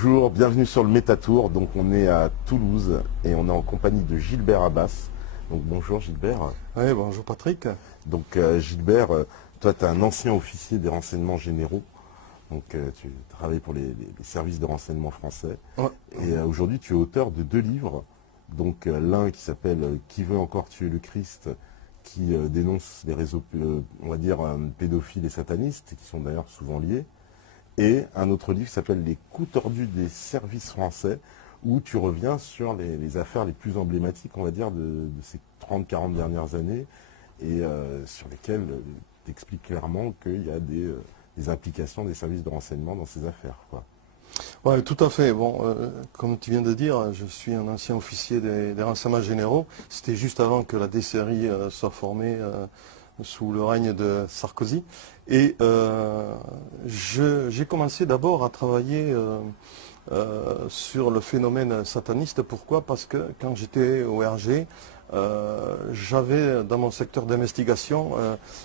Bonjour, bienvenue sur le Métatour. Donc on est à Toulouse et on est en compagnie de Gilbert Abbas. Donc bonjour Gilbert. Oui, bonjour Patrick. Donc Gilbert, toi tu es un ancien officier des renseignements généraux. Donc tu travailles pour les services de renseignement français. Ouais. Et aujourd'hui tu es auteur de 2 livres. Donc l'un qui s'appelle Qui veut encore tuer le Christ, qui dénonce les réseaux, on va dire, pédophiles et satanistes, qui sont d'ailleurs souvent liés. Et un autre livre qui s'appelle Les coups tordus des services français, où tu reviens sur les affaires les plus emblématiques, on va dire, de ces 30-40 dernières années, et sur lesquelles tu expliques clairement qu'il y a des implications des services de renseignement dans ces affaires, quoi. Ouais, tout à fait. Bon, comme tu viens de dire, je suis un ancien officier des renseignements généraux. C'était juste avant que la DCRI soit formée sous le règne de Sarkozy. Et j'ai commencé d'abord à travailler sur le phénomène sataniste. Pourquoi? Parce que quand j'étais au RG, j'avais dans mon secteur d'investigation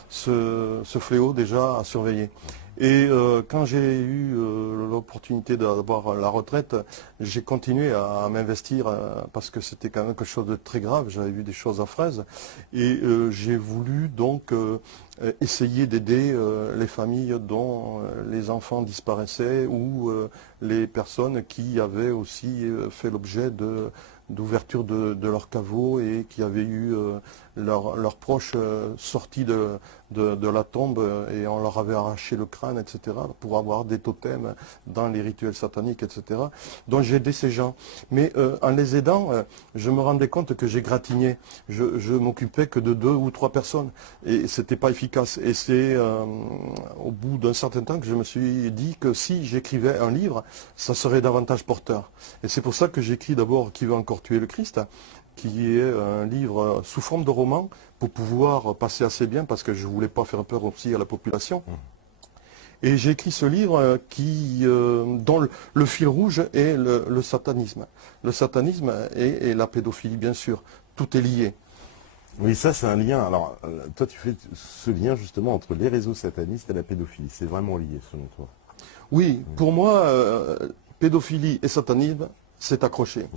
ce fléau déjà à surveiller. Et quand j'ai eu l'opportunité d'avoir la retraite, j'ai continué à m'investir parce que c'était quand même quelque chose de très grave. J'avais vu des choses affreuses et j'ai voulu donc essayer d'aider les familles dont les enfants disparaissaient ou les personnes qui avaient aussi fait l'objet d'ouverture de leur caveau et qui avaient eu leurs proches sortis de la tombe et on leur avait arraché le crâne, etc., pour avoir des totems dans les rituels sataniques, etc. Donc j'ai aidé ces gens. Mais en les aidant, je me rendais compte que j'égratignais. Je m'occupais que de 2 ou 3 personnes et c'était pas efficace. Et c'est au bout d'un certain temps que je me suis dit que si j'écrivais un livre, ça serait davantage porteur. Et c'est pour ça que j'écris d'abord Qui veut encore tuer le Christ, qui est un livre sous forme de roman pour pouvoir passer assez bien parce que je ne voulais pas faire peur aussi à la population. Et j'ai écrit ce livre dont le fil rouge est le satanisme. Le satanisme et la pédophilie, bien sûr. Tout est lié. Oui, ça c'est un lien. Alors, toi tu fais ce lien justement entre les réseaux satanistes et la pédophilie. C'est vraiment lié selon toi? Oui, pour moi, pédophilie et satanisme, c'est accroché.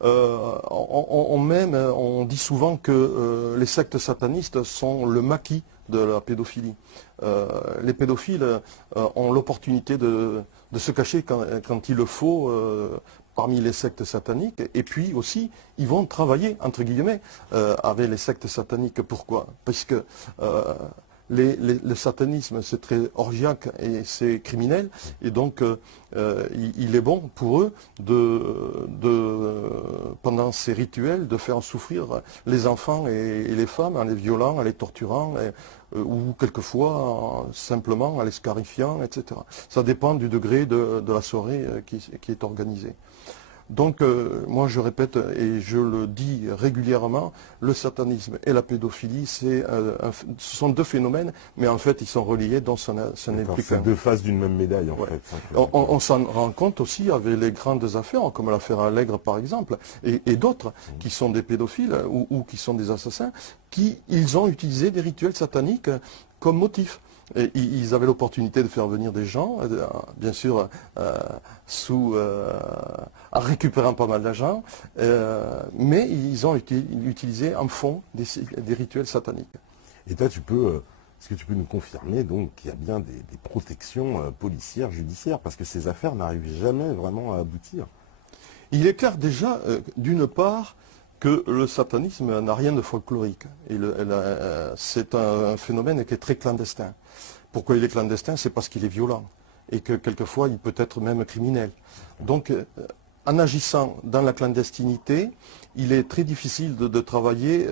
On dit souvent que les sectes satanistes sont le maquis de la pédophilie. Les pédophiles ont l'opportunité de se cacher quand il le faut parmi les sectes sataniques. Et puis aussi, ils vont travailler, entre guillemets, avec les sectes sataniques. Pourquoi? Parce que le satanisme, c'est très orgiaque et c'est criminel. Et donc, il est bon pour eux, pendant ces rituels, de faire souffrir les enfants et les femmes en les violant, en les torturant, ou quelquefois simplement en les scarifiant, etc. Ça dépend du degré de la soirée qui est organisée. Donc, moi je répète et je le dis régulièrement, le satanisme et la pédophilie, ce sont 2 phénomènes, mais en fait ils sont reliés, donc ce n'est plus qu'un. C'est 2 faces d'une même médaille en fait. On s'en rend compte aussi avec les grandes affaires, comme l'affaire Allègre par exemple, et d'autres qui sont des pédophiles ou qui sont des assassins, ils ont utilisé des rituels sataniques comme motif. Et ils avaient l'opportunité de faire venir des gens, bien sûr, en récupérant pas mal d'argent, mais ils ont utilisé en fond des rituels sataniques. Et toi, est-ce que tu peux nous confirmer donc qu'il y a bien des protections policières, judiciaires, parce que ces affaires n'arrivent jamais vraiment à aboutir? Il est clair déjà, d'une part, que le satanisme n'a rien de folklorique. C'est un phénomène qui est très clandestin. Pourquoi il est clandestin? C'est parce qu'il est violent et que quelquefois il peut être même criminel. Donc en agissant dans la clandestinité, il est très difficile de travailler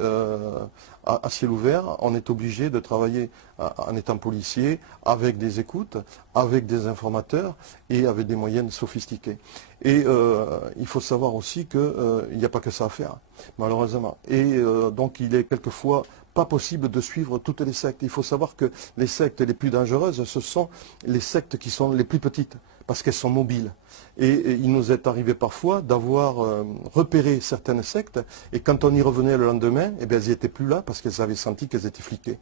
à ciel ouvert. On est obligé de travailler en étant policier, avec des écoutes, avec des informateurs et avec des moyens sophistiqués. Et il faut savoir aussi qu'il n'y a pas que ça à faire, malheureusement. Et donc il est quelquefois pas possible de suivre toutes les sectes. Il faut savoir que les sectes les plus dangereuses, ce sont les sectes qui sont les plus petites. parce qu'elles sont mobiles. Et il nous est arrivé parfois d'avoir repéré certaines sectes, et quand on y revenait le lendemain, eh bien, elles n'étaient plus là parce qu'elles avaient senti qu'elles étaient fliquées.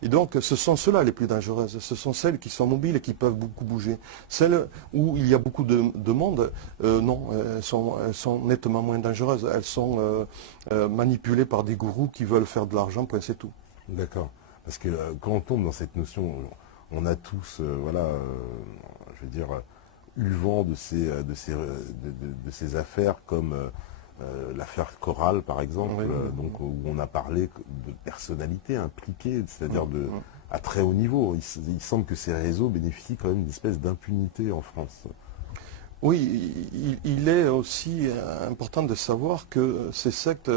Et donc ce sont ceux-là les plus dangereuses, ce sont celles qui sont mobiles et qui peuvent beaucoup bouger. Celles où il y a beaucoup de monde, non, elles sont nettement moins dangereuses. Elles sont manipulées par des gourous qui veulent faire de l'argent, point c'est tout. D'accord. Parce que quand on tombe dans cette notion, on a tous, voilà, je veux dire, eu vent de ces affaires comme l'affaire Chorale, par exemple, Oui, oui, donc, où on a parlé de personnalités impliquées, c'est-à-dire à très haut niveau. Il semble que ces réseaux bénéficient quand même d'une espèce d'impunité en France. oui, il est aussi important de savoir que ces sectes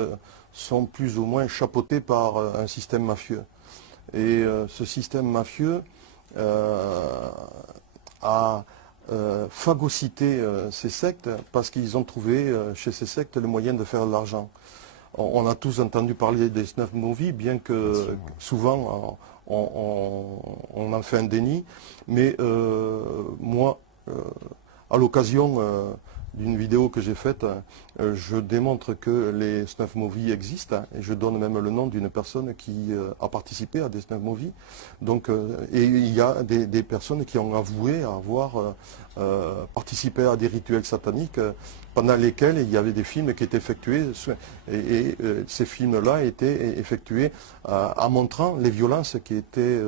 sont plus ou moins chapeautées par un système mafieux. Et ce système mafieux a phagocyté ces sectes parce qu'ils ont trouvé chez ces sectes le moyen de faire de l'argent. On a tous entendu parler des snuff movies, bien que souvent on en fait un déni. Mais moi, à l'occasion d'une vidéo que j'ai faite, je démontre que les snuff movies existent, et je donne même le nom d'une personne qui a participé à des snuff movies. Donc, et il y a des personnes qui ont avoué avoir participé à des rituels sataniques pendant lesquels il y avait des films qui étaient effectués, et ces films-là étaient effectués en montrant les violences qui étaient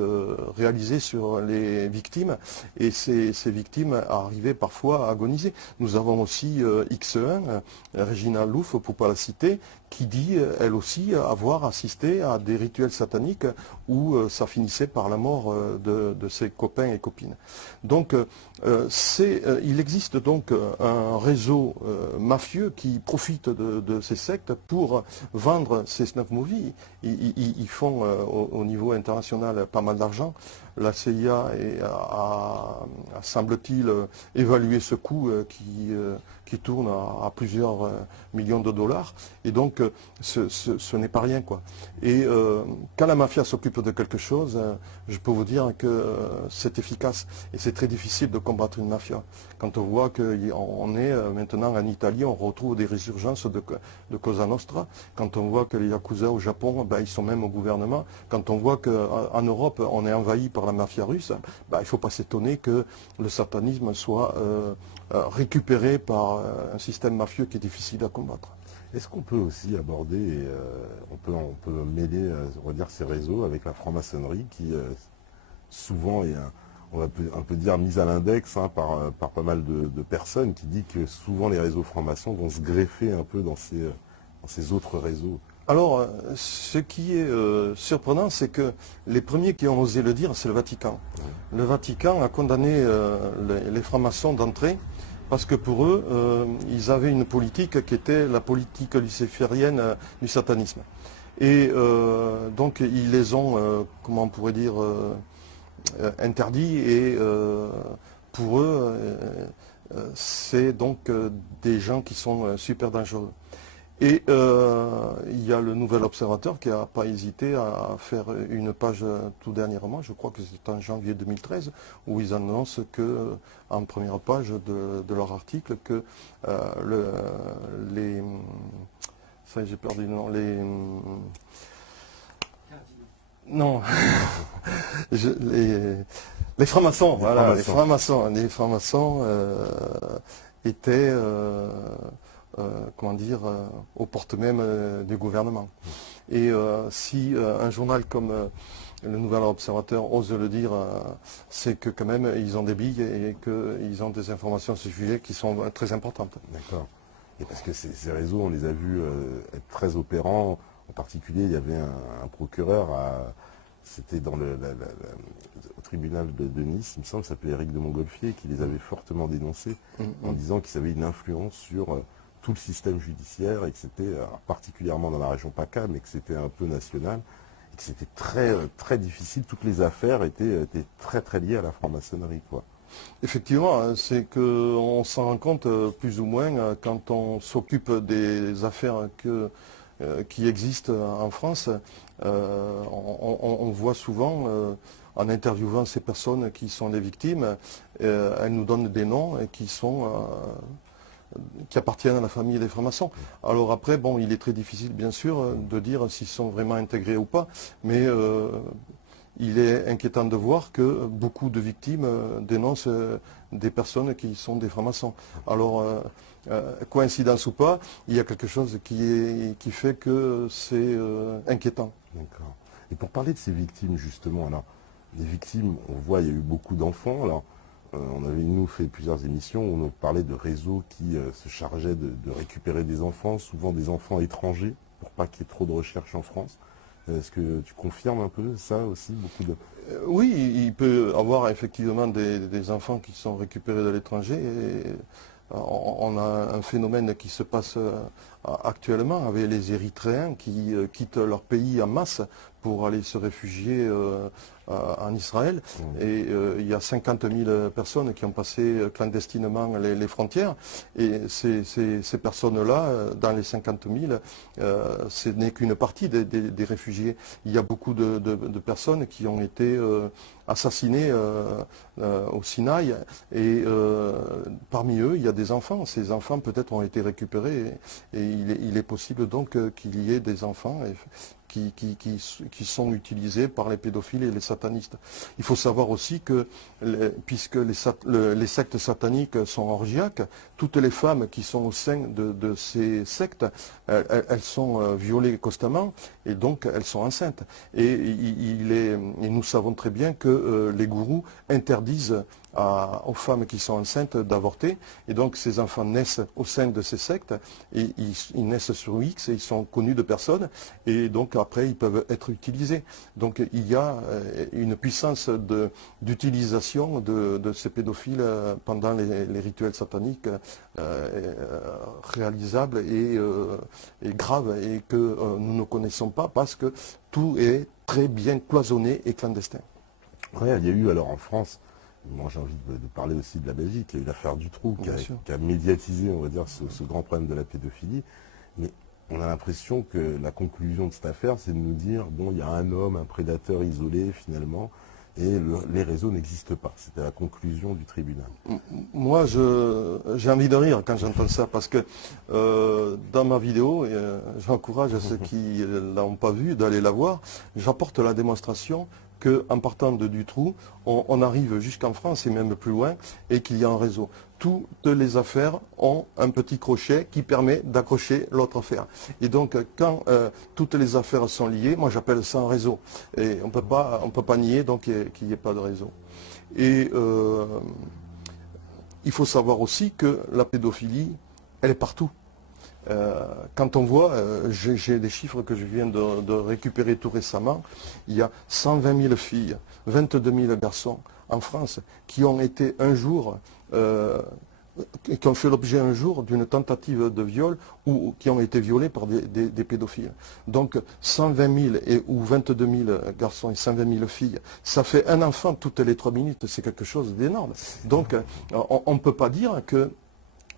réalisées sur les victimes, et ces victimes arrivaient parfois à agoniser. Nous avons aussi X1, Régina Louf, pour ne pas la citer, qui dit, elle aussi, avoir assisté à des rituels sataniques où ça finissait par la mort de ses copains et copines. Donc, il existe donc un réseau mafieux qui profite de ces sectes pour vendre ces snuff movies. Ils font au niveau international pas mal d'argent. La CIA a semble-t-il, évalué ce coût qui tourne à plusieurs millions de dollars. Et donc, ce n'est pas rien, quoi. Et quand la mafia s'occupe de quelque chose, je peux vous dire que c'est efficace. Et c'est très difficile de combattre une mafia. Quand on voit qu'on est maintenant en Italie, on retrouve des résurgences de Cosa Nostra. Quand on voit que les Yakuza au Japon, ben, ils sont même au gouvernement. Quand on voit qu'en Europe, on est envahi par la mafia russe, ben, il ne faut pas s'étonner que le satanisme soit récupéré par un système mafieux qui est difficile à combattre. Est-ce qu'on peut aussi aborder, on peut mêler, on va dire, ces réseaux avec la franc-maçonnerie qui souvent est, on va un peu dire, mise à l'index par pas mal de personnes, qui dit que souvent les réseaux francs-maçons vont se greffer un peu dans ces autres réseaux? Alors, ce qui est surprenant, c'est que les premiers qui ont osé le dire, c'est le Vatican. Le Vatican a condamné les francs-maçons d'entrée parce que pour eux, ils avaient une politique qui était la politique luciférienne du satanisme. Et donc, ils les ont, comment on pourrait dire, interdits. Et pour eux, c'est donc des gens qui sont super dangereux. Et il y a le Nouvel Observateur qui n'a pas hésité à faire une page tout dernièrement, je crois que c'est en janvier 2013, où ils annoncent que, en première page de leur article, que ça j'ai perdu le nom, non, les francs-maçons, voilà, les francs-maçons étaient comment dire, aux portes même du gouvernement. Et si un journal comme le Nouvel Observateur ose le dire, c'est que quand même ils ont des billes et qu'ils ont des informations sur ce sujet qui sont très importantes. D'accord. Et parce que ces réseaux, on les a vus être très opérants. En particulier, il y avait un procureur, c'était au tribunal de Nice, il me semble, s'appelait Éric de Montgolfier, qui les avait fortement dénoncés en disant qu'ils avaient une influence sur tout le système judiciaire, et que c'était particulièrement dans la région PACA, mais que c'était un peu national, et que c'était très difficile. Toutes les affaires étaient très très liées à la franc-maçonnerie, quoi. Effectivement, c'est qu'on s'en rend compte plus ou moins quand on s'occupe des affaires qui existent en France. On voit souvent, en interviewant ces personnes qui sont les victimes, elles nous donnent des noms et qui appartiennent à la famille des francs-maçons. Alors après, bon, il est très difficile, bien sûr, de dire s'ils sont vraiment intégrés ou pas, mais il est inquiétant de voir que beaucoup de victimes dénoncent des personnes qui sont des francs-maçons. Alors, coïncidence ou pas, il y a quelque chose qui fait que c'est inquiétant. D'accord. Et pour parler de ces victimes, justement, alors, les victimes, on voit, il y a eu beaucoup d'enfants. Alors, on avait, nous, fait plusieurs émissions où on parlait de réseaux qui se chargeaient de récupérer des enfants, souvent des enfants étrangers, pour pas qu'il y ait trop de recherches en France. Est-ce que tu confirmes un peu ça aussi, beaucoup de... Oui, il peut y avoir effectivement des enfants qui sont récupérés de l'étranger. On a un phénomène qui se passe actuellement avec les Érythréens qui quittent leur pays en masse pour aller se réfugier en Israël. Et il y a 50 000 personnes qui ont passé clandestinement les frontières. Et ces personnes-là, dans les 50 000, ce n'est qu'une partie des réfugiés. Il y a beaucoup de personnes qui ont été assassinées au Sinaï. Et parmi eux, il y a des enfants. Ces enfants peut-être ont été récupérés. Et il est possible donc qu'il y ait des enfants qui sont utilisés par les pédophiles et les satanistes. Il faut savoir aussi que, puisque les sectes sataniques sont orgiaques, toutes les femmes qui sont au sein de ces sectes, elles sont violées constamment et donc elles sont enceintes. Et nous savons très bien que les gourous interdisent aux femmes qui sont enceintes d'avorter. Et donc ces enfants naissent au sein de ces sectes et ils naissent sur X et ils sont connus de personne et donc après ils peuvent être utilisés. Donc il y a une puissance d'utilisation de ces pédophiles pendant les rituels sataniques réalisables et graves et que nous ne connaissons pas parce que tout est très bien cloisonné et clandestin. Ouais, il y a eu alors en France, moi j'ai envie de parler aussi de la Belgique, il y a eu l'affaire Dutroux qui a médiatisé, on va dire, ce grand problème de la pédophilie. Mais on a l'impression que la conclusion de cette affaire, c'est de nous dire, bon, il y a un homme, un prédateur isolé finalement, et les réseaux n'existent pas. C'était la conclusion du tribunal. Moi, j'ai envie de rire quand j'entends ça, parce que dans ma vidéo, j'encourage ceux qui ne l'ont pas vue d'aller la voir, j'apporte la démonstration qu'en partant de Dutroux, on arrive jusqu'en France et même plus loin, et qu'il y a un réseau. Toutes les affaires ont un petit crochet qui permet d'accrocher l'autre affaire. Et donc, quand toutes les affaires sont liées, moi j'appelle ça un réseau. Et on peut pas nier donc qu'il n'y ait pas de réseau. Et il faut savoir aussi que la pédophilie, elle est partout. Quand on voit, j'ai des chiffres que je viens de récupérer tout récemment, il y a 120 000 filles, 22 000 garçons en France qui ont été un jour, qui ont fait l'objet un jour d'une tentative de viol ou qui ont été violés par des pédophiles. Donc 120 000 ou 22 000 garçons et 120 000 filles, ça fait un enfant toutes les 3 minutes, c'est quelque chose d'énorme. Donc on ne peut pas dire que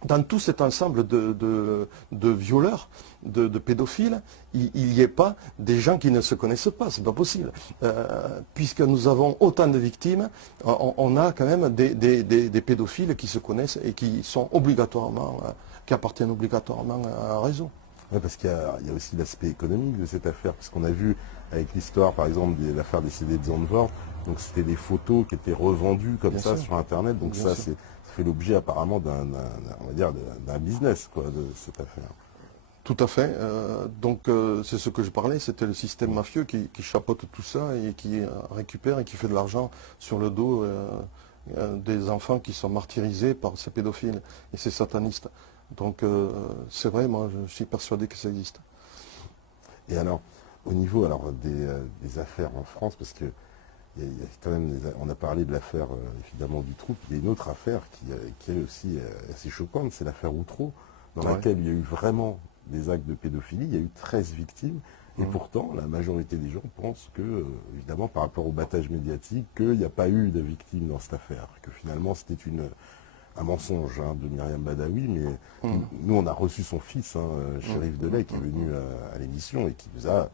dans tout cet ensemble de violeurs, de pédophiles, il n'y ait pas des gens qui ne se connaissent pas, c'est pas possible. Puisque nous avons autant de victimes, on a quand même des pédophiles qui se connaissent et qui sont obligatoirement, qui appartiennent obligatoirement à un réseau. Ouais, parce qu'il y a aussi l'aspect économique de cette affaire, parce qu'on a vu avec l'histoire, par exemple, de l'affaire des CD de Zandvoort, donc c'était des photos qui étaient revendues comme ça sur Internet, donc ça fait l'objet apparemment d'un business quoi, de cette affaire. Tout à fait. Donc c'est ce que je parlais, c'était le système mafieux qui chapeaute tout ça et qui récupère et qui fait de l'argent sur le dos des enfants qui sont martyrisés par ces pédophiles et ces satanistes. Donc c'est vrai, moi je suis persuadé que ça existe. Et alors, au niveau des affaires en France, parce que il y a quand même on a parlé de l'affaire évidemment Dutroux, puis il y a une autre affaire qui est aussi assez choquante, c'est l'affaire Outreau, dans laquelle il y a eu vraiment des actes de pédophilie, il y a eu 13 victimes, et pourtant la majorité des gens pensent que, évidemment par rapport au battage médiatique, qu'il n'y a pas eu de victimes dans cette affaire, que finalement c'était un mensonge de Myriam Badawi, mais nous on a reçu son fils, Chérif Delay, qui est venu à l'émission et qui nous a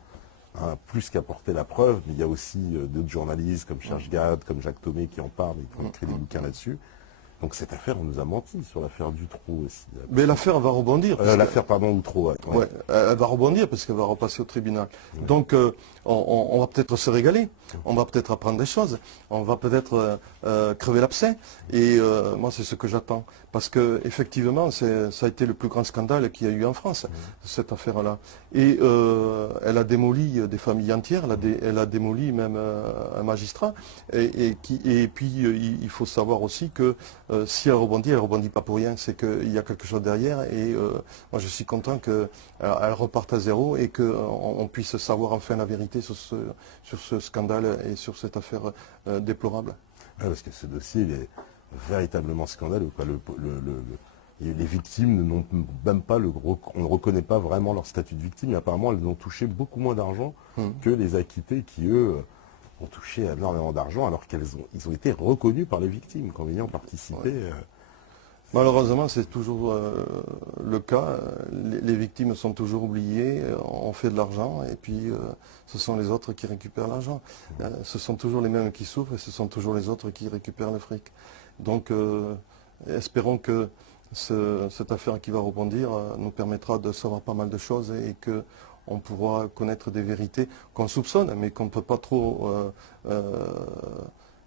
plus qu'apporter la preuve, mais il y a aussi d'autres journalistes comme Serge Gade, comme Jacques Thomé qui en parlent et qui ont écrit des bouquins là-dessus. Donc cette affaire, on nous a menti sur l'affaire Dutroux aussi. Mais l'affaire va rebondir. L'affaire, pardon, Outreau. Ouais, elle va rebondir parce qu'elle va repasser au tribunal. Donc on va peut-être se régaler, on va peut-être apprendre des choses, on va peut-être crever l'abcès. Et moi c'est ce que j'attends. Parce que effectivement, ça a été le plus grand scandale qu'il y a eu en France, cette affaire-là. Et elle a démoli des familles entières, elle a démoli même un magistrat. Et puis il faut savoir aussi que si elle rebondit pas pour rien, c'est qu'il y a quelque chose derrière. Et moi je suis content qu'elle reparte à zéro et qu'on puisse savoir enfin la vérité sur ce scandale et sur cette affaire déplorable. Ouais, parce que ce dossier, il est véritablement scandaleux. Les victimes n'ont même pas on ne reconnaît pas vraiment leur statut de victime. Et apparemment, elles ont touché beaucoup moins d'argent que les acquittés qui, eux, ont touché énormément d'argent alors qu'ils ont été reconnus par les victimes comme ayant participé. Ouais. Malheureusement, c'est toujours le cas. Les victimes sont toujours oubliées, on fait de l'argent et puis ce sont les autres qui récupèrent l'argent. Ce sont toujours les mêmes qui souffrent et ce sont toujours les autres qui récupèrent le fric. Donc espérons que cette affaire qui va rebondir nous permettra de savoir pas mal de choses et qu'on pourra connaître des vérités qu'on soupçonne mais qu'on ne peut pas trop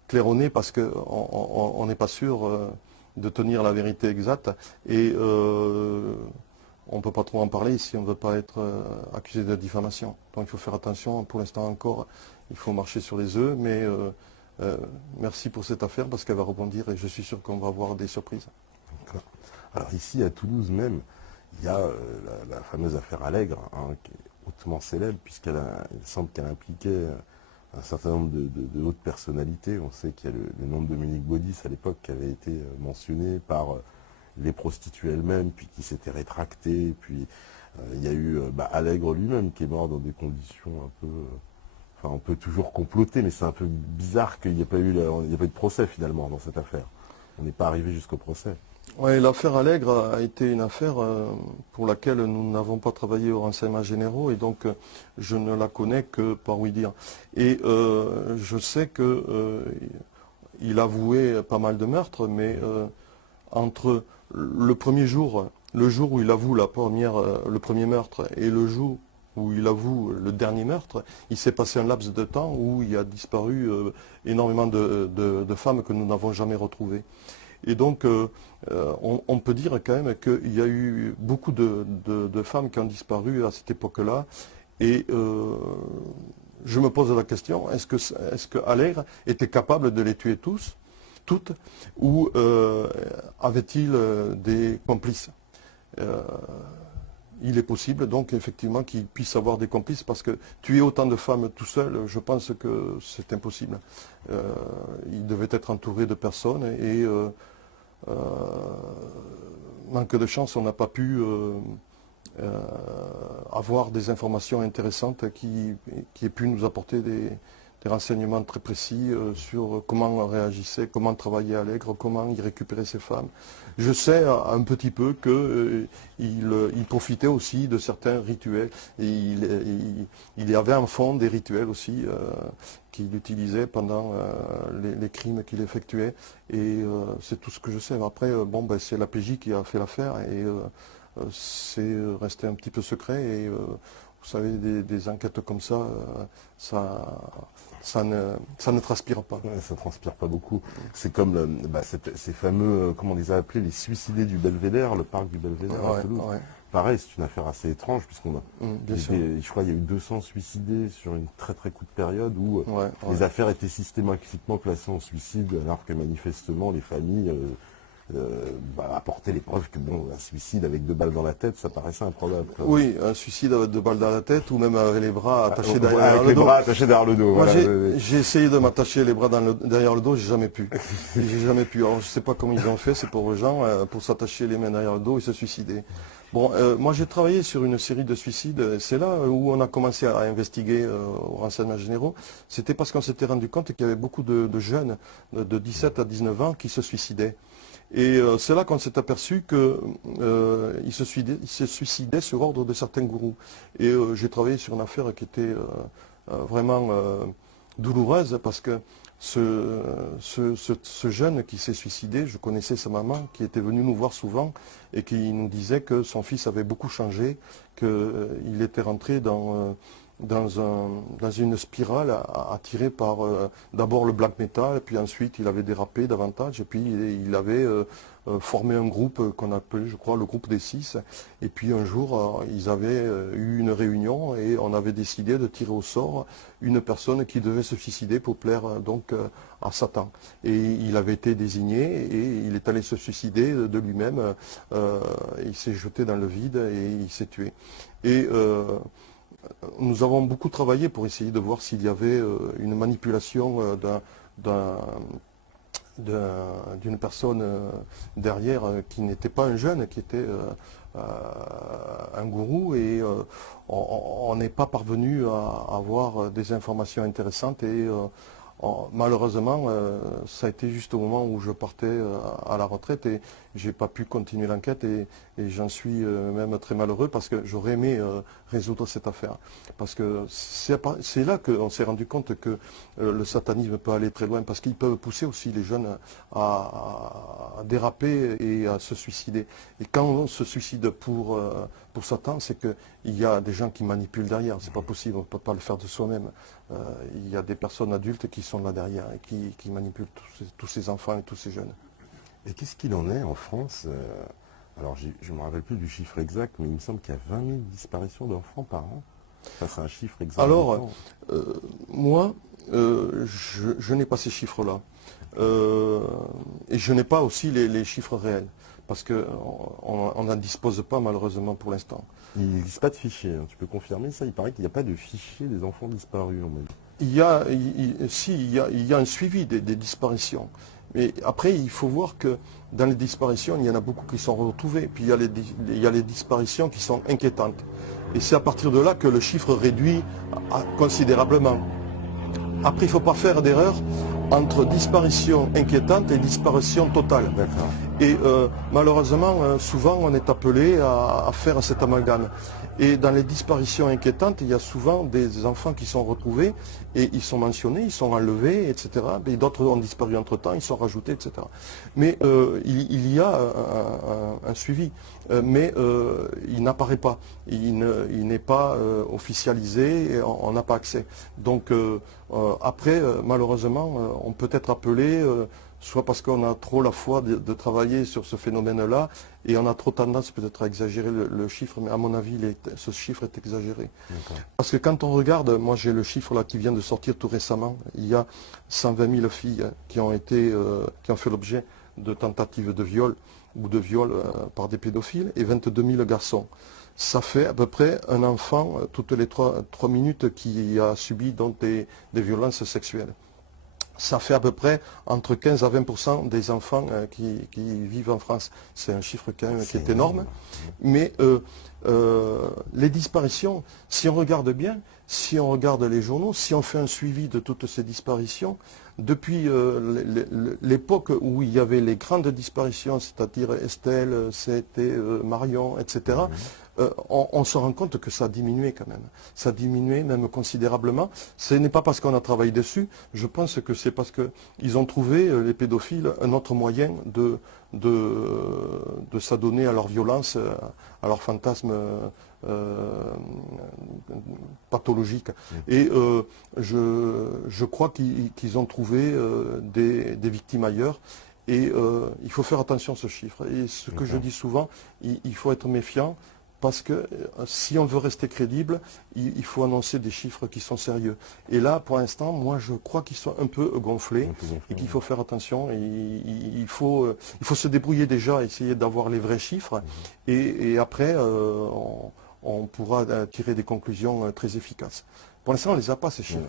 claironner parce qu'on n'est pas sûr de tenir la vérité exacte et on ne peut pas trop en parler si on ne veut pas être accusé de diffamation. Donc il faut faire attention, pour l'instant encore, il faut marcher sur les œufs, mais merci pour cette affaire parce qu'elle va rebondir et je suis sûr qu'on va avoir des surprises. Alors ici à Toulouse même, il y a la fameuse affaire Allègre, qui est hautement célèbre puisqu'il semble qu'elle impliquait un certain nombre de hautes personnalités. On sait qu'il y a le nom de Dominique Baudis à l'époque qui avait été mentionné par les prostituées elles-mêmes, puis qui s'était rétracté. Puis il y a eu Allègre lui-même qui est mort dans des conditions un peu... Enfin, on peut toujours comploter, mais c'est un peu bizarre qu'il n'y ait pas eu de procès finalement dans cette affaire. On n'est pas arrivé jusqu'au procès. Oui, l'affaire Allègre a été une affaire pour laquelle nous n'avons pas travaillé aux renseignements généraux et donc je ne la connais que par oui dire. Et je sais qu'il avouait pas mal de meurtres, mais entre le premier jour, le jour où il avoue le premier meurtre et le jour où il avoue le dernier meurtre, il s'est passé un laps de temps où il a disparu énormément de femmes que nous n'avons jamais retrouvées. Et donc, on peut dire quand même qu'il y a eu beaucoup de femmes qui ont disparu à cette époque-là. Et je me pose la question, est-ce que Allègre était capable de les tuer toutes, ou avait-il des complices? Il est possible donc effectivement qu'il puisse avoir des complices parce que tuer autant de femmes tout seul, je pense que c'est impossible. Il devait être entouré de personnes et manque de chance, on n'a pas pu avoir des informations intéressantes qui aient pu nous apporter des renseignements très précis sur comment réagissait, comment travaillait Allègre, comment il récupérait ses femmes. Je sais un petit peu qu'il profitait aussi de certains rituels. Et il y avait en fond des rituels aussi qu'il utilisait pendant les crimes qu'il effectuait. Et c'est tout ce que je sais. Après, c'est la PJ qui a fait l'affaire et c'est resté un petit peu secret. Et vous savez, des enquêtes comme ça, ça ne transpire pas. Ouais, ça ne transpire pas beaucoup. C'est comme ces fameux, comment on les a appelés, les suicidés du Belvédère, le parc du Belvédère à Toulouse. Ouais. Pareil, c'est une affaire assez étrange, puisqu'on a, je crois, il y a eu 200 suicidés sur une très très courte période où les affaires étaient systématiquement classées en suicide, alors que manifestement les familles apporter les preuves que un suicide avec 2 balles dans la tête, ça paraissait improbable. Oui, un suicide avec 2 balles dans la tête ou même avec les bras attachés derrière le dos. Les bras attachés derrière le dos. Moi, j'ai essayé de m'attacher les bras derrière le dos, j'ai jamais pu. Alors je sais pas comment ils ont fait, ces pauvres gens, pour s'attacher les mains derrière le dos et se suicider. Bon, moi j'ai travaillé sur une série de suicides, c'est là où on a commencé à investiguer aux renseignements généraux. C'était parce qu'on s'était rendu compte qu'il y avait beaucoup de jeunes de 17 à 19 ans qui se suicidaient. Et c'est là qu'on s'est aperçu qu'il se suicidait sur ordre de certains gourous. Et j'ai travaillé sur une affaire qui était vraiment douloureuse parce que ce jeune qui s'est suicidé, je connaissais sa maman qui était venue nous voir souvent et qui nous disait que son fils avait beaucoup changé, qu'il était rentré dans une spirale attirée par d'abord le black metal, puis ensuite il avait dérapé davantage, et puis il avait formé un groupe qu'on appelait, je crois, le groupe des 6. Et puis un jour, ils avaient eu une réunion et on avait décidé de tirer au sort une personne qui devait se suicider pour plaire donc à Satan. Et il avait été désigné et il est allé se suicider de lui-même. Il s'est jeté dans le vide et il s'est tué. Et nous avons beaucoup travaillé pour essayer de voir s'il y avait une manipulation d'une personne derrière qui n'était pas un jeune, qui était un gourou, et on n'est pas parvenu à avoir des informations intéressantes, et malheureusement ça a été juste au moment où je partais à la retraite et j'ai pas pu continuer l'enquête, et j'en suis même très malheureux parce que j'aurais aimé résoudre cette affaire. Parce que c'est là qu'on s'est rendu compte que le satanisme peut aller très loin, parce qu'ils peuvent pousser aussi les jeunes à déraper et à se suicider. Et quand on se suicide pour Satan, c'est qu'il y a des gens qui manipulent derrière. C'est pas possible, on ne peut pas le faire de soi-même. Il y a des personnes adultes qui sont là derrière et qui manipulent tous ces enfants et tous ces jeunes. Et qu'est-ce qu'il en est en France alors, je ne me rappelle plus du chiffre exact, mais il me semble qu'il y a 20 000 disparitions d'enfants par an. Ça, c'est un chiffre exact. Alors, moi, je n'ai pas ces chiffres-là. Et je n'ai pas aussi les chiffres réels, parce qu'on n'en dispose pas malheureusement pour l'instant. Il n'existe pas de fichier, hein. Tu peux confirmer ça? Il paraît qu'il n'y a pas de fichier des enfants disparus. Il y a un suivi des disparitions. Mais après, il faut voir que dans les disparitions, il y en a beaucoup qui sont retrouvés. Puis il y a les disparitions qui sont inquiétantes. Et c'est à partir de là que le chiffre réduit considérablement. Après, il ne faut pas faire d'erreur entre disparition inquiétante et disparition totale. Et malheureusement, souvent, on est appelé à faire cet amalgame. Et dans les disparitions inquiétantes, il y a souvent des enfants qui sont retrouvés et ils sont mentionnés, ils sont enlevés, etc. Et d'autres ont disparu entre-temps, ils sont rajoutés, etc. Mais il y a un suivi, mais il n'apparaît pas. Il n'est pas officialisé et on n'a pas accès. Donc après, malheureusement, on peut être appelé soit parce qu'on a trop la foi de travailler sur ce phénomène-là, et on a trop tendance peut-être à exagérer le chiffre, mais à mon avis, ce chiffre est exagéré. Parce que quand on regarde, moi j'ai le chiffre là qui vient de sortir tout récemment, il y a 120 000 filles qui ont fait l'objet de tentatives de viol ou de viol par des pédophiles, et 22 000 garçons. Ça fait à peu près un enfant toutes les 3 minutes qui a subi donc des violences sexuelles. Ça fait à peu près entre 15 à 20% des enfants qui vivent en France. C'est un chiffre quand même qui est énorme. Mais les disparitions, si on regarde bien, si on regarde les journaux, si on fait un suivi de toutes ces disparitions, depuis l'époque où il y avait les grandes disparitions, c'est-à-dire Estelle, c'était Marion, etc., on se rend compte que ça a diminué quand même. Ça a diminué même considérablement. Ce n'est pas parce qu'on a travaillé dessus, je pense que c'est parce qu'ils ont trouvé, les pédophiles, un autre moyen de s'adonner à leur violence, à leur fantasme pathologique. Et je crois qu'ils ont trouvé des victimes ailleurs. Et il faut faire attention à ce chiffre. Et ce que je dis souvent, il faut être méfiant. Parce que si on veut rester crédible, il faut annoncer des chiffres qui sont sérieux. Et là, pour l'instant, moi, je crois qu'ils sont un peu gonflés et qu'il faut faire attention. Et il faut se débrouiller déjà, essayer d'avoir les vrais chiffres. Et après, on pourra tirer des conclusions très efficaces. Pour l'instant, on ne les a pas, ces chiffres.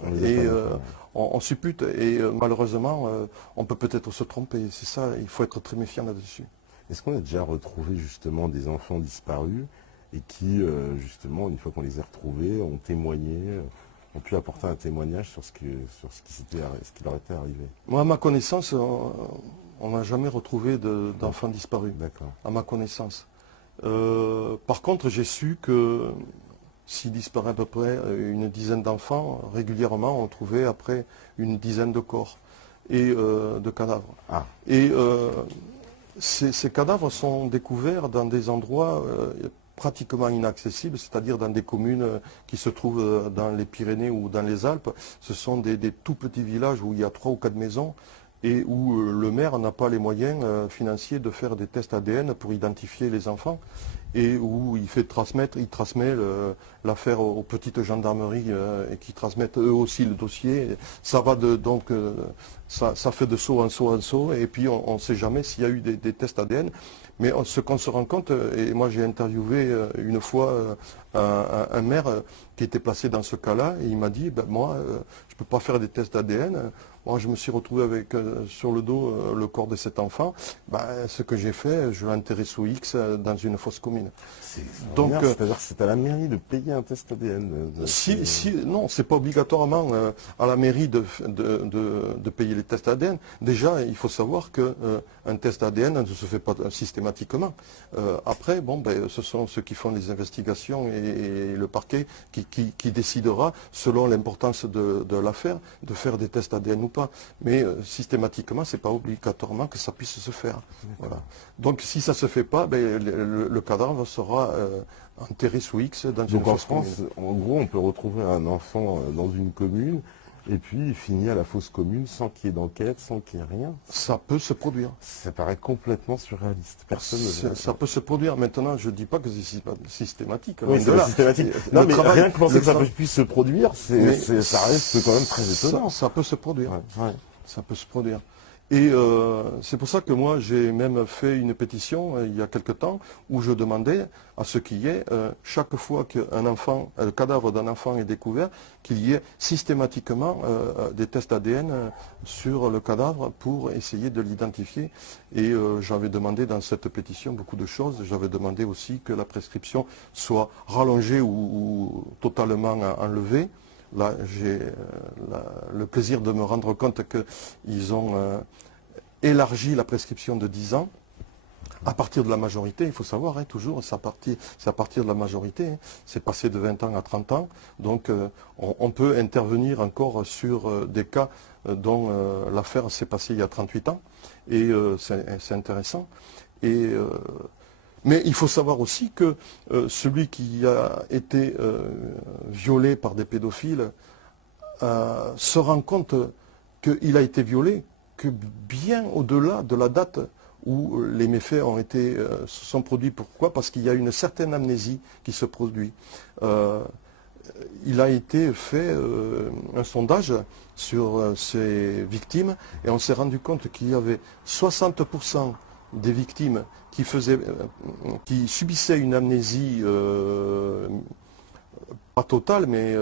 On suppute. Et malheureusement, on peut peut-être se tromper. C'est ça, il faut être très méfiant là-dessus. Est-ce qu'on a déjà retrouvé justement des enfants disparus et qui, justement, une fois qu'on les a retrouvés, ont témoigné ont pu apporter un témoignage sur ce qui leur était arrivé. Moi, à ma connaissance, on n'a jamais retrouvé d'enfants disparus, D'accord. à ma connaissance. Par contre, j'ai su que s'il disparaît à peu près une dizaine d'enfants, régulièrement, on trouvait après une dizaine de corps et de cadavres. Ah. Et ces cadavres sont découverts dans des endroits pratiquement inaccessibles, c'est-à-dire dans des communes qui se trouvent dans les Pyrénées ou dans les Alpes. Ce sont des tout petits villages où il y a 3 ou 4 maisons et où le maire n'a pas les moyens financiers de faire des tests ADN pour identifier les enfants et où il transmet l'affaire aux petites gendarmeries et qui transmettent eux aussi le dossier. Ça va ça fait de saut en saut en saut et puis on ne sait jamais s'il y a eu des tests ADN. Mais ce qu'on se rend compte, et moi j'ai interviewé une fois un maire qui était placé dans ce cas-là, et il m'a dit, moi je ne peux pas faire des tests d'ADN, moi je me suis retrouvé avec sur le dos le corps de cet enfant, ce que j'ai fait, je l'ai enterré sous X dans une fosse commune. Donc, c'est-à-dire que c'est à la mairie de payer un test ADN. Non, c'est pas obligatoirement à la mairie de payer les tests ADN. Déjà, il faut savoir qu'un test ADN ne se fait pas systématiquement. Après, ce sont ceux qui font les investigations et le parquet qui décidera, selon l'importance de l'affaire, de faire des tests ADN ou pas. Mais systématiquement, c'est pas obligatoirement que ça puisse se faire. Voilà. Donc, si ça se fait pas, le cadavre sera enterré sous X dans une fosse commune. Donc en France, en gros, on peut retrouver un enfant dans une commune et puis il finit à la fosse commune sans qu'il y ait d'enquête, sans qu'il y ait rien. Ça peut se produire. Ça paraît complètement surréaliste. Personne ne ça peut se produire. Maintenant, je ne dis pas que c'est systématique. Oui, c'est systématique. Non, mais rien que penser que ça puisse se produire, ça reste quand même très étonnant. Ça peut se produire. Ouais. Ça peut se produire. Et c'est pour ça que moi, j'ai même fait une pétition il y a quelque temps où je demandais à ce qu'il y ait, chaque fois le cadavre d'un enfant est découvert, qu'il y ait systématiquement des tests ADN sur le cadavre pour essayer de l'identifier. Et j'avais demandé dans cette pétition beaucoup de choses. J'avais demandé aussi que la prescription soit rallongée ou totalement enlevée. Là, j'ai le plaisir de me rendre compte qu'ils ont élargi la prescription de 10 ans à partir de la majorité. Il faut savoir, toujours, c'est à partir de la majorité. C'est passé de 20 ans à 30 ans. Donc, on peut intervenir encore sur des cas dont l'affaire s'est passée il y a 38 ans. Et c'est intéressant. Mais il faut savoir aussi que celui qui a été violé par des pédophiles se rend compte qu'il a été violé que bien au-delà de la date où les méfaits se sont produits. Pourquoi? Parce qu'il y a une certaine amnésie qui se produit. Il a été fait un sondage sur ces victimes et on s'est rendu compte qu'il y avait 60% des victimes qui subissaient une amnésie pas totale mais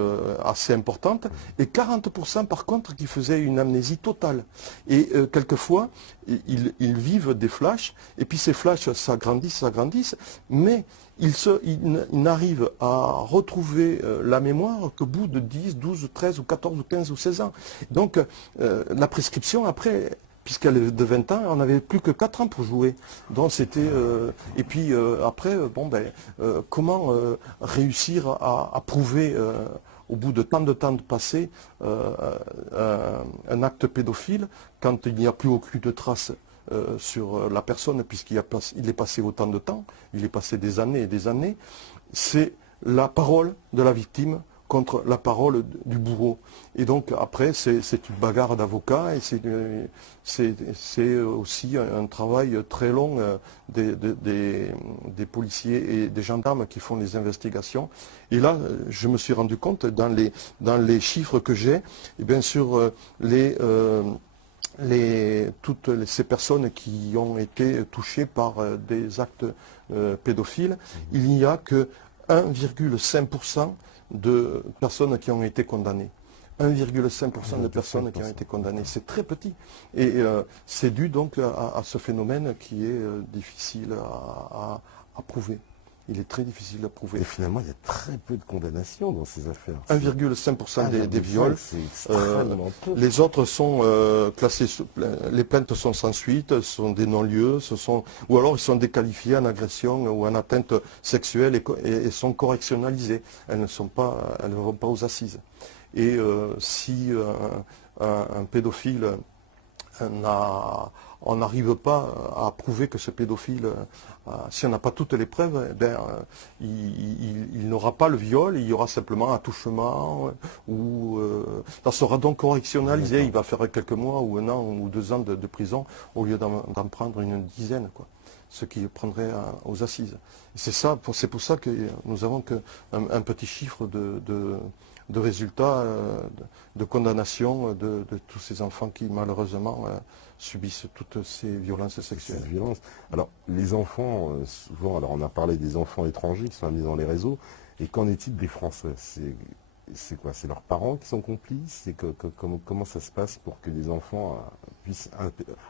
assez importante et 40% par contre qui faisaient une amnésie totale. Et quelquefois ils vivent des flashs et puis ces flashs s'agrandissent, mais ils n'arrivent à retrouver la mémoire qu'au bout de 10, 12, 13 ou 14 ou 15 ou 16 ans. Donc la prescription après, puisqu'elle est de 20 ans, on n'avait plus que 4 ans pour jouer. Donc c'était et puis après, comment réussir à prouver au bout de tant de temps passé un acte pédophile quand il n'y a plus aucune trace sur la personne, puisqu'il est passé autant de temps, il est passé des années et des années. C'est la parole de la victime contre la parole du bourreau. Et donc après, c'est une bagarre d'avocats et c'est aussi un travail très long des policiers et des gendarmes qui font les investigations. Et là, je me suis rendu compte, dans les chiffres que j'ai, et bien sûr, toutes ces personnes qui ont été touchées par des actes pédophiles, il n'y a que 1,5% de personnes qui ont été condamnées. 1,5% de personnes qui ont été condamnées. C'est très petit. Et c'est dû donc à ce phénomène qui est difficile à prouver. Il est très difficile à prouver. Et finalement, il y a très peu de condamnations dans ces affaires. 1,5% des viols. C'est extrêmement peu. Les autres sont classés, les plaintes sont sans suite, sont des non-lieux, ou alors ils sont déqualifiés en agression ou en atteinte sexuelle et sont correctionnalisés. Elles ne vont pas aux assises. Et si un pédophile on n'arrive pas à prouver que ce pédophile, si on n'a pas toutes les preuves, il n'aura pas le viol, il y aura simplement un attouchement, ou ça sera donc correctionnalisé, il va faire quelques mois ou 1 an ou 2 ans de prison au lieu d'en prendre une dizaine, quoi, ce qui prendrait aux assises. C'est pour ça que nous avons un petit chiffre de résultats, de condamnation de tous ces enfants qui malheureusement subissent toutes ces violences sexuelles. Cette violence. Alors, les enfants, souvent, alors on a parlé des enfants étrangers qui sont amenés dans les réseaux, et qu'en est-il des Français? C'est quoi? C'est leurs parents qui sont complices? Comment ça se passe pour que les enfants puissent...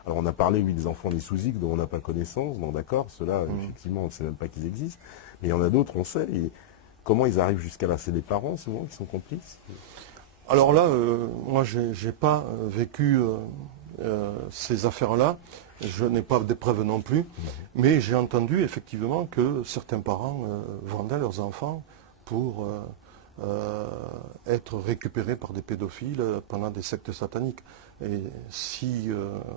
Alors, on a parlé, oui, des enfants des sous-IC dont on n'a pas connaissance, bon d'accord, ceux-là, effectivement, on ne sait même pas qu'ils existent, mais il y en a d'autres, on sait, et comment ils arrivent jusqu'à là? C'est les parents, souvent, qui sont complices? Alors là, moi, j'ai pas vécu ces affaires-là. Je n'ai pas de preuves non plus. Mais j'ai entendu effectivement que certains parents vendaient leurs enfants pour être récupérés par des pédophiles pendant des sectes sataniques. Et si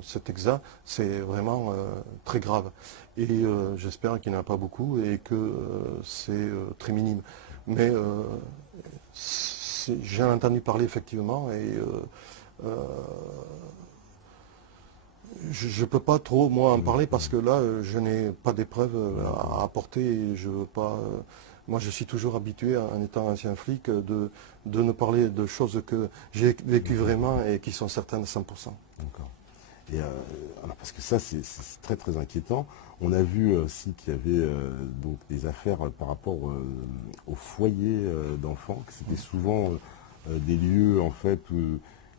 c'est exact, c'est vraiment très grave. Et j'espère qu'il n'y en a pas beaucoup et que c'est très minime. Mais j'ai entendu parler effectivement et je ne peux pas trop moi en parler parce que là je n'ai pas d'épreuves à apporter et je veux pas. Moi je suis toujours habitué en étant ancien flic de ne parler de choses que j'ai vécues vraiment et qui sont certaines à 100%. D'accord. Et alors parce que ça c'est très très inquiétant. On a vu aussi qu'il y avait donc des affaires par rapport au foyer d'enfants, que c'était souvent des lieux en fait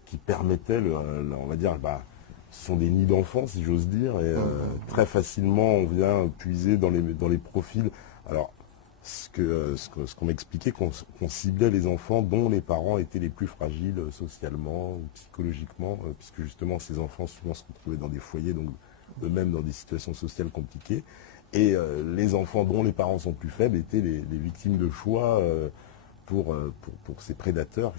qui permettaient, on va dire, ce sont des nids d'enfants si j'ose dire, et très facilement on vient puiser dans les profils. Alors ce qu'on m'expliquait, qu'on ciblait les enfants dont les parents étaient les plus fragiles socialement ou psychologiquement, puisque justement ces enfants souvent se retrouvaient dans des foyers, donc eux-mêmes dans des situations sociales compliquées, et les enfants dont les parents sont plus faibles étaient les victimes de choix pour ces prédateurs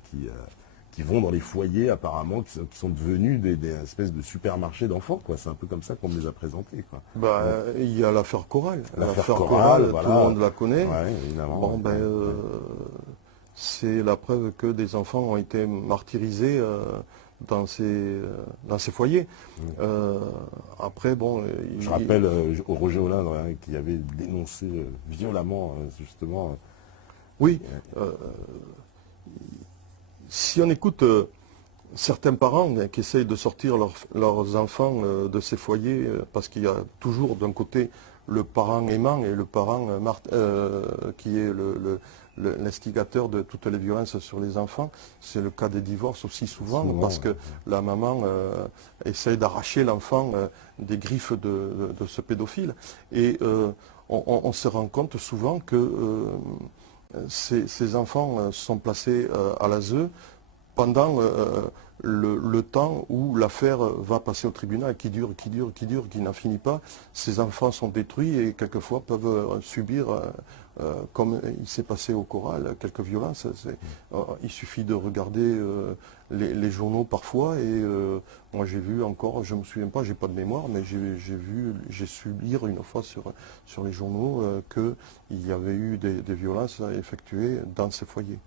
qui vont dans les foyers apparemment, qui sont devenus des espèces de supermarchés d'enfants, quoi. C'est un peu comme ça qu'on me les a présentés, quoi. Il y a l'affaire Coral. L'affaire Coral, voilà. Tout le monde la connaît. Ouais, évidemment. Bon, c'est la preuve que des enfants ont été martyrisés dans ces foyers. Après, bon... Je rappelle Roger Olindre qui avait dénoncé violemment, justement... Oui. Si on écoute certains parents qui essayent de sortir leurs enfants de ces foyers, parce qu'il y a toujours d'un côté le parent aimant et le parent qui est l'instigateur de toutes les violences sur les enfants. C'est le cas des divorces aussi souvent parce que la maman essaye d'arracher l'enfant des griffes de ce pédophile. Et on se rend compte souvent que ces enfants sont placés à l'ASE pendant le temps où l'affaire va passer au tribunal, qui dure, qui n'en finit pas. Ces enfants sont détruits et quelquefois peuvent subir, comme il s'est passé au Coral, quelques violences. Il suffit de regarder les journaux parfois et moi j'ai vu encore, je ne me souviens pas, j'ai pas de mémoire, mais j'ai su lire une fois sur les journaux qu'il y avait eu des violences effectuées dans ces foyers.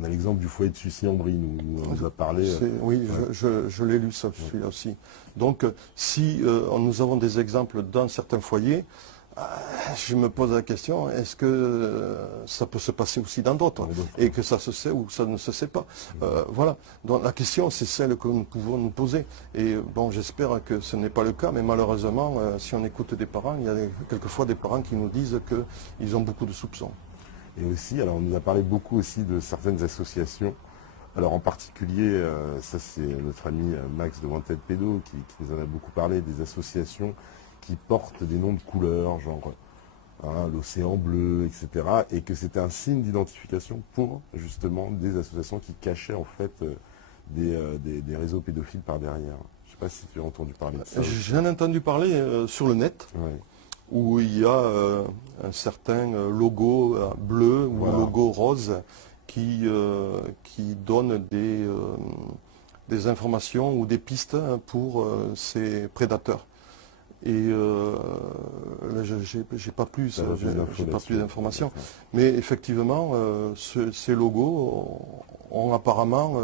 On a l'exemple du foyer de Sucy-en-Brie, où on nous a parlé. Oui, je l'ai lu, ça, celui-là aussi. Donc, si nous avons des exemples dans certains foyers, je me pose la question, est-ce que ça peut se passer aussi dans d'autres et que ça se sait ou ça ne se sait pas? Voilà. Donc, la question, c'est celle que nous pouvons nous poser. Et bon, j'espère que ce n'est pas le cas, mais malheureusement, si on écoute des parents, il y a quelquefois des parents qui nous disent qu'ils ont beaucoup de soupçons. Et aussi, alors on nous a parlé beaucoup aussi de certaines associations. Alors en particulier, ça c'est notre ami Max de Wanted Pédo qui nous en a beaucoup parlé, des associations qui portent des noms de couleurs, genre hein, l'océan bleu, etc. Et que c'était un signe d'identification pour justement des associations qui cachaient en fait des réseaux pédophiles par derrière. Je ne sais pas si tu as entendu parler de ça aussi. J'en ai entendu parler sur le net, Ouais. où il y a un certain logo bleu ou Voilà. logo rose qui donne des informations ou des pistes pour ces prédateurs. Et là, j'ai pas plus, Ça va plus d'infos j'ai pas là-dessus. plus d'informations. D'accord. Mais effectivement, ces logos ont apparemment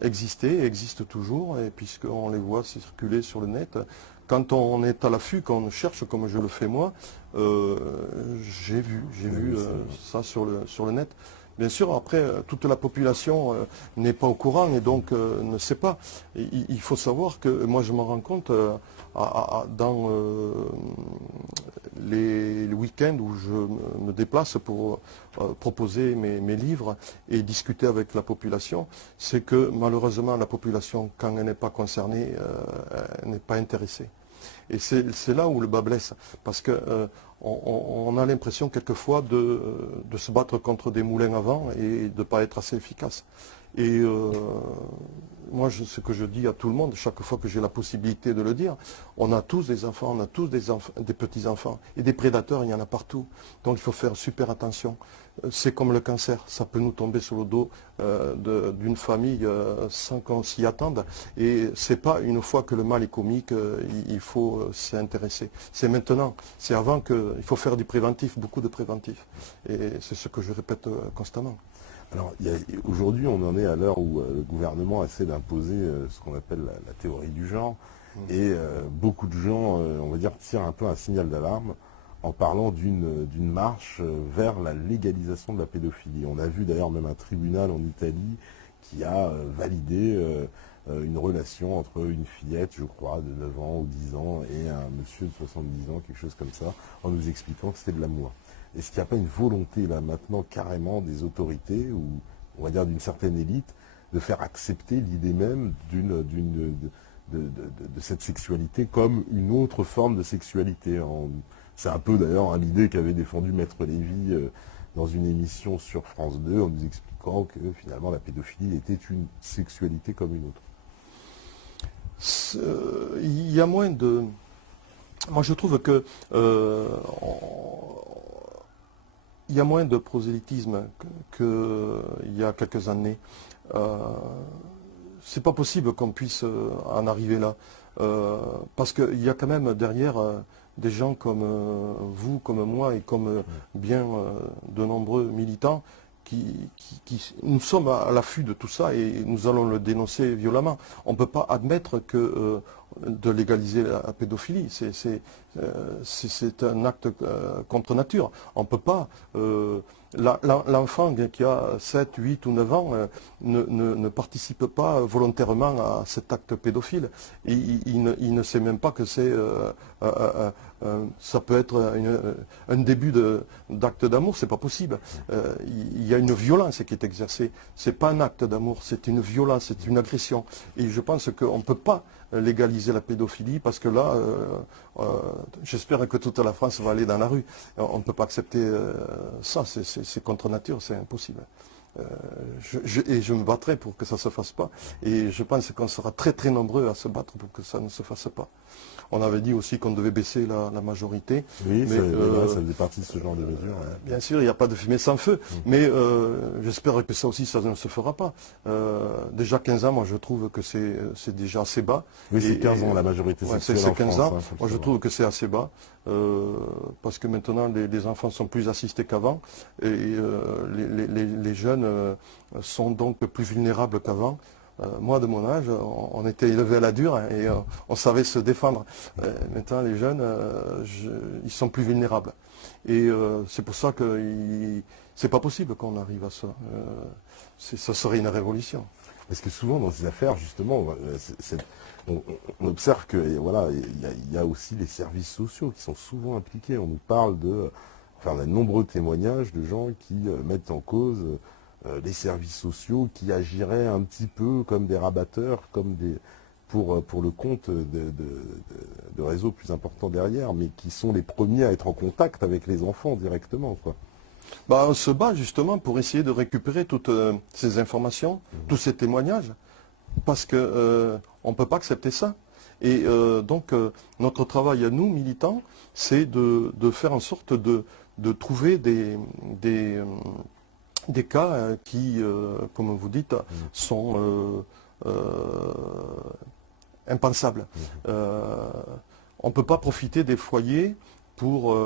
existé, existent toujours, et puisqu'on les voit circuler sur le net, quand on est à l'affût, quand on cherche, comme je le fais moi, j'ai vu Oui, ça sur le net. Bien sûr, après, toute la population n'est pas au courant et donc ne sait pas. Il faut savoir que moi, je me rends compte dans les week-ends où je me déplace pour proposer mes livres et discuter avec la population, c'est que malheureusement, la population, quand elle n'est pas concernée, elle n'est pas intéressée. Et c'est là où le bas blesse, parce que on a l'impression quelquefois de se battre contre des moulins à vent et de ne pas être assez efficace. Et moi, ce que je dis à tout le monde, chaque fois que j'ai la possibilité de le dire, on a tous des enfants, on a tous des petits-enfants. Et des prédateurs, il y en a partout. Donc il faut faire super attention. C'est comme le cancer, ça peut nous tomber sur le dos d'une famille sans qu'on s'y attende. Et c'est pas une fois que le mal est commis qu'il faut s'y intéresser. C'est maintenant, c'est avant il faut faire du préventif, beaucoup de préventif. Et c'est ce que je répète constamment. Alors, aujourd'hui, on en est à l'heure où le gouvernement essaie d'imposer ce qu'on appelle la théorie du genre. Et beaucoup de gens, on va dire, tirent un peu un signal d'alarme en parlant d'une marche vers la légalisation de la pédophilie. On a vu d'ailleurs même un tribunal en Italie qui a validé une relation entre une fillette, je crois, de 9 ans ou 10 ans et un monsieur de 70 ans, quelque chose comme ça, en nous expliquant que c'était de l'amour. Est-ce qu'il n'y a pas une volonté là maintenant carrément des autorités ou on va dire d'une certaine élite de faire accepter l'idée même de cette sexualité comme une autre forme de sexualité? C'est un peu d'ailleurs l'idée qu'avait défendu Maître Lévy dans une émission sur France 2 en nous expliquant que finalement la pédophilie était une sexualité comme une autre. Il y a moins de... Moi je trouve que il y a moins de prosélytisme qu'il y a quelques années. C'est pas possible qu'on puisse en arriver là. Parce qu'il y a quand même derrière des gens comme vous, comme moi et comme bien de nombreux militants nous sommes à l'affût de tout ça et nous allons le dénoncer violemment. On ne peut pas admettre de légaliser la pédophilie. C'est un acte contre nature. On ne peut pas... L'enfant qui a 7, 8 ou 9 ans ne participe pas volontairement à cet acte pédophile. Et il ne sait même pas que ça peut être un début d'acte d'amour, c'est pas possible. Il y a une violence qui est exercée. C'est pas un acte d'amour, c'est une violence, c'est une agression. Et je pense qu'on ne peut pas légaliser la pédophilie parce que là, j'espère que toute la France va aller dans la rue. On ne peut pas accepter ça, c'est contre nature, c'est impossible. Et je me battrai pour que ça ne se fasse pas. Et je pense qu'on sera très très nombreux à se battre pour que ça ne se fasse pas. On avait dit aussi qu'on devait baisser la majorité. Oui, ça faisait partie de ce genre de mesures. Ouais. Bien sûr, il n'y a pas de fumée sans feu. Mais j'espère que ça aussi, ça ne se fera pas. Déjà 15 ans, moi je trouve que c'est déjà assez bas. Oui, c'est 15 ans la majorité sexuelle c'est en 15 France. ans. Moi je trouve que c'est assez bas. Parce que maintenant les enfants sont plus assistés qu'avant. Et les jeunes sont donc plus vulnérables qu'avant. Moi, de mon âge, on était élevés à la dure et on savait se défendre. Maintenant, les jeunes, ils sont plus vulnérables. Et c'est pour ça que c'est pas possible qu'on arrive à ça. Ça serait une révolution. Parce que souvent, dans ces affaires, justement, on observe que voilà, il y a aussi les services sociaux qui sont souvent impliqués. On nous parle on a de nombreux témoignages de gens qui mettent en cause les services sociaux qui agiraient un petit peu comme des rabatteurs, pour le compte de réseaux plus importants derrière, mais qui sont les premiers à être en contact avec les enfants directement, quoi. Bah, on se bat justement pour essayer de récupérer toutes ces informations, tous ces témoignages, parce que on ne peut pas accepter ça. Et donc notre travail à nous, militants, c'est de faire en sorte de trouver des cas qui, comme vous dites, sont impensables. On ne peut pas profiter des foyers pour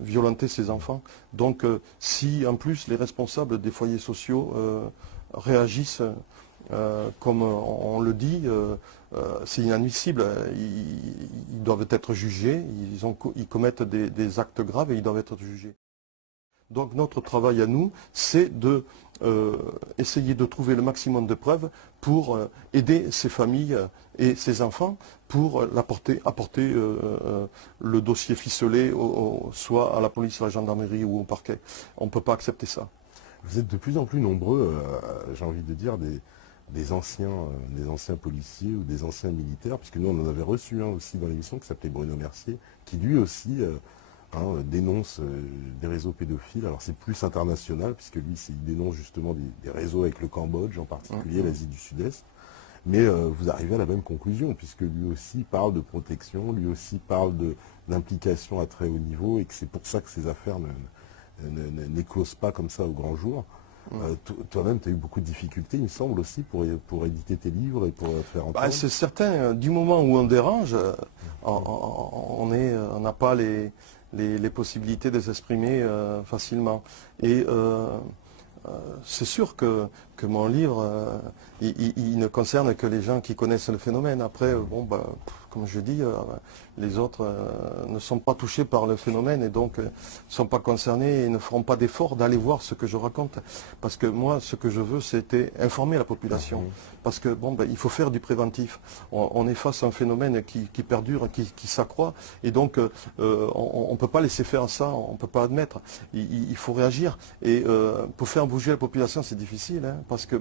violenter ses enfants. Donc si en plus les responsables des foyers sociaux réagissent comme on le dit, c'est inadmissible. Ils doivent être jugés, ils commettent des actes graves et ils doivent être jugés. Donc notre travail à nous, c'est de essayer de trouver le maximum de preuves pour aider ces familles et ces enfants pour apporter le dossier ficelé soit à la police, à la gendarmerie ou au parquet. On ne peut pas accepter ça. Vous êtes de plus en plus nombreux, j'ai envie de dire, des anciens policiers ou des anciens militaires, puisque nous on en avait reçu un aussi dans l'émission qui s'appelait Bruno Mercier, qui lui aussi dénonce des réseaux pédophiles. Alors c'est plus international, puisque lui il dénonce justement des réseaux avec le Cambodge, en particulier l'Asie du Sud-Est. Mais vous arrivez à la même conclusion, puisque lui aussi parle de protection, lui aussi parle d'implication à très haut niveau, et que c'est pour ça que ces affaires n'éclosent pas comme ça au grand jour. Toi-même, tu as eu beaucoup de difficultés, il me semble aussi, pour éditer tes livres et pour faire entendre. C'est certain, du moment où on dérange, on n'a pas les possibilités de s'exprimer facilement. Et c'est sûr que mon livre, il ne concerne que les gens qui connaissent le phénomène. Après, comme je dis, les autres ne sont pas touchés par le phénomène et donc ne sont pas concernés et ne feront pas d'effort d'aller voir ce que je raconte. Parce que moi, ce que je veux, c'était informer la population. Parce que il faut faire du préventif. On est face à un phénomène qui perdure, qui s'accroît. Et donc, on ne peut pas laisser faire ça, on ne peut pas admettre. Il faut réagir. Et pour faire bouger la population, c'est difficile. Hein, parce que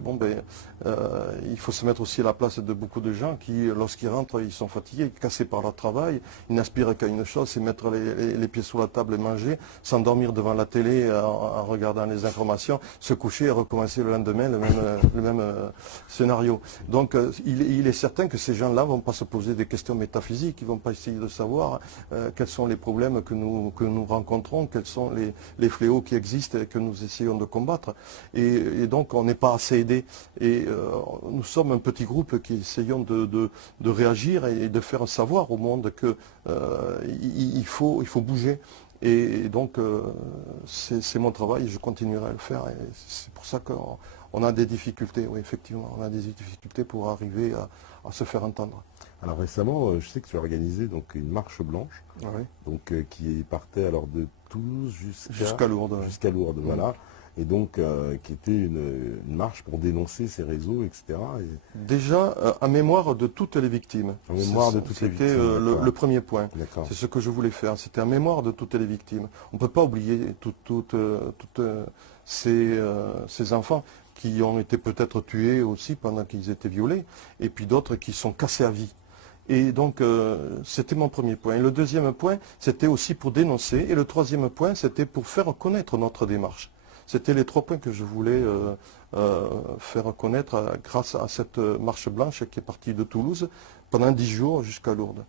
il faut se mettre aussi à la place de beaucoup de gens qui, lorsqu'ils rentrent, ils sont fatigués, cassés par leur travail. Ils n'aspirent qu'à une chose, c'est mettre les pieds sous la table et manger, s'endormir devant la télé en regardant les informations, se coucher et recommencer le lendemain le même scénario. Donc il est certain que ces gens-là ne vont pas se poser des questions métaphysiques, ils ne vont pas essayer de savoir quels sont les problèmes que nous rencontrons, quels sont les fléaux qui existent et que nous essayons de combattre. Et donc on n'est pas assez aidés. Et nous sommes un petit groupe qui essayons de réagir et de faire savoir au monde qu'il faut bouger. Et donc c'est mon travail, je continuerai à le faire. Et c'est pour ça qu'on a des difficultés, oui, effectivement, on a des difficultés pour arriver à se faire entendre. Alors récemment, je sais que tu as organisé donc une marche blanche, donc qui partait alors de Toulouse jusqu'à Lourdes. Jusqu'à Lourdes, voilà. Et donc qui était une marche pour dénoncer ces réseaux, etc. Déjà, en mémoire de toutes les victimes. En mémoire de toutes les victimes. C'était le premier point. C'est ce que je voulais faire. C'était en mémoire de toutes les victimes. On ne peut pas oublier toutes ces enfants qui ont été peut-être tués aussi pendant qu'ils étaient violés, et puis d'autres qui sont cassés à vie. Et donc, c'était mon premier point. Et le deuxième point, c'était aussi pour dénoncer. Et le troisième point, c'était pour faire connaître notre démarche. C'était les 3 points que je voulais faire connaître grâce à cette marche blanche qui est partie de Toulouse pendant 10 jours jusqu'à Lourdes.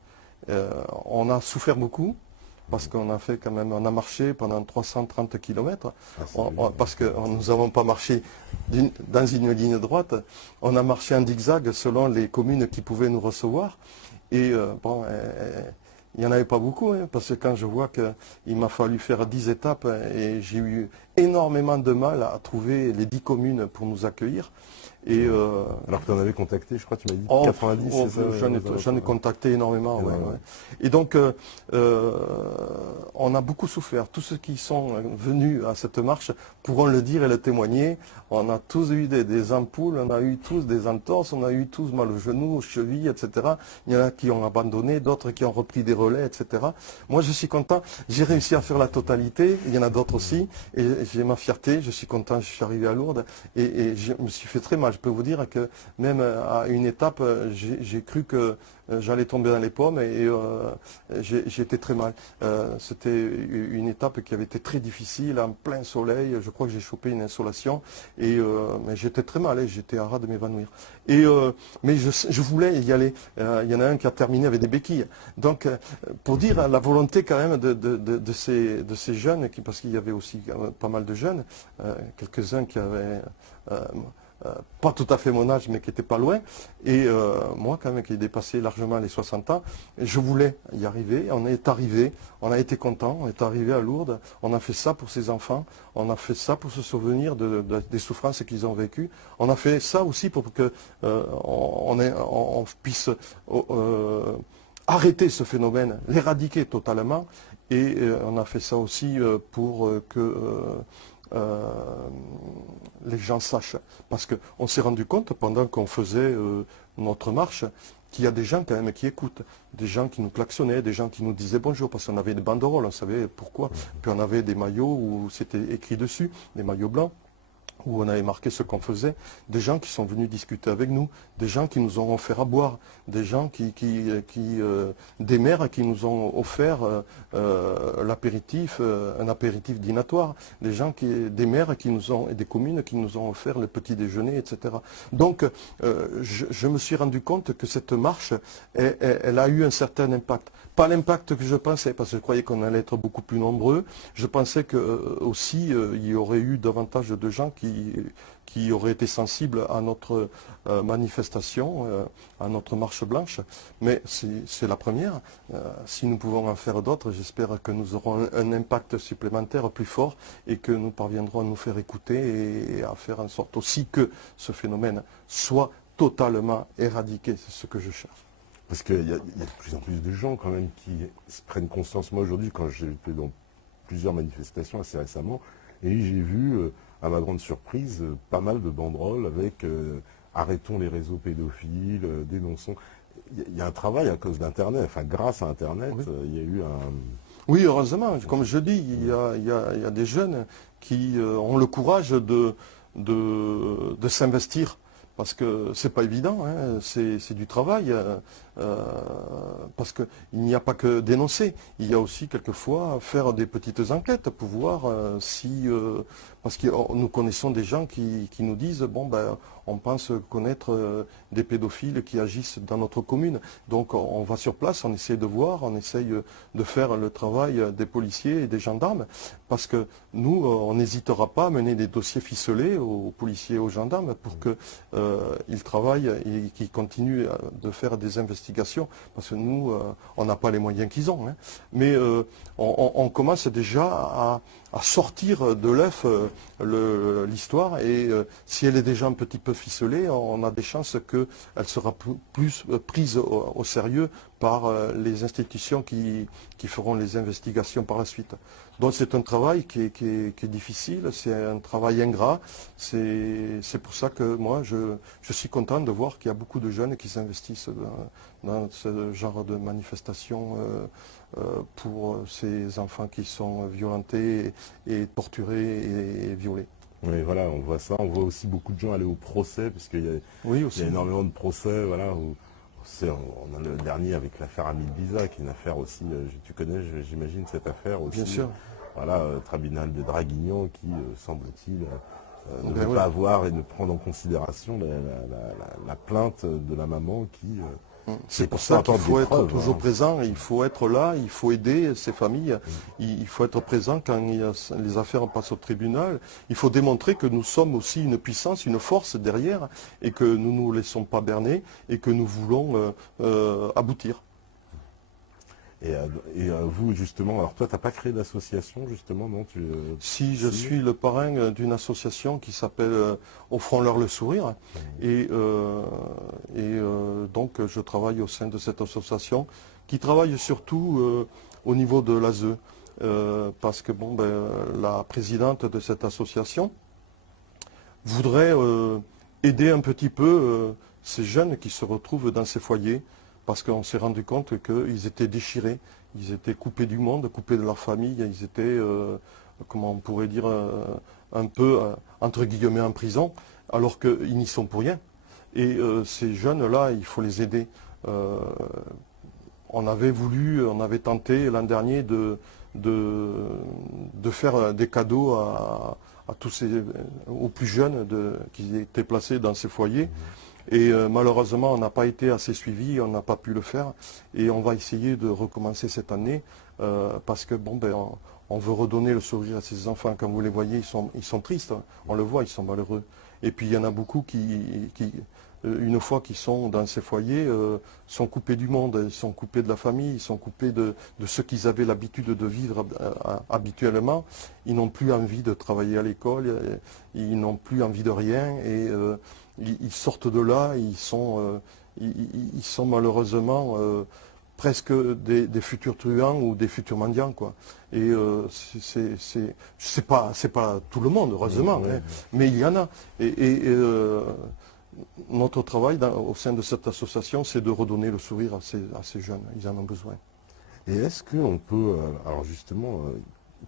On a souffert beaucoup parce qu'on a fait quand même, on a marché pendant 330 km, parce que nous n'avons pas marché dans une ligne droite, on a marché en zigzag selon les communes qui pouvaient nous recevoir. Et il n'y en avait pas beaucoup, hein, parce que quand je vois qu'il m'a fallu faire 10 étapes et j'ai eu énormément de mal à trouver les 10 communes pour nous accueillir. Et alors que tu en avais contacté, je crois que tu m'as dit 90, c'est ça? J'en ai contacté énormément, ouais. Et donc, on a beaucoup souffert. Tous ceux qui sont venus à cette marche pourront le dire et le témoigner. On a tous eu des ampoules, on a eu tous des entorses, on a eu tous mal aux genoux, aux chevilles, etc. Il y en a qui ont abandonné, d'autres qui ont repris des relais, etc. Moi, je suis content. J'ai réussi à faire la totalité. Il y en a d'autres aussi. Et j'ai ma fierté. Je suis content. Je suis arrivé à Lourdes et je me suis fait très mal Je peux vous dire que même à une étape, j'ai cru que j'allais tomber dans les pommes et j'étais très mal. C'était une étape qui avait été très difficile, en plein soleil. Je crois que j'ai chopé une insolation mais j'étais très mal, j'étais à ras de m'évanouir. Mais je voulais y aller. Il y en a un qui a terminé avec des béquilles. Donc, pour dire la volonté quand même de ces jeunes, parce qu'il y avait aussi pas mal de jeunes, quelques-uns qui avaient pas tout à fait mon âge, mais qui n'étaient pas loin, et moi quand même qui ai dépassé largement les 60 ans, je voulais y arriver, on est arrivé, on a été content, on est arrivé à Lourdes, on a fait ça pour ces enfants, on a fait ça pour se souvenir des souffrances qu'ils ont vécues, on a fait ça aussi pour que on puisse arrêter ce phénomène, l'éradiquer totalement, et on a fait ça aussi pour que les gens sachent. Parce qu'on s'est rendu compte, pendant qu'on faisait notre marche, qu'il y a des gens quand même qui écoutent, des gens qui nous klaxonnaient, des gens qui nous disaient bonjour, parce qu'on avait des banderoles, on savait pourquoi. Puis on avait des maillots où c'était écrit dessus, des maillots blancs, où on avait marqué ce qu'on faisait, des gens qui sont venus discuter avec nous, des gens qui nous ont offert à boire, des gens des maires qui nous ont offert l'apéritif, un apéritif dinatoire, des maires et des communes qui nous ont offert le petit déjeuner, etc. Donc, je me suis rendu compte que cette marche, elle a eu un certain impact. Pas l'impact que je pensais, parce que je croyais qu'on allait être beaucoup plus nombreux. Je pensais que aussi il y aurait eu davantage de gens qui auraient été sensibles à notre manifestation, à notre marche blanche. Mais c'est la première. Si nous pouvons en faire d'autres, j'espère que nous aurons un impact supplémentaire plus fort et que nous parviendrons à nous faire écouter et à faire en sorte aussi que ce phénomène soit totalement éradiqué. C'est ce que je cherche. Parce qu'il y a de plus en plus de gens quand même qui se prennent conscience. Moi aujourd'hui, quand j'ai été dans plusieurs manifestations assez récemment, et j'ai vu, à ma grande surprise, pas mal de banderoles avec arrêtons les réseaux pédophiles, dénonçons. Il y a un travail à cause d'Internet, enfin grâce à Internet, oui. Il y a eu un... Oui, heureusement, comme je dis, il y a des jeunes qui ont le courage de s'investir. Parce que c'est pas évident, hein, c'est du travail, parce qu'il n'y a pas que dénoncer, il y a aussi quelquefois faire des petites enquêtes pour voir parce que nous connaissons des gens qui nous disent, bon ben on pense connaître des pédophiles qui agissent dans notre commune. Donc on va sur place, on essaie de voir, on essaye de faire le travail des policiers et des gendarmes, parce que nous, on n'hésitera pas à mener des dossiers ficelés aux policiers et aux gendarmes pour qu'ils travaillent et qu'ils continuent de faire des investigations, parce que nous, on n'a pas les moyens qu'ils ont. Hein. Mais on commence déjà à sortir de l'œuf l'histoire, et si elle est déjà un petit peu ficelée, on a des chances qu'elle sera plus prise au sérieux par les institutions qui feront les investigations par la suite. Donc c'est un travail qui est difficile, c'est un travail ingrat. C'est pour ça que moi je suis content de voir qu'il y a beaucoup de jeunes qui s'investissent dans ce genre de manifestations pour ces enfants qui sont violentés et torturés et violés. Oui, voilà, on voit ça. On voit aussi beaucoup de gens aller au procès, parce qu'il y a énormément de procès, voilà, où on a le dernier avec l'affaire Amil Biza, qui est une affaire aussi, tu connais, j'imagine, cette affaire aussi. Bien sûr. Voilà, tribunal de Draguignan qui, semble-t-il, ne veut pas avoir et ne prendre en considération la plainte de la maman qui... C'est pour ça qu'il faut être toujours présent, il faut être là, il faut aider ces familles, il faut être présent quand les affaires passent au tribunal. Il faut démontrer que nous sommes aussi une puissance, une force derrière, et que nous ne nous laissons pas berner, et que nous voulons aboutir. Et vous, justement, alors toi, tu n'as pas créé d'association, justement, non Si, je suis le parrain d'une association qui s'appelle Offrons-leur le sourire. Et donc, je travaille au sein de cette association, qui travaille surtout au niveau de l'ASE. Parce que la présidente de cette association voudrait aider un petit peu ces jeunes qui se retrouvent dans ces foyers, parce qu'on s'est rendu compte qu'ils étaient déchirés, ils étaient coupés du monde, coupés de leur famille, ils étaient comment on pourrait dire, un peu, entre guillemets, en prison, alors qu'ils n'y sont pour rien. Et ces jeunes-là, il faut les aider. On avait tenté l'an dernier de faire des cadeaux aux plus jeunes qui étaient placés dans ces foyers. Et malheureusement, on n'a pas été assez suivi, on n'a pas pu le faire. Et on va essayer de recommencer cette année parce que on veut redonner le sourire à ces enfants. Comme vous les voyez, ils sont tristes. Hein. On le voit, ils sont malheureux. Et puis il y en a beaucoup une fois qu'ils sont dans ces foyers, sont coupés du monde, ils sont coupés de la famille, ils sont coupés de ce qu'ils avaient l'habitude de vivre habituellement. Ils n'ont plus envie de travailler à l'école, ils n'ont plus envie de rien et ils sortent de là, ils sont malheureusement presque des futurs truands ou des futurs mendiants, quoi. Et c'est pas tout le monde, heureusement, hein, mais il y en a. Notre travail au sein de cette association, c'est de redonner le sourire à ces jeunes. Ils en ont besoin. Et est-ce qu'on peut, alors justement,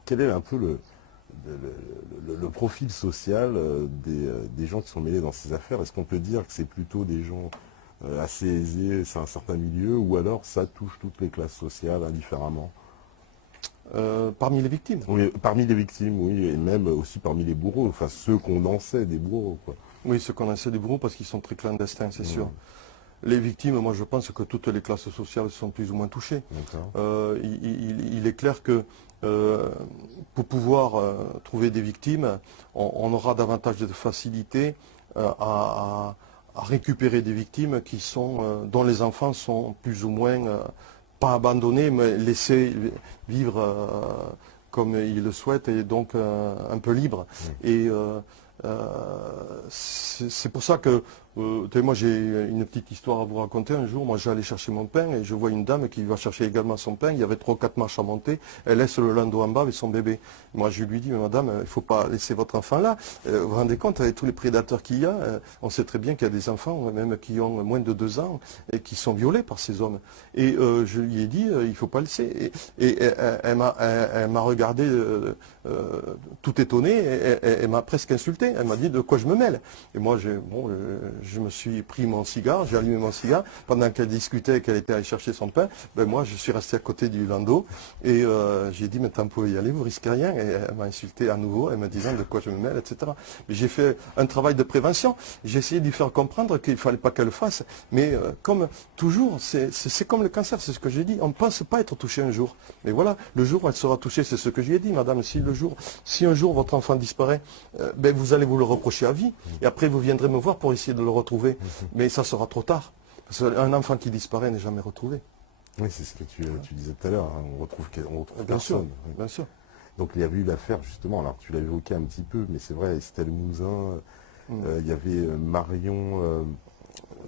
quel est un peu le profil social des gens qui sont mêlés dans ces affaires? Est-ce qu'on peut dire que c'est plutôt des gens assez aisés, c'est un certain milieu, ou alors ça touche toutes les classes sociales indifféremment? Parmi les victimes? Oui, parmi les victimes, oui, et même aussi parmi les bourreaux, enfin ceux qu'on en sait des bourreaux, quoi. Oui, ceux qu'on essaie des bourreaux parce qu'ils sont très clandestins, c'est sûr. Les victimes, moi je pense que toutes les classes sociales sont plus ou moins touchées. Il est clair que pour pouvoir trouver des victimes, on aura davantage de facilité à récupérer des victimes dont les enfants sont plus ou moins pas abandonnés, mais laissés vivre comme ils le souhaitent et donc un peu libres. Et c'est pour ça que, moi j'ai une petite histoire à vous raconter. Un jour, moi j'allais chercher mon pain et je vois une dame qui va chercher également son pain. Il y avait 3 ou 4 marches à monter. Elle laisse le landau en bas avec son bébé. Moi je lui dis, mais madame, il ne faut pas laisser votre enfant là. Vous vous rendez compte, avec tous les prédateurs qu'il y a, on sait très bien qu'il y a des enfants, même qui ont moins de 2 ans, et qui sont violés par ces hommes. Et je lui ai dit, il ne faut pas laisser. Et elle m'a regardé tout étonné, elle m'a presque insulté. Elle m'a dit de quoi je me mêle. Et moi, je me suis pris mon cigare, j'ai allumé mon cigare. Pendant qu'elle discutait, qu'elle était allée chercher son pain, moi, je suis resté à côté du landau. Et j'ai dit, maintenant, vous pouvez y aller, vous risquez rien. Et elle m'a insulté à nouveau, en me disant de quoi je me mêle, etc. Mais j'ai fait un travail de prévention. J'ai essayé de lui faire comprendre qu'il ne fallait pas qu'elle le fasse. Mais comme toujours, c'est comme le cancer, c'est ce que j'ai dit. On ne pense pas être touché un jour. Mais voilà, le jour où elle sera touchée, c'est ce que j'ai dit, madame. Si un jour votre enfant disparaît, vous allez vous le reprocher à vie. Et après, vous viendrez me voir pour essayer de le retrouver. Mais ça sera trop tard. Parce qu'un enfant qui disparaît n'est jamais retrouvé. Oui, c'est ce que tu disais tout à l'heure. Hein. On retrouve bien personne. Sûr, bien sûr. Donc il y avait eu l'affaire, justement, alors tu l'as évoqué un petit peu, mais c'est vrai, Estelle Mouzin, il y avait Marion,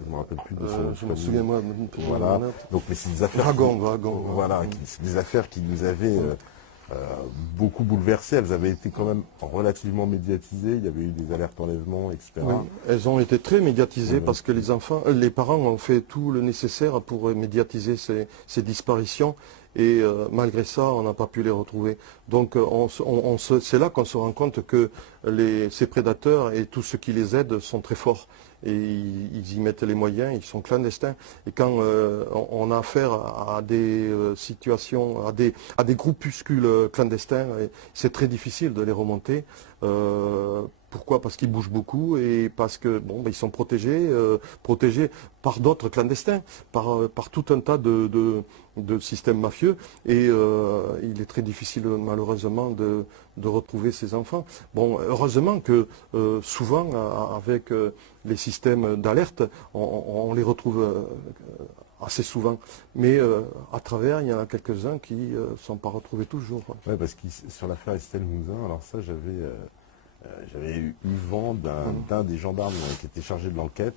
je ne me rappelle plus de son nom. Je me souviens, moi. Voilà. Donc, mais c'est des affaires. Dragon. Voilà, c'est des affaires qui nous avaient beaucoup bouleversés. Elles avaient été quand même relativement médiatisées. Il y avait eu des alertes enlèvement, etc. Oui, elles ont été très médiatisées parce que les parents ont fait tout le nécessaire pour médiatiser ces disparitions. Et malgré ça, on n'a pas pu les retrouver. Donc c'est là qu'on se rend compte que ces prédateurs et tous ceux qui les aident sont très forts. Et ils y mettent les moyens, ils sont clandestins. Et quand on a affaire à des situations, à des groupuscules clandestins, c'est très difficile de les remonter. Pourquoi? Parce qu'ils bougent beaucoup et parce que ils sont protégés par d'autres clandestins, par tout un tas de systèmes mafieux. Et il est très difficile malheureusement de retrouver ces enfants. Bon, heureusement que souvent avec les systèmes d'alerte, on les retrouve assez souvent. Mais à travers, il y en a quelques-uns qui ne sont pas retrouvés toujours. Oui, parce que sur l'affaire Estelle Mouzin, alors ça j'avais eu vent d'un des gendarmes qui était chargé de l'enquête,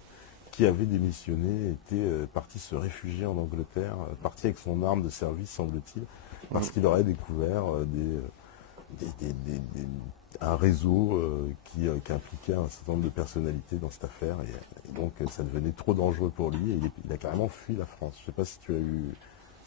qui avait démissionné, était parti se réfugier en Angleterre, parti avec son arme de service, semble-t-il, parce qu'il aurait découvert un réseau qui impliquait un certain nombre de personnalités dans cette affaire. Et donc ça devenait trop dangereux pour lui et il a carrément fui la France. Je ne sais pas si tu as eu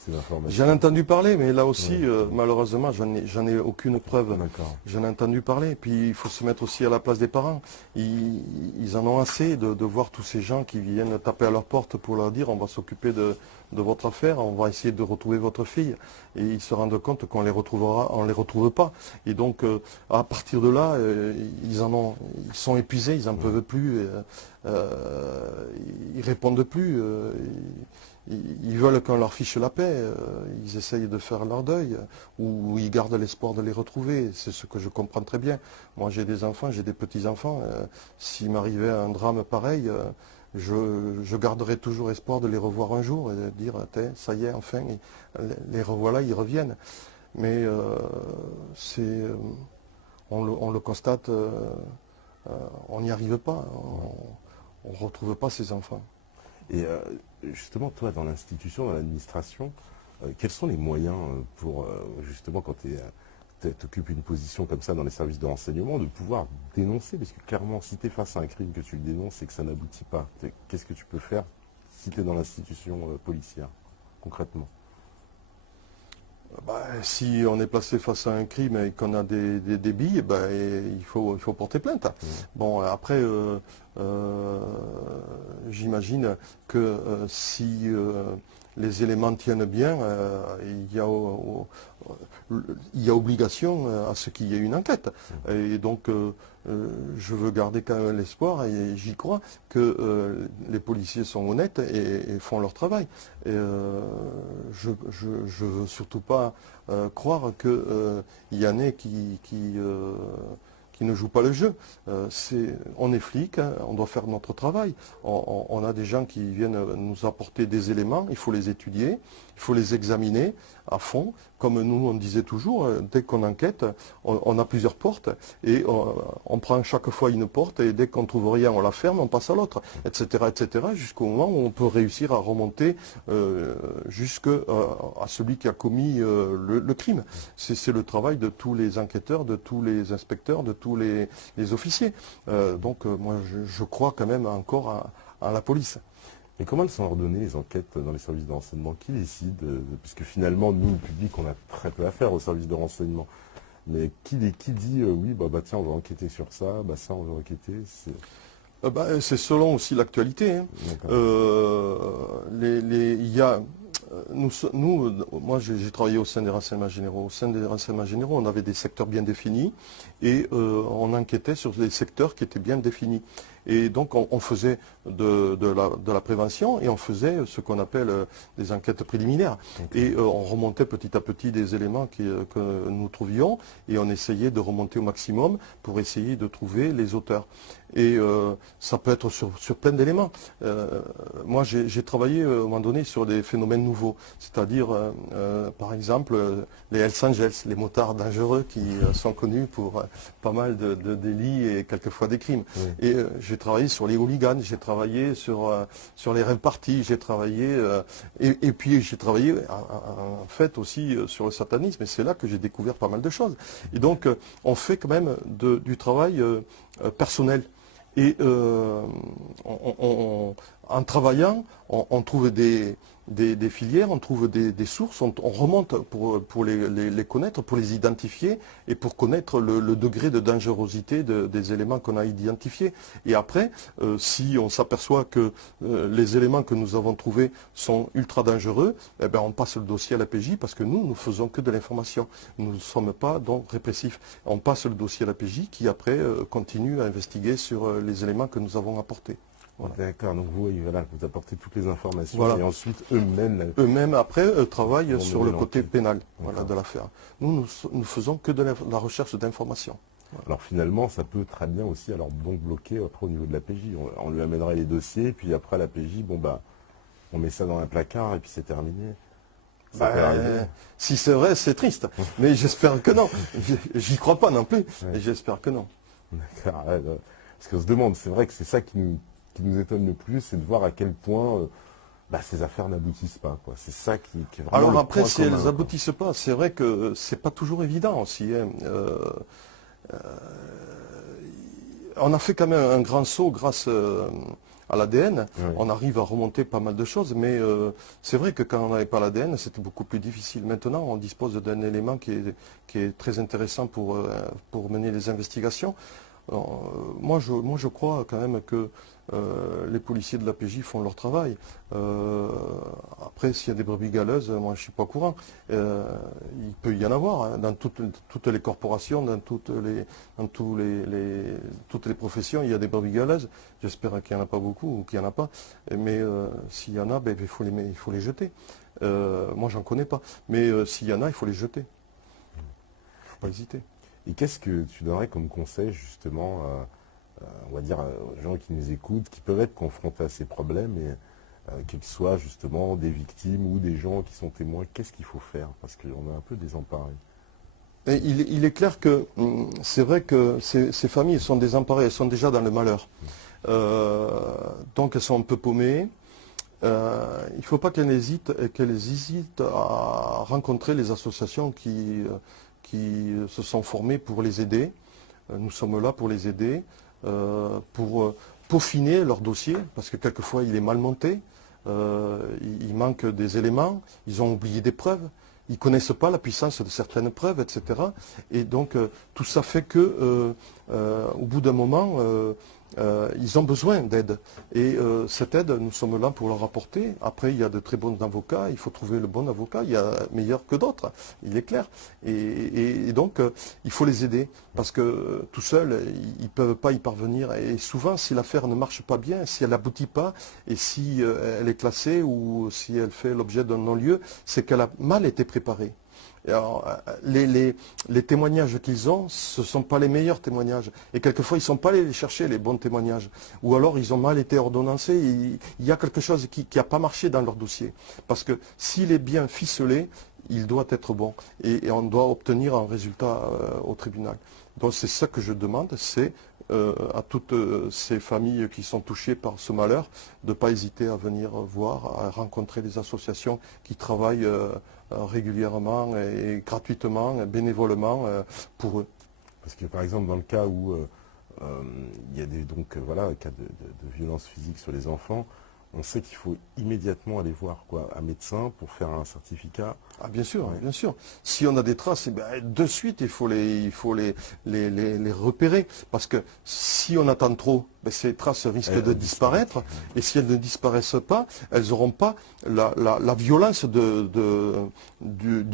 ces informations? J'en ai entendu parler, mais là aussi, Ouais. malheureusement, j'en ai aucune preuve. D'accord. J'en ai entendu parler. Puis il faut se mettre aussi à la place des parents. Ils en ont assez de voir tous ces gens qui viennent taper à leur porte pour leur dire on va s'occuper de votre affaire, on va essayer de retrouver votre fille. Et ils se rendent compte qu'on les retrouvera, on les retrouve pas. Et donc, à partir de là, ils sont épuisés, ils en peuvent plus. Ils répondent plus. Ils veulent qu'on leur fiche la paix, ils essayent de faire leur deuil, ou ils gardent l'espoir de les retrouver. C'est ce que je comprends très bien. Moi j'ai des enfants, j'ai des petits-enfants. S'il m'arrivait un drame pareil, je garderai toujours espoir de les revoir un jour et de dire, ça y est, enfin, les revoilà, ils reviennent. Mais on le constate, on n'y arrive pas, on ne retrouve pas ces enfants. Et justement, toi, dans l'institution, dans l'administration, quels sont les moyens pour, justement, quand tu occupes une position comme ça dans les services de renseignement, de pouvoir dénoncer? Parce que clairement, si tu es face à un crime, que tu le dénonces et que ça n'aboutit pas, qu'est-ce que tu peux faire si tu es dans l'institution policière, concrètement? Si on est placé face à un crime et qu'on a des billes, il faut porter plainte. Bon, après, j'imagine que si les éléments tiennent bien, il y a obligation à ce qu'il y ait une enquête. Et donc, je veux garder quand même l'espoir, et j'y crois, que les policiers sont honnêtes et font leur travail. Et, je veux surtout pas croire qu'il y en ait qui ne jouent pas le jeu. On est flic, hein, on doit faire notre travail. On a des gens qui viennent nous apporter des éléments, il faut les étudier, il faut les examiner à fond. Comme nous, on disait toujours, dès qu'on enquête, on a plusieurs portes et on prend chaque fois une porte et dès qu'on ne trouve rien, on la ferme, on passe à l'autre, etc., jusqu'au moment où on peut réussir à remonter jusqu'à celui qui a commis le crime. C'est le travail de tous les enquêteurs, de tous les inspecteurs, de tous les officiers. Donc moi, je crois quand même encore à la police. Et comment elles sont ordonnées, les enquêtes dans les services de renseignement? Qui décide? Puisque finalement, nous, le public, on a très peu à faire aux services de renseignement. Mais qui dit oui, tiens, on va enquêter sur ça, ça, on va enquêter? C'est selon aussi l'actualité. Hein. Moi, j'ai travaillé au sein des renseignements généraux. Au sein des renseignements généraux, on avait des secteurs bien définis et on enquêtait sur des secteurs qui étaient bien définis. Et donc, on faisait de la prévention et on faisait ce qu'on appelle des enquêtes préliminaires. Et on remontait petit à petit des éléments que nous trouvions et on essayait de remonter au maximum pour essayer de trouver les auteurs. Et ça peut être sur plein d'éléments. Moi, j'ai travaillé à un moment donné sur des phénomènes nouveaux, c'est-à-dire, par exemple, les Hells Angels, les motards dangereux qui sont connus pour pas mal de délits et quelquefois des crimes. Oui. Et j'ai travaillé sur les hooligans, j'ai travaillé sur les rêves parties, j'ai travaillé, et puis j'ai travaillé en fait aussi sur le satanisme, et c'est là que j'ai découvert pas mal de choses. Et donc, on fait quand même du travail personnel. Et en travaillant, on trouve des filières, on trouve des sources, on remonte pour les connaître, pour les identifier et pour connaître le degré de dangerosité des éléments qu'on a identifiés. Et après, si on s'aperçoit que les éléments que nous avons trouvés sont ultra dangereux, on passe le dossier à la PJ parce que nous ne faisons que de l'information. Nous ne sommes pas donc répressifs. On passe le dossier à la PJ qui après continue à investiguer sur les éléments que nous avons apportés. Voilà. D'accord, donc vous apportez toutes les informations et ensuite eux-mêmes après travaillent sur le côté pénal de l'affaire. Nous faisons que de la recherche d'informations. Voilà. Alors finalement, ça peut très bien aussi donc bloquer après au niveau de la PJ. On lui amènerait les dossiers, puis après la PJ, on met ça dans un placard et puis c'est terminé. Si c'est vrai, c'est triste. Mais j'espère que non. J'y crois pas non plus. Et j'espère que non. D'accord. Parce qu'on se demande, c'est vrai que c'est ça qui nous étonne le plus, c'est de voir à quel point ces affaires n'aboutissent pas. C'est ça qui est vraiment. Alors après, si elles n'aboutissent pas, c'est vrai que c'est pas toujours évident aussi. Hein. on a fait quand même un grand saut grâce à l'ADN. Oui. On arrive à remonter pas mal de choses, mais c'est vrai que quand on n'avait pas l'ADN, c'était beaucoup plus difficile. Maintenant, on dispose d'un élément qui est très intéressant pour mener les investigations. Moi, je crois quand même que les policiers de l'APJ font leur travail. Après, s'il y a des brebis galeuses, moi je ne suis pas au courant. Il peut y en avoir hein, dans toutes les corporations, dans toutes les professions, il y a des brebis galeuses. J'espère qu'il n'y en a pas beaucoup ou qu'il n'y en a pas. Mais s'il y en a, ben, il faut les jeter. Moi, j'en connais pas. Mais s'il y en a, il faut les jeter. Il ne faut pas hésiter. Et qu'est-ce que tu donnerais comme conseil justement, on va dire, aux gens qui nous écoutent, qui peuvent être confrontés à ces problèmes, et qu'ils soient justement des victimes ou des gens qui sont témoins, qu'est-ce qu'il faut faire? Parce qu'on est un peu désemparés. Et il est clair que c'est vrai que ces familles sont désemparées, elles sont déjà dans le malheur. Donc elles sont un peu paumées. Il ne faut pas qu'elles hésitent à rencontrer les associations qui se sont formées pour les aider. Nous sommes là pour les aider, pour peaufiner leur dossier, parce que quelquefois il est mal monté, il manque des éléments, ils ont oublié des preuves, ils ne connaissent pas la puissance de certaines preuves, etc. Et donc tout ça fait que, au bout d'un moment, ils ont besoin d'aide. Et cette aide, nous sommes là pour leur apporter. Après, il y a de très bons avocats, il faut trouver le bon avocat, il y a meilleur que d'autres, il est clair. Et donc, il faut les aider, parce que tout seuls, ils ne peuvent pas y parvenir. Et souvent, si l'affaire ne marche pas bien, si elle n'aboutit pas, et si elle est classée, ou si elle fait l'objet d'un non-lieu, c'est qu'elle a mal été préparée. Et alors, les témoignages qu'ils ont, ce ne sont pas les meilleurs témoignages. Et quelquefois, ils ne sont pas allés les chercher, les bons témoignages. Ou alors, ils ont mal été ordonnancés. Il y a quelque chose qui n'a pas marché dans leur dossier. Parce que s'il est bien ficelé, il doit être bon. Et on doit obtenir un résultat au tribunal. Donc, c'est ça que je demande, c'est à toutes ces familles qui sont touchées par ce malheur, de ne pas hésiter à venir voir, à rencontrer des associations qui travaillent régulièrement et gratuitement, bénévolement pour eux. Parce que par exemple, dans le cas où il y a voilà, cas de violence physique sur les enfants, on sait qu'il faut immédiatement aller voir un médecin pour faire un certificat. Ah bien sûr, Ouais. bien sûr. Si on a des traces, de suite il faut les repérer. Parce que si on attend trop, ces traces risquent de disparaître. Et si elles ne disparaissent pas, elles n'auront pas la violence du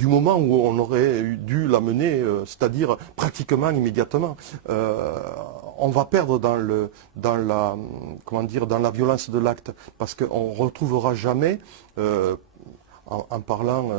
moment où on aurait dû la mener, c'est-à-dire pratiquement immédiatement. On va perdre dans la violence de l'acte. Parce qu'on ne retrouvera jamais, en parlant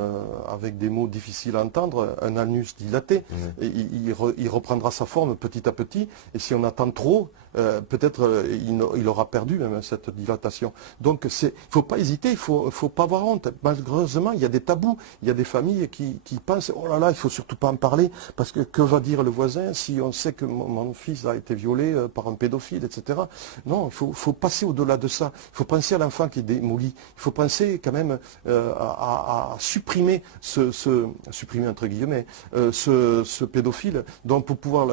avec des mots difficiles à entendre, un anus dilaté. Et il reprendra sa forme petit à petit. Et si on attend trop, peut-être il aura perdu même cette dilatation. Donc il ne faut pas hésiter, il ne faut pas avoir honte. Malheureusement, il y a des tabous. Il y a des familles qui pensent, oh là là, il ne faut surtout pas en parler, parce que va dire le voisin si on sait que mon fils a été violé par un pédophile, etc. Non, il faut passer au-delà de ça. Il faut penser à l'enfant qui est démoli. Il faut penser quand même à supprimer supprimer entre guillemets, ce pédophile. Donc pour pouvoir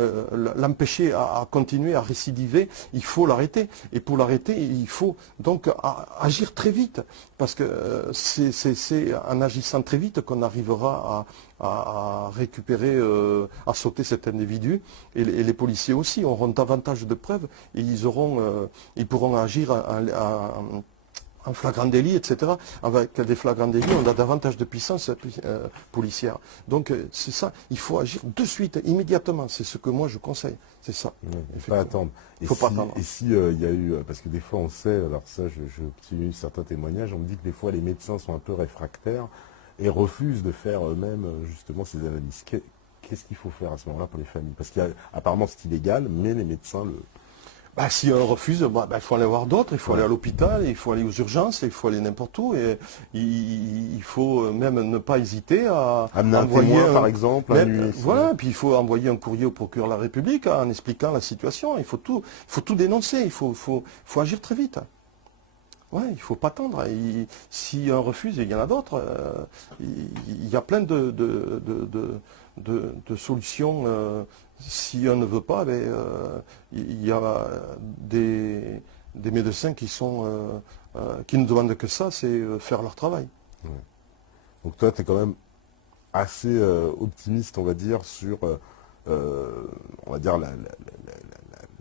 l'empêcher à continuer à récidiver, il faut l'arrêter. Et pour l'arrêter, il faut donc agir très vite. Parce que c'est en agissant très vite qu'on arrivera à récupérer, à sauter cet individu. Et les policiers aussi auront davantage de preuves et ils pourront agir en flagrant délit, etc. Avec des flagrants délits, on a davantage de puissance policière. Donc c'est ça, il faut agir de suite, immédiatement. C'est ce que moi je conseille. C'est ça. Il ne faut pas attendre. Faut pas attendre. Et si il y a eu, parce que des fois on sait, alors ça j'ai eu certains témoignages, on me dit que des fois les médecins sont un peu réfractaires et refusent de faire eux-mêmes justement ces analyses. Qu'est-ce qu'il faut faire à ce moment-là pour les familles? Parce qu'apparemment c'est illégal, mais les médecins le... Si on refuse, il faut aller voir d'autres, il faut aller à l'hôpital, il faut aller aux urgences, il faut aller n'importe où. Et il faut même ne pas hésiter à amener envoyer un témoin, par exemple. Voilà, puis il faut envoyer un courrier au procureur de la République en expliquant la situation. Il faut tout dénoncer, il faut agir très vite. Ouais, il ne faut pas attendre. Si un refuse, il y en a d'autres. Il y a plein de solutions. Si un ne veut pas, il y a des médecins qui ne demandent que ça, c'est faire leur travail. Ouais. Donc toi, tu es quand même assez optimiste, on va dire, sur on va dire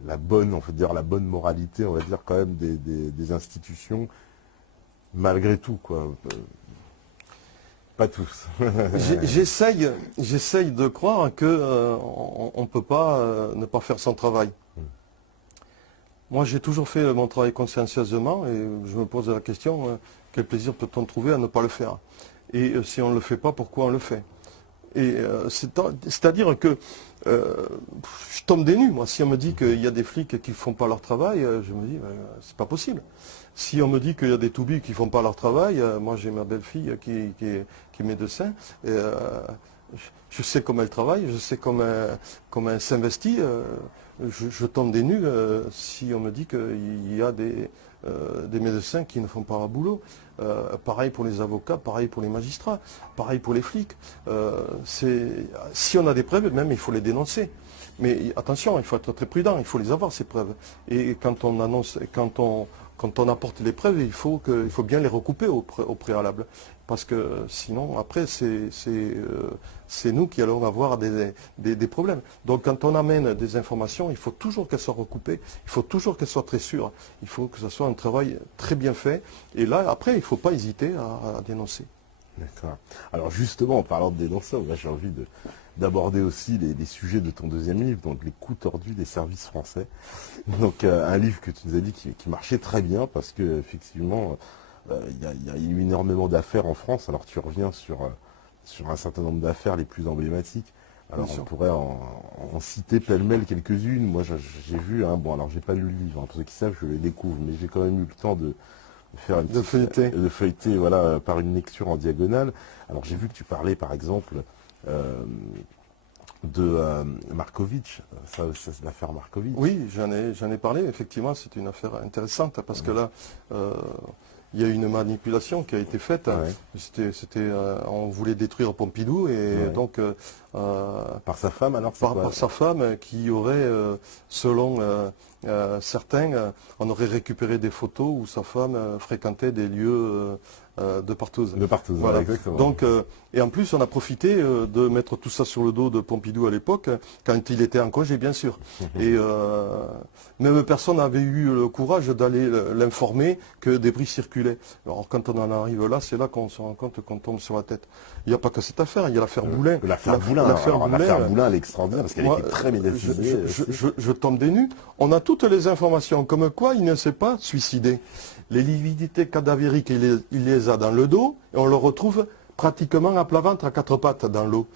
la bonne, on va dire la bonne moralité, on va dire quand même des institutions, malgré tout, quoi. Pas tous. J'essaye de croire que on ne peut pas ne pas faire son travail. Moi, j'ai toujours fait mon travail consciencieusement et je me pose la question, quel plaisir peut-on trouver à ne pas le faire? Et si on ne le fait pas, pourquoi on le fait? Et c'est-à-dire que je tombe des nues, moi. Si on me dit qu'il y a des flics qui ne font pas leur travail, je me dis, c'est pas possible. Si on me dit qu'il y a des toubis qui ne font pas leur travail, moi j'ai ma belle-fille qui est médecin, et, je sais comment elle travaille, je sais comment elle s'investit. Je tombe des nues si on me dit qu'il y a des médecins qui ne font pas leur boulot. Pareil pour les avocats, pareil pour les magistrats, pareil pour les flics. Si on a des preuves, même il faut les dénoncer. Mais attention, il faut être très prudent, il faut les avoir ces preuves. Et quand on annonce, quand on apporte les preuves, il faut bien les recouper au préalable. Parce que sinon, après, c'est nous qui allons avoir des problèmes. Donc quand on amène des informations, il faut toujours qu'elles soient recoupées, il faut toujours qu'elles soient très sûres, il faut que ce soit un travail très bien fait. Et là, après, il ne faut pas hésiter à dénoncer. D'accord. Alors justement, en parlant de dénonceurs, moi j'ai envie d'aborder aussi les sujets de ton deuxième livre, donc les coups tordus des services français. Donc un livre que tu nous as dit qui marchait très bien parce que effectivement il y a eu énormément d'affaires en France. Alors tu reviens sur un certain nombre d'affaires les plus emblématiques. Alors on pourrait en citer pêle-mêle quelques-unes. Moi j'ai vu, hein, bon alors j'ai pas lu le livre, hein, pour ceux qui savent je le découvre, mais j'ai quand même eu le temps de faire de feuilleter voilà, par une lecture en diagonale. Alors j'ai vu que tu parlais par exemple de Markovitch, ça c'est l'affaire Markovitch. Oui, j'en ai parlé, effectivement, c'est une affaire intéressante parce que là, il y a une manipulation qui a été faite. Ouais. On voulait détruire Pompidou et ouais. Donc par sa femme alors par sa femme qui aurait, selon certains, on aurait récupéré des photos où sa femme fréquentait des lieux de partouze. De partouze, voilà. Exactement. Donc, et en plus, on a profité de mettre tout ça sur le dos de Pompidou à l'époque, quand il était en congé, bien sûr. Et même personne n'avait eu le courage d'aller l'informer que des bris circulaient. Alors quand on en arrive là, c'est là qu'on se rend compte qu'on tombe sur la tête. Il n'y a pas que cette affaire, il y a l'affaire Boulin. L'affaire Boulin, elle est extraordinaire parce qu'elle était très médiatisée. Je tombe des nues. On a toutes les informations, comme quoi il ne s'est pas suicidé. Les lividités cadavériques, il les a dans le dos et on le retrouve pratiquement à plat ventre, à quatre pattes dans l'eau.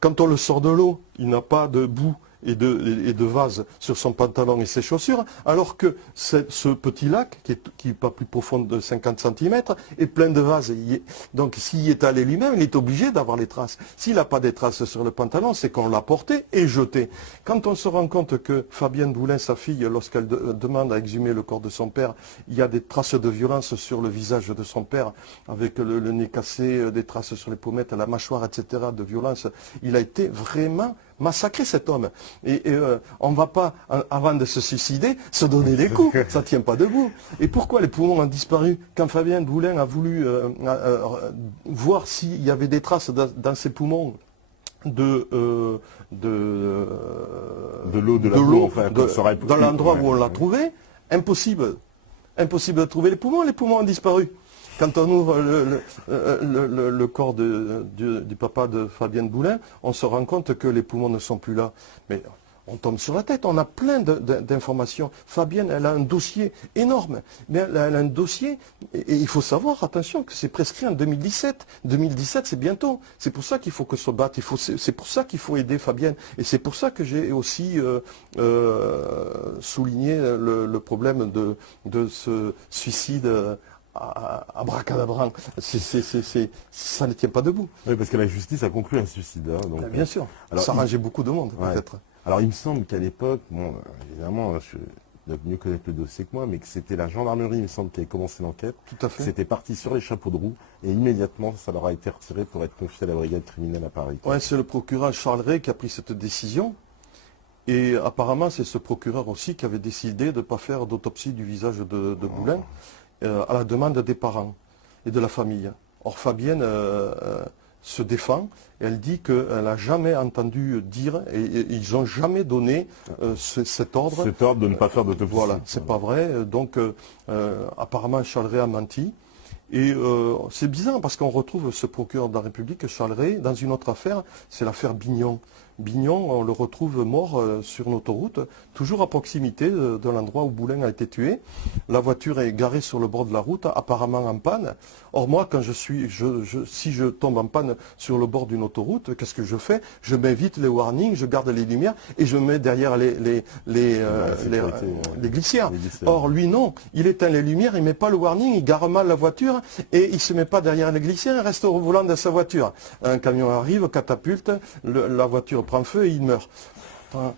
Quand on le sort de l'eau, il n'a pas de boue et de vase sur son pantalon et ses chaussures, alors que ce petit lac, qui est pas plus profond de 50 cm, est plein de vases. Donc s'il y est allé lui-même, il est obligé d'avoir les traces. S'il n'a pas des traces sur le pantalon, c'est qu'on l'a porté et jeté. Quand on se rend compte que Fabienne Boulin, sa fille, lorsqu'elle demande à exhumer le corps de son père, il y a des traces de violence sur le visage de son père, avec le nez cassé, des traces sur les pommettes, la mâchoire, etc., de violence, il a été vraiment massacrer cet homme. Et on ne va pas, avant de se suicider, se donner des coups. Ça ne tient pas debout. Et pourquoi les poumons ont disparu? Quand Fabien Boulin a voulu voir s'il y avait des traces dans ses poumons de l'eau, dans l'endroit où on l'a trouvé, impossible de trouver les poumons ont disparu. Quand on ouvre le corps du papa de Fabienne Boulin, on se rend compte que les poumons ne sont plus là. Mais on tombe sur la tête, on a plein d'informations. Fabienne, elle a un dossier énorme. Mais elle a un dossier, et il faut savoir, attention, que c'est prescrit en 2017. 2017, c'est bientôt. C'est pour ça qu'il faut que se battre. C'est pour ça qu'il faut aider Fabienne. Et c'est pour ça que j'ai aussi souligné le problème de ce suicide à bracadabrant. Ça ne tient pas debout. Oui, parce que la justice a conclu un suicide. Hein, donc, bien sûr. Alors, ça arrangeait beaucoup de monde, ouais. peut-être. Alors, il me semble qu'à l'époque, bon, évidemment, doivent mieux connaître le dossier que moi, mais que c'était la gendarmerie, il me semble, qui avait commencé l'enquête. Tout à fait. C'était parti sur les chapeaux de roue et immédiatement ça leur a été retiré pour être confié à la brigade criminelle à Paris. Ouais, c'est le procureur Charles Ray qui a pris cette décision. Et apparemment, c'est ce procureur aussi qui avait décidé de ne pas faire d'autopsie du visage de Boulin à la demande des parents et de la famille. Or, Fabienne se défend. Elle dit qu'elle n'a jamais entendu dire, et ils n'ont jamais donné cet ordre. Cet ordre de ne pas faire d'autopsie. Voilà, c'est pas vrai. Donc, apparemment, Charles Ray a menti. Et c'est bizarre parce qu'on retrouve ce procureur de la République, Charles Ray, dans une autre affaire, c'est l'affaire Bignon. Bignon, on le retrouve mort sur une autoroute, toujours à proximité de l'endroit où Boulin a été tué. La voiture est garée sur le bord de la route, apparemment en panne. Or moi, quand si je tombe en panne sur le bord d'une autoroute, qu'est-ce que je fais? Je m'évite les warnings, je garde les lumières et je mets derrière les glissières. Or lui non, il éteint les lumières, il met pas le warning, il gare mal la voiture et il se met pas derrière les glissières, il reste au volant de sa voiture. Un camion arrive, catapulte, la voiture prend feu et il meurt. Enfin,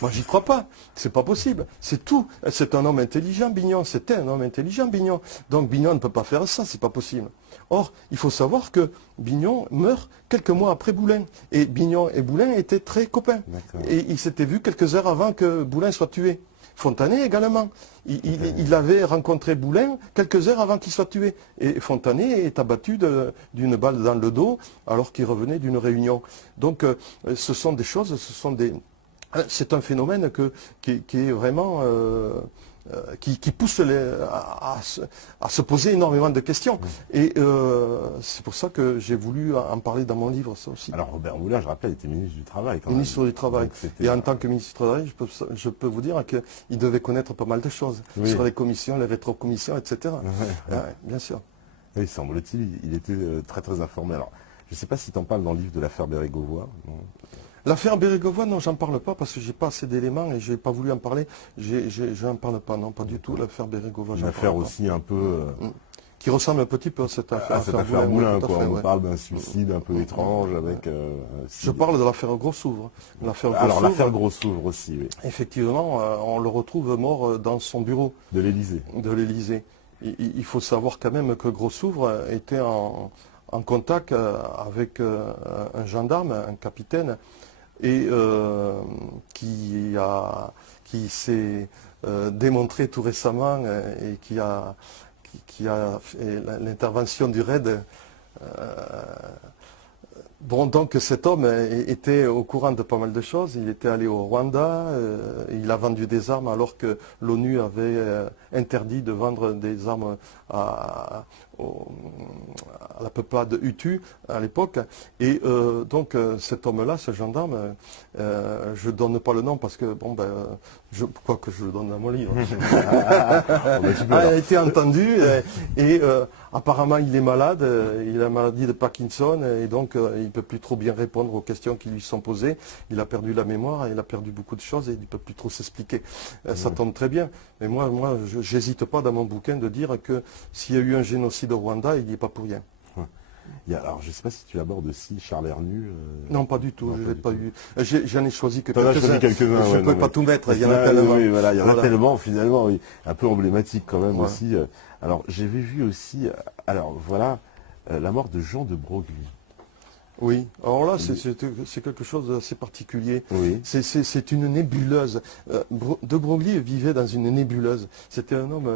moi j'y crois pas, c'est pas possible, c'est tout. C'est un homme intelligent, Bignon, c'était un homme intelligent, Bignon. Donc Bignon ne peut pas faire ça, c'est pas possible. Or, il faut savoir que Bignon meurt quelques mois après Boulin. Et Bignon et Boulin étaient très copains. Et ils s'étaient vus quelques heures avant que Boulin soit tué. Fontanet également. Il avait rencontré Boulin quelques heures avant qu'il soit tué. Et Fontanet est abattu d'une balle dans le dos alors qu'il revenait d'une réunion. Donc ce sont des choses, c'est un phénomène qui est vraiment qui pousse à se poser énormément de questions. Et c'est pour ça que j'ai voulu en parler dans mon livre, ça aussi. Alors Robert Boulin, je rappelle, était ministre du Travail. Ministre du Travail. Et en tant que ministre du Travail, je peux vous dire qu'il devait connaître pas mal de choses sur les commissions, les rétrocommissions, etc. Bien sûr. Oui, semble-t-il, il était très très informé. Alors, je ne sais pas si tu en parles dans le livre de l'affaire Bérégovoy. L'affaire Bérégovoy, non, j'en parle pas parce que j'ai pas assez d'éléments et j'ai pas voulu en parler. J'en parle pas, non, pas du tout. L'affaire Bérégovoy. Une affaire aussi un peu qui ressemble un petit peu à cette affaire. Cette affaire Boulin, quoi. On parle d'un suicide un peu étrange avec. Je parle de l'affaire Grossouvre. Alors l'affaire Grossouvre aussi, oui. Effectivement, on le retrouve mort dans son bureau. De l'Élysée. De l'Élysée. Il faut savoir quand même que Grossouvre était en contact avec un gendarme, un capitaine, et qui s'est démontré tout récemment et qui a fait l'intervention du RAID. Bon, donc cet homme était au courant de pas mal de choses. Il était allé au Rwanda, il a vendu des armes alors que l'ONU avait interdit de vendre des armes à la peuplade Hutu à l'époque. Et donc cet homme-là, ce gendarme, je ne donne pas le nom parce que, bon, quoi que je le donne dans mon livre, a été entendu et apparemment il est malade, il a la maladie de Parkinson et donc il ne peut plus trop bien répondre aux questions qui lui sont posées. Il a perdu la mémoire, il a perdu beaucoup de choses et il ne peut plus trop s'expliquer. Ça tombe très bien. Mais moi je n'hésite pas dans mon bouquin de dire que s'il y a eu un génocide au Rwanda, il n'y est pas pour rien. Alors, je ne sais pas si tu abordes aussi Charles Hernu. Non, pas du tout. Je l'ai pas eu. J'en ai choisi que quelques-uns. Je ne peux pas tout mettre. Il y en a tellement. Oui, voilà, il y en a tellement, finalement, oui. Un peu emblématique quand même aussi. Alors, j'avais vu aussi, la mort de Jean de Broglie. Oui, alors là, c'est quelque chose d'assez particulier. Oui. C'est une nébuleuse. De Broglie vivait dans une nébuleuse. C'était un homme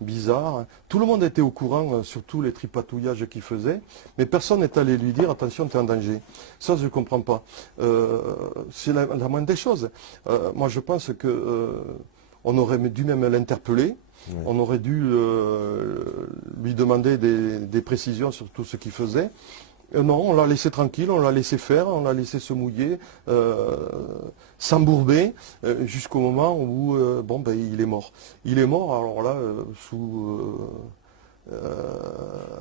bizarre. Tout le monde était au courant, surtout les tripatouillages qu'il faisait, mais personne n'est allé lui dire, attention, tu es en danger. Ça, je ne comprends pas. C'est la moindre des choses. Moi, je pense qu'on aurait dû même l'interpeller. Oui. On aurait dû lui demander des précisions sur tout ce qu'il faisait. Non, on l'a laissé tranquille, on l'a laissé faire, on l'a laissé se mouiller, s'embourber, jusqu'au moment où il est mort. Il est mort, alors là,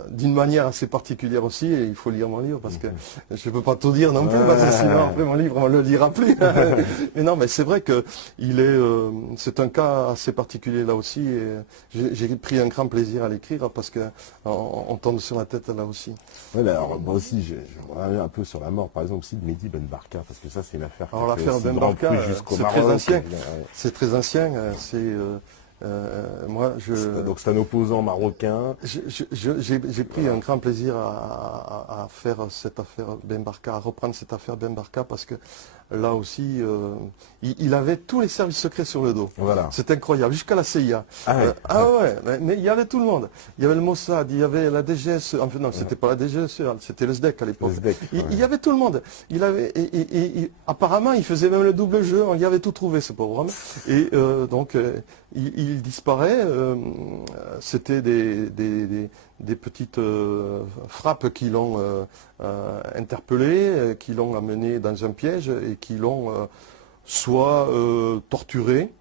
d'une manière assez particulière aussi, et il faut lire mon livre parce que je ne peux pas tout dire non plus, parce que sinon après mon livre on ne le lira plus. Mais non, mais c'est vrai que c'est un cas assez particulier là aussi, et j'ai pris un grand plaisir à l'écrire parce qu'on tombe sur la tête là aussi. Ouais, alors moi aussi, je reviens un peu sur la mort, par exemple aussi de Mehdi Ben Barka, parce que ça c'est une affaire Alors qui fait l'affaire aussi Ben grand Barka, bruit jusqu'au c'est Maroc. très ancien. Ouais. C'est très ancien. Moi, Donc c'est un opposant marocain. j'ai pris un grand plaisir à faire cette affaire Ben Barka, à reprendre cette affaire Ben Barka, parce que là aussi, il avait tous les services secrets sur le dos. Voilà. C'est incroyable, jusqu'à la CIA. Ouais. Mais il y avait tout le monde. Il y avait le Mossad, il y avait la DGSE. Enfin non, c'était pas la DGSE, c'était le SDEC à l'époque. Il y avait tout le monde. Apparemment, il faisait même le double jeu. Il y avait tout trouvé, ce pauvre homme. Et donc, il disparaît. C'était des petites frappes qui l'ont interpellé, qui l'ont amené dans un piège et qui l'ont soit torturé,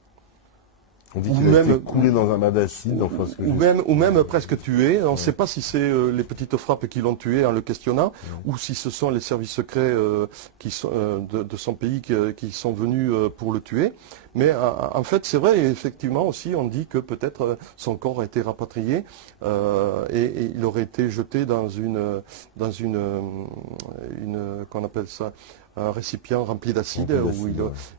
On dit qu'il a été coulé dans un bain d'acide. Ou même presque tué. On ne sait pas si c'est les petites frappes qui l'ont tué en le questionnant, ou si ce sont les services secrets de son pays qui sont venus pour le tuer. Mais en fait, c'est vrai, effectivement aussi, on dit que peut-être son corps a été rapatrié et il aurait été jeté dans qu'on appelle ça, un récipient rempli d'acide,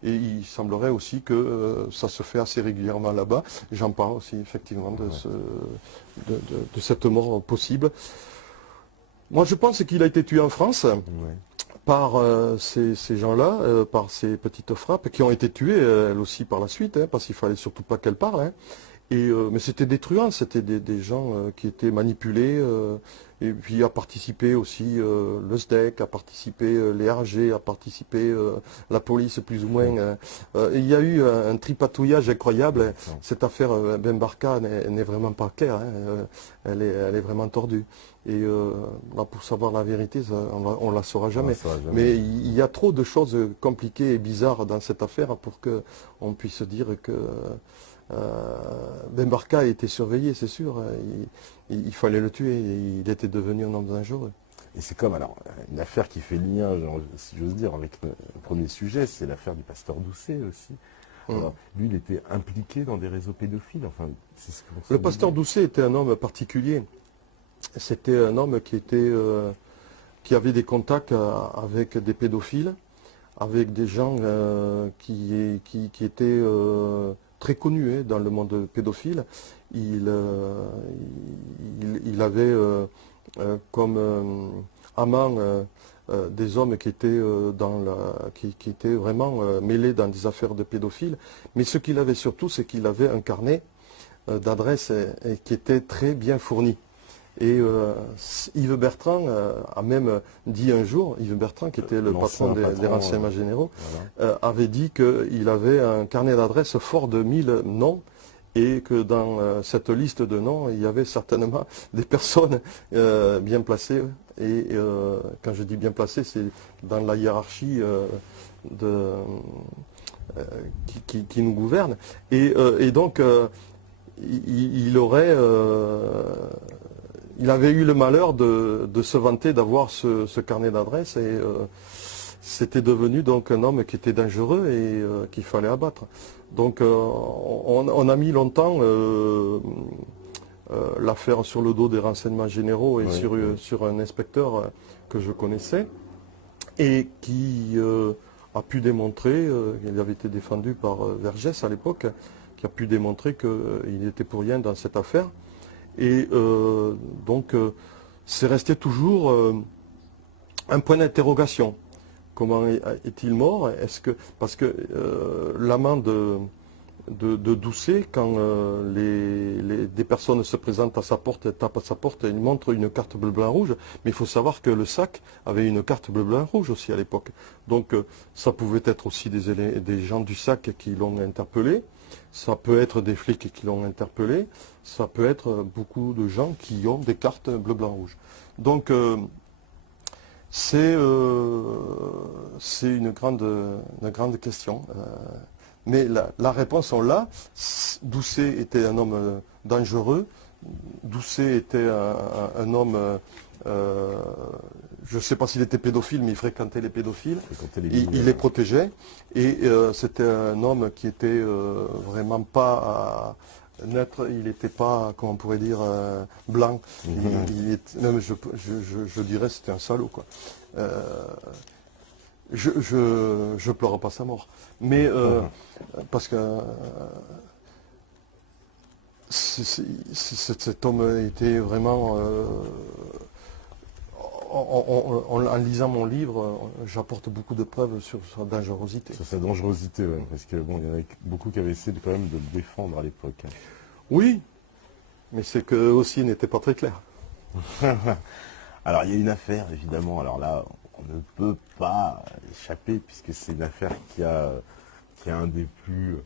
et il semblerait aussi que ça se fait assez régulièrement là-bas. J'en parle aussi effectivement de cette mort possible. Moi je pense qu'il a été tué en France par ces gens-là, par ces petites frappes, qui ont été tuées elles aussi par la suite, parce qu'il fallait surtout pas qu'elles parlent. Mais c'était des truands, c'était des gens qui étaient manipulés, et puis a participé aussi le SDEC, a participé les RG, a participé la police plus ou moins. Il y a eu un tripatouillage incroyable. Cette affaire Ben Barka n'est vraiment pas claire, elle est vraiment tordue. Et là, pour savoir la vérité, on ne la saura jamais. Mais il y a trop de choses compliquées et bizarres dans cette affaire pour qu'on puisse dire que Ben Barka a été surveillé, c'est sûr. Il fallait le tuer. Il était devenu un homme dangereux. Et c'est comme, alors, une affaire qui fait lien, si j'ose dire, avec le premier sujet, c'est l'affaire du pasteur Doucet aussi. Alors, lui, il était impliqué dans des réseaux pédophiles. Enfin, le pasteur Doucet était un homme particulier. C'était un homme qui avait des contacts avec des pédophiles, avec des gens qui étaient très connu dans le monde pédophile. Il avait comme amant des hommes qui étaient qui étaient vraiment mêlés dans des affaires de pédophiles. Mais ce qu'il avait surtout, c'est qu'il avait un carnet d'adresses qui était très bien fourni. Et Yves Bertrand a même dit un jour, Yves Bertrand qui était le patron des renseignements généraux, avait dit qu'il avait un carnet d'adresses fort de 1000 noms et que dans cette liste de noms, il y avait certainement des personnes bien placées. Et quand je dis bien placées, c'est dans la hiérarchie qui nous gouverne. Et donc, il avait eu le malheur de se vanter d'avoir ce carnet d'adresses et c'était devenu donc un homme qui était dangereux et qu'il fallait abattre. Donc on a mis longtemps l'affaire sur le dos des renseignements généraux et sur un inspecteur que je connaissais et qui a pu démontrer, il avait été défendu par Vergès à l'époque, qui a pu démontrer qu'il n'était pour rien dans cette affaire. Et donc, c'est resté toujours un point d'interrogation. Comment est-il mort? Parce que l'amant de Doucet, quand des personnes se présentent à sa porte, tapent à sa porte, il montre une carte bleu-blanc-rouge. Mais il faut savoir que le SAC avait une carte bleu-blanc-rouge aussi à l'époque. Donc, ça pouvait être aussi des gens du SAC qui l'ont interpellé. Ça peut être des flics qui l'ont interpellé, ça peut être beaucoup de gens qui ont des cartes bleu-blanc-rouge. Donc c'est une grande question. Mais la réponse, on l'a. Doucet était un homme dangereux, Doucet était un homme, je ne sais pas s'il était pédophile, mais il fréquentait les pédophiles. Il les protégeait. Et c'était un homme qui était vraiment pas neutre, il n'était pas, comment on pourrait dire, blanc. Même je dirais c'était un salaud, quoi. Je pleure pas sa mort. Mais parce que cet homme était vraiment... en lisant mon livre, j'apporte beaucoup de preuves sur sa dangerosité. Sur sa dangerosité, ouais, parce que bon, il y en a beaucoup qui avaient essayé quand même de le défendre à l'époque. Oui, mais c'est qu'eux aussi n'étaient pas très clairs. Alors il y a une affaire, évidemment, alors là, on ne peut pas échapper, puisque c'est une affaire qui a un des plus,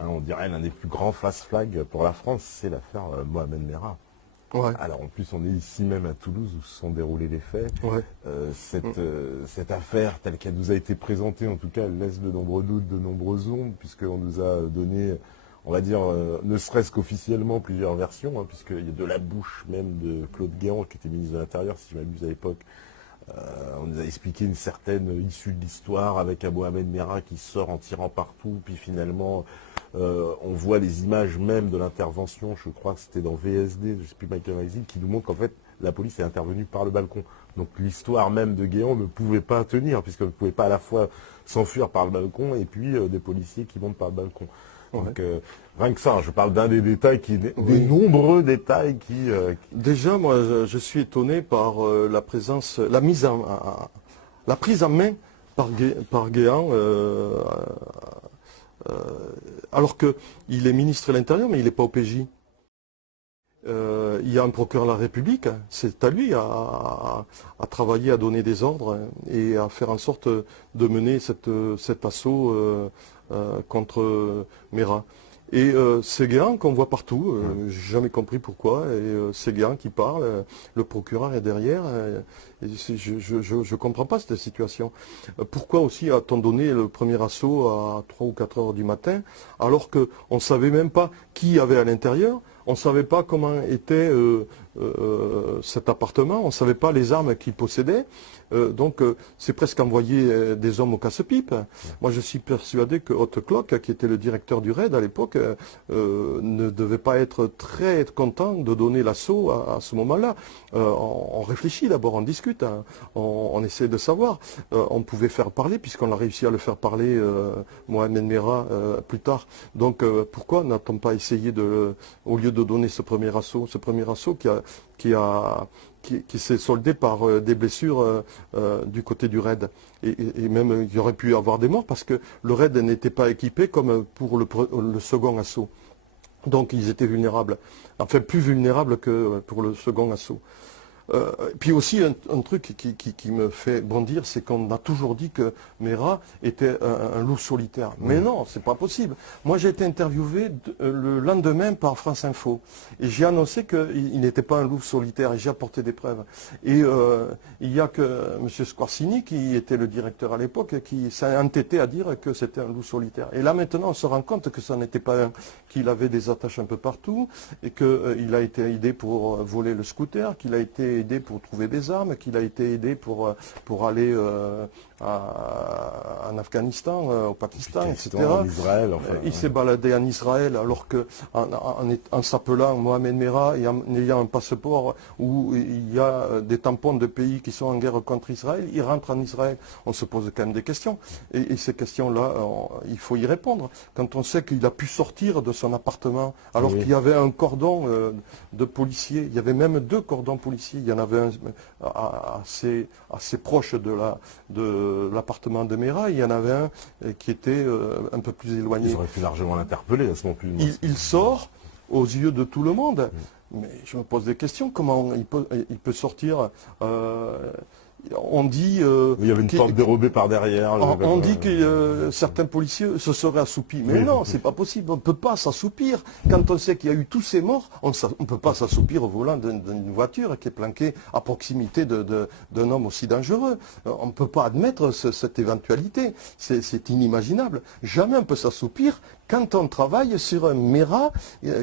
on dirait l'un des plus grands fast-flags pour la France, c'est l'affaire Mohamed Merah. Ouais. Alors en plus, on est ici même à Toulouse où se sont déroulés les faits. Ouais. Cette affaire, telle qu'elle nous a été présentée, en tout cas, elle laisse de nombreux doutes, de nombreuses ombres, puisqu'on nous a donné, on va dire, ne serait-ce qu'officiellement, plusieurs versions, hein, puisqu'il y a de la bouche même de Claude Guéant, qui était ministre de l'Intérieur, si je m'abuse à l'époque. On nous a expliqué une certaine issue de l'histoire avec un Mohamed Merah qui sort en tirant partout, puis finalement on voit les images même de l'intervention, je crois que c'était dans VSD, je ne sais plus, Michael Magazine, qui nous montre qu'en fait la police est intervenue par le balcon. Donc l'histoire même de Guéant ne pouvait pas tenir, puisqu'on ne pouvait pas à la fois s'enfuir par le balcon et puis des policiers qui montent par le balcon. Donc rien que ça, je parle d'un des détails, des nombreux détails qui... Déjà, moi, je suis étonné par la présence, la prise en main par Guéant, alors qu'il est ministre de l'Intérieur, mais il n'est pas au PJ. Il y a un procureur de la République, c'est à lui à travailler, à donner des ordres et à faire en sorte de mener cet assaut contre Merah. Et c'est Guéant qu'on voit partout, j'ai jamais compris pourquoi, et c'est Guéant qui parle, le procureur est derrière, et je ne comprends pas cette situation. Pourquoi aussi a-t-on donné le premier assaut à 3 ou 4 heures du matin, alors qu'on ne savait même pas qui y avait à l'intérieur, on ne savait pas comment était cet appartement, on ne savait pas les armes qu'il possédait. Donc c'est presque envoyer des hommes au casse-pipe. Moi je suis persuadé que Haute-Cloque, qui était le directeur du RAID à l'époque, ne devait pas être très content de donner l'assaut à ce moment-là. On réfléchit d'abord, on discute, hein, on essaie de savoir. On pouvait faire parler, puisqu'on a réussi à le faire parler, Mohamed Merah, plus tard. Donc pourquoi n'a-t-on pas essayé au lieu de donner ce premier assaut qui s'est soldé par des blessures du côté du RAID. Et même, il y aurait pu y avoir des morts parce que le RAID n'était pas équipé comme pour le second assaut. Donc ils étaient vulnérables. Enfin, plus vulnérables que pour le second assaut. Puis aussi, un truc qui me fait bondir, c'est qu'on a toujours dit que Merah était un loup solitaire. Mais non, c'est pas possible. Moi, j'ai été interviewé le lendemain par France Info. Et j'ai annoncé qu'il n'était pas un loup solitaire et j'ai apporté des preuves. Et il y a que M. Squarcini, qui était le directeur à l'époque, qui s'est entêté à dire que c'était un loup solitaire. Et là, maintenant, on se rend compte que ça n'était pas qu'il avait des attaches un peu partout et qu'il a été aidé pour voler le scooter, qu'il a été aidé pour trouver des armes, qu'il a été aidé pour aller en Afghanistan, au Pakistan, etc. En Israël, enfin, il s'est baladé en Israël alors que en s'appelant Mohamed Merah et en ayant un passeport où il y a des tampons de pays qui sont en guerre contre Israël, il rentre en Israël. On se pose quand même des questions. Et ces questions-là, il faut y répondre. Quand on sait qu'il a pu sortir de son appartement alors qu'il y avait un cordon de policiers, il y avait même 2 cordons policiers, il y en avait un assez proche de l'appartement de Merah, il y en avait un qui était un peu plus éloigné. Ils auraient pu largement l'interpeller à ce moment-là. Il sort aux yeux de tout le monde. Mais je me pose des questions, comment il peut sortir On dit... Il y avait une porte dérobée par derrière. On dit que certains policiers se seraient assoupis. Mais Oui. non, c'est pas possible. On ne peut pas s'assoupir. Quand on sait qu'il y a eu tous ces morts, on ne peut pas s'assoupir au volant d'une voiture qui est planquée à proximité d'un homme aussi dangereux. On ne peut pas admettre cette éventualité. C'est inimaginable. Jamais on peut s'assoupir quand on travaille sur un mérat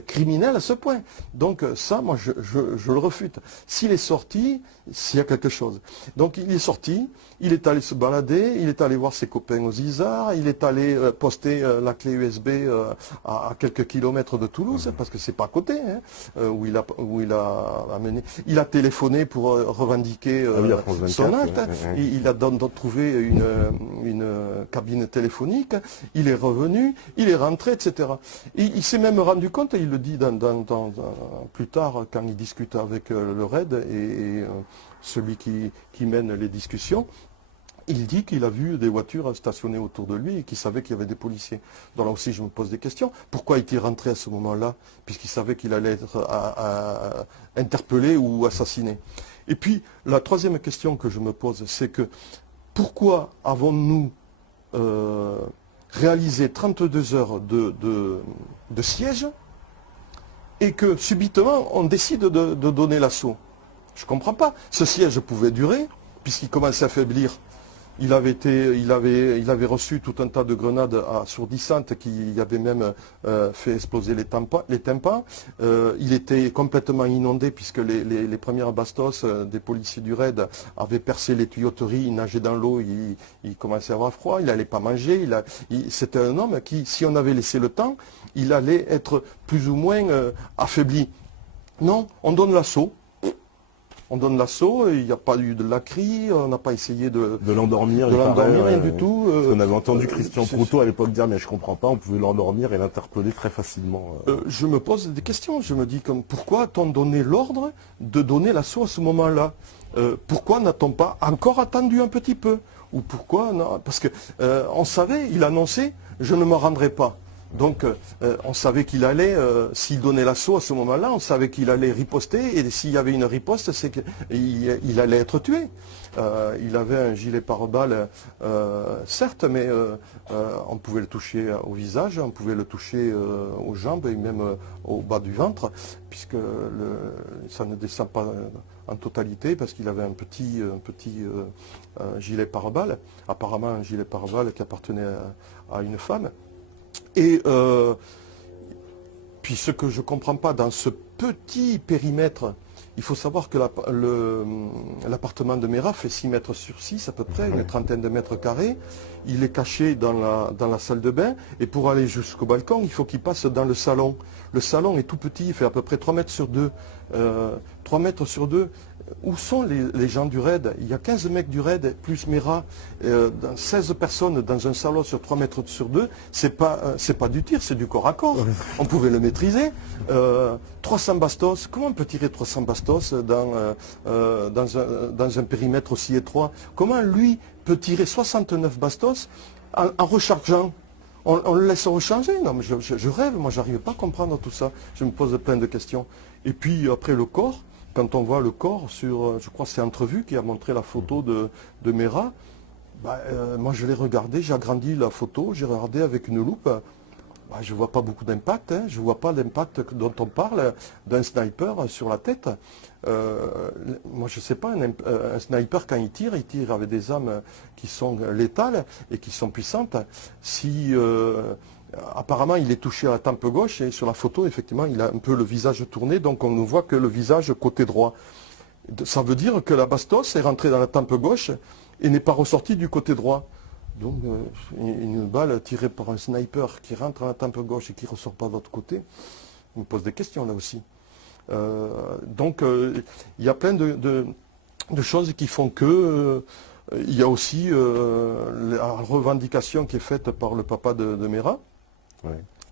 criminel à ce point. Donc ça, moi, je le refute. S'il est sorti, s'il y a quelque chose. Donc il est sorti, il est allé se balader, il est allé voir ses copains aux Isards, il est allé poster la clé USB à quelques kilomètres de Toulouse, parce que c'est pas à côté, hein, où il a amené. Il a téléphoné pour revendiquer son acte. Il a trouvé une cabine téléphonique, il est revenu, il est rentré, etc. Et il s'est même rendu compte, et il le dit plus tard quand il discute avec le RAID et celui qui mène les discussions, il dit qu'il a vu des voitures stationnées autour de lui et qu'il savait qu'il y avait des policiers. Donc là aussi, je me pose des questions. Pourquoi est-il rentré à ce moment-là, puisqu'il savait qu'il allait être interpellé ou assassiné? Et puis, la troisième question que je me pose, c'est que pourquoi avons-nous réalisé 32 heures de siège et que subitement, on décide de donner l'assaut? Je ne comprends pas. Ce siège pouvait durer, puisqu'il commençait à faiblir. Il avait reçu tout un tas de grenades assourdissantes qui avaient même fait exploser les tympans. Il était complètement inondé puisque les premières bastos des policiers du RAID avaient percé les tuyauteries, il nageait dans l'eau, il commençait à avoir froid, il n'allait pas manger. C'était un homme qui, si on avait laissé le temps, il allait être plus ou moins affaibli. Non, on donne l'assaut. On donne l'assaut, il n'y a pas eu de la crie, on n'a pas essayé de l'endormir. Rien du tout. On avait entendu Christian Proutot à l'époque dire, mais je comprends pas, on pouvait l'endormir et l'interpeller très facilement. Je me pose des questions, je me dis pourquoi a-t-on donné l'ordre de donner l'assaut à ce moment-là? Pourquoi n'a-t-on pas encore attendu un petit peu? Ou pourquoi non? Parce que on savait, il annonçait, je ne me rendrai pas. Donc on savait qu'il allait, s'il donnait l'assaut à ce moment-là, on savait qu'il allait riposter, et s'il y avait une riposte, c'est qu'il allait être tué. Il avait un gilet pare-balles, certes, mais on pouvait le toucher au visage, on pouvait le toucher aux jambes et même au bas du ventre, puisque ça ne descend pas en totalité, parce qu'il avait un petit gilet pare-balles, apparemment un gilet pare-balles qui appartenait à une femme. Et puis ce que je ne comprends pas dans ce petit périmètre, il faut savoir que l'appartement de Mera fait 6 mètres sur 6 à peu près, une trentaine de mètres carrés. Il est caché dans la salle de bain et pour aller jusqu'au balcon, il faut qu'il passe dans le salon. Le salon est tout petit, il fait à peu près 3 mètres sur 2. 3 mètres sur 2. Où sont les gens du RAID? Il y a 15 mecs du RAID, plus Mera, 16 personnes dans un salon sur 3 mètres sur 2. C'est pas du tir, c'est du corps à corps. On pouvait le maîtriser. 300 bastos, comment on peut tirer 300 bastos dans un périmètre aussi étroit? Comment lui peut tirer 69 bastos en rechargeant? On le laisse recharger? Non, mais je rêve, moi j'arrive pas à comprendre tout ça. Je me pose plein de questions. Et puis après le corps, quand on voit le corps sur, je crois que c'est Entrevue qui a montré la photo de Mera, moi je l'ai regardé, j'ai agrandi la photo, j'ai regardé avec une loupe. Je ne vois pas beaucoup d'impact, hein. Je ne vois pas l'impact dont on parle d'un sniper sur la tête. Moi je ne sais pas, un sniper quand il tire avec des armes qui sont létales et qui sont puissantes. Si apparemment il est touché à la tempe gauche et sur la photo effectivement il a un peu le visage tourné, donc on ne voit que le visage côté droit. Ça veut dire que la bastos est rentrée dans la tempe gauche et n'est pas ressortie du côté droit. Donc une balle tirée par un sniper qui rentre à la tempe gauche et qui ne ressort pas de l'autre côté, on me pose des questions là aussi. Donc il y a plein de choses qui font que il y a aussi la revendication qui est faite par le papa de Mera,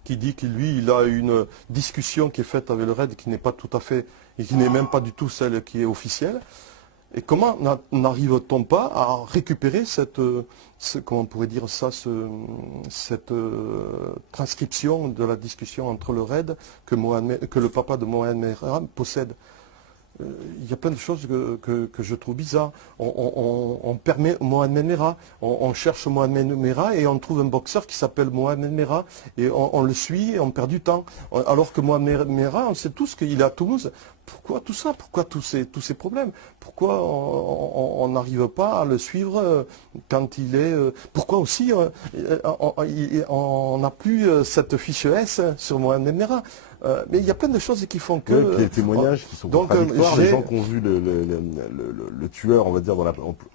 qui dit que lui il a une discussion qui est faite avec le RAID qui n'est pas tout à fait et qui n'est même pas du tout celle qui est officielle. Et comment n'arrive-t-on pas à récupérer comment on pourrait dire ça, cette transcription de la discussion entre le RAID que le papa de Mohamed Merah possède? il y a plein de choses que je trouve bizarres. On permet Mohamed Merah, on cherche Mohamed Merah et on trouve un boxeur qui s'appelle Mohamed Merah et on le suit et on perd du temps. Alors que Mohamed Merah, on sait tous qu'il est à Toulouse. Pourquoi tout ça? Pourquoi tous ces problèmes? Pourquoi on n'arrive pas à le suivre quand il est... Pourquoi aussi on n'a plus cette fiche S sur Mohamed Merah? Mais il y a plein de choses qui font que... Oui, puis les témoignages qui sont contradictoires, les gens qui ont vu le tueur, on va dire,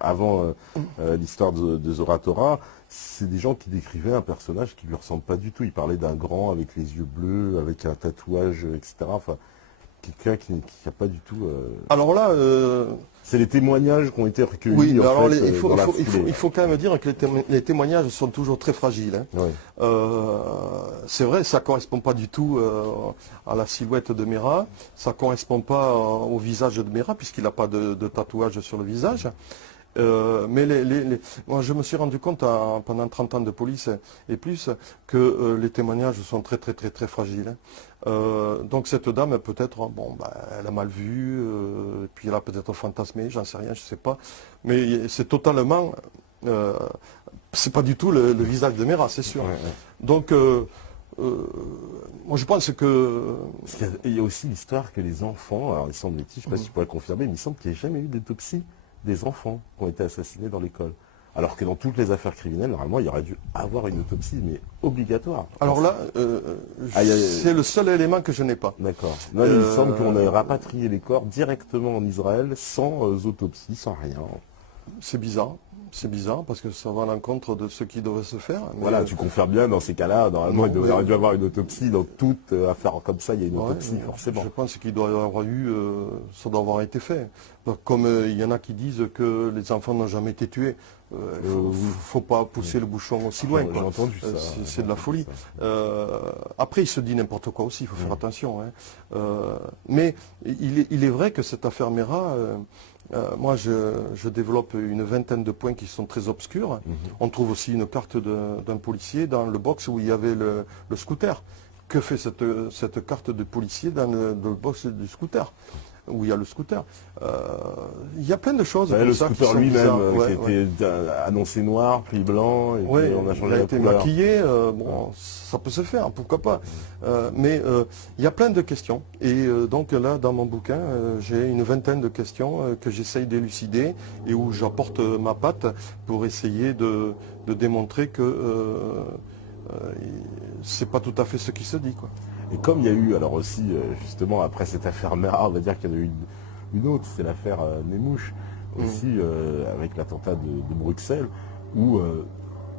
avant l'histoire de Zora, c'est des gens qui décrivaient un personnage qui lui ressemble pas du tout. Ils parlaient d'un grand avec les yeux bleus, avec un tatouage, etc. Enfin, quelqu'un qui n'a pas du tout... Alors là... C'est les témoignages qui ont été recueillis. Oui, mais alors il faut quand même dire que les témoignages sont toujours très fragiles. Hein. Oui. C'est vrai, ça ne correspond pas du tout à la silhouette de Merah, ça ne correspond pas au visage de Merah, puisqu'il n'a pas de tatouage sur le visage. Mais moi, je me suis rendu compte pendant 30 ans de police et plus que les témoignages sont très très très très fragiles. Hein. Donc cette dame, peut-être, bon, elle a mal vu, puis elle a peut-être fantasmé, j'en sais rien, je sais pas. Mais c'est totalement, c'est pas du tout le visage de Merah, c'est sûr. Ouais, ouais. Donc moi je pense que... Il y a aussi l'histoire que les enfants, alors il semble, je ne sais pas si tu pourrais le confirmer, mais il semble qu'il n'y ait jamais eu d'autopsie des enfants qui ont été assassinés dans l'école. Alors que dans toutes les affaires criminelles, normalement, il y aurait dû avoir une autopsie, mais obligatoire. Alors là, c'est le seul élément que je n'ai pas. D'accord. Là, il semble qu'on ait rapatrié les corps directement en Israël, sans autopsie, sans rien. C'est bizarre. C'est bizarre parce que ça va à l'encontre de ce qui devrait se faire. Mais voilà, tu confirmes bien dans ces cas-là, normalement, il aurait dû avoir une autopsie. Dans toute affaire comme ça, il y a une autopsie, forcément. Je pense qu'il doit y avoir eu, ça doit avoir été fait. Donc, comme il y en a qui disent que les enfants n'ont jamais été tués, faut pas pousser le bouchon aussi loin. J'ai entendu ça. C'est de la folie. Après, il se dit n'importe quoi aussi, il faut faire attention. Hein. Mais il est vrai que cette affaire Merah... moi, je développe une vingtaine de points qui sont très obscurs. On trouve aussi une carte d'un policier dans le box où il y avait le scooter. Que fait cette carte de policier dans le box du scooter, où il y a le scooter? Il y a plein de choses. Le ça scooter qui lui-même, bizarres. qui était annoncé noir, puis blanc, et puis on a changé il a la été couleur. maquillé, bon, ça peut se faire, pourquoi pas. Mais il y a plein de questions. Et donc là, dans mon bouquin, j'ai une vingtaine de questions que j'essaye d'élucider et où j'apporte ma patte pour essayer de démontrer que c'est pas tout à fait ce qui se dit, quoi. Et comme il y a eu, alors aussi, justement, après cette affaire Merah, on va dire qu'il y en a eu une autre, c'est l'affaire Nemouche, aussi, avec l'attentat de Bruxelles, où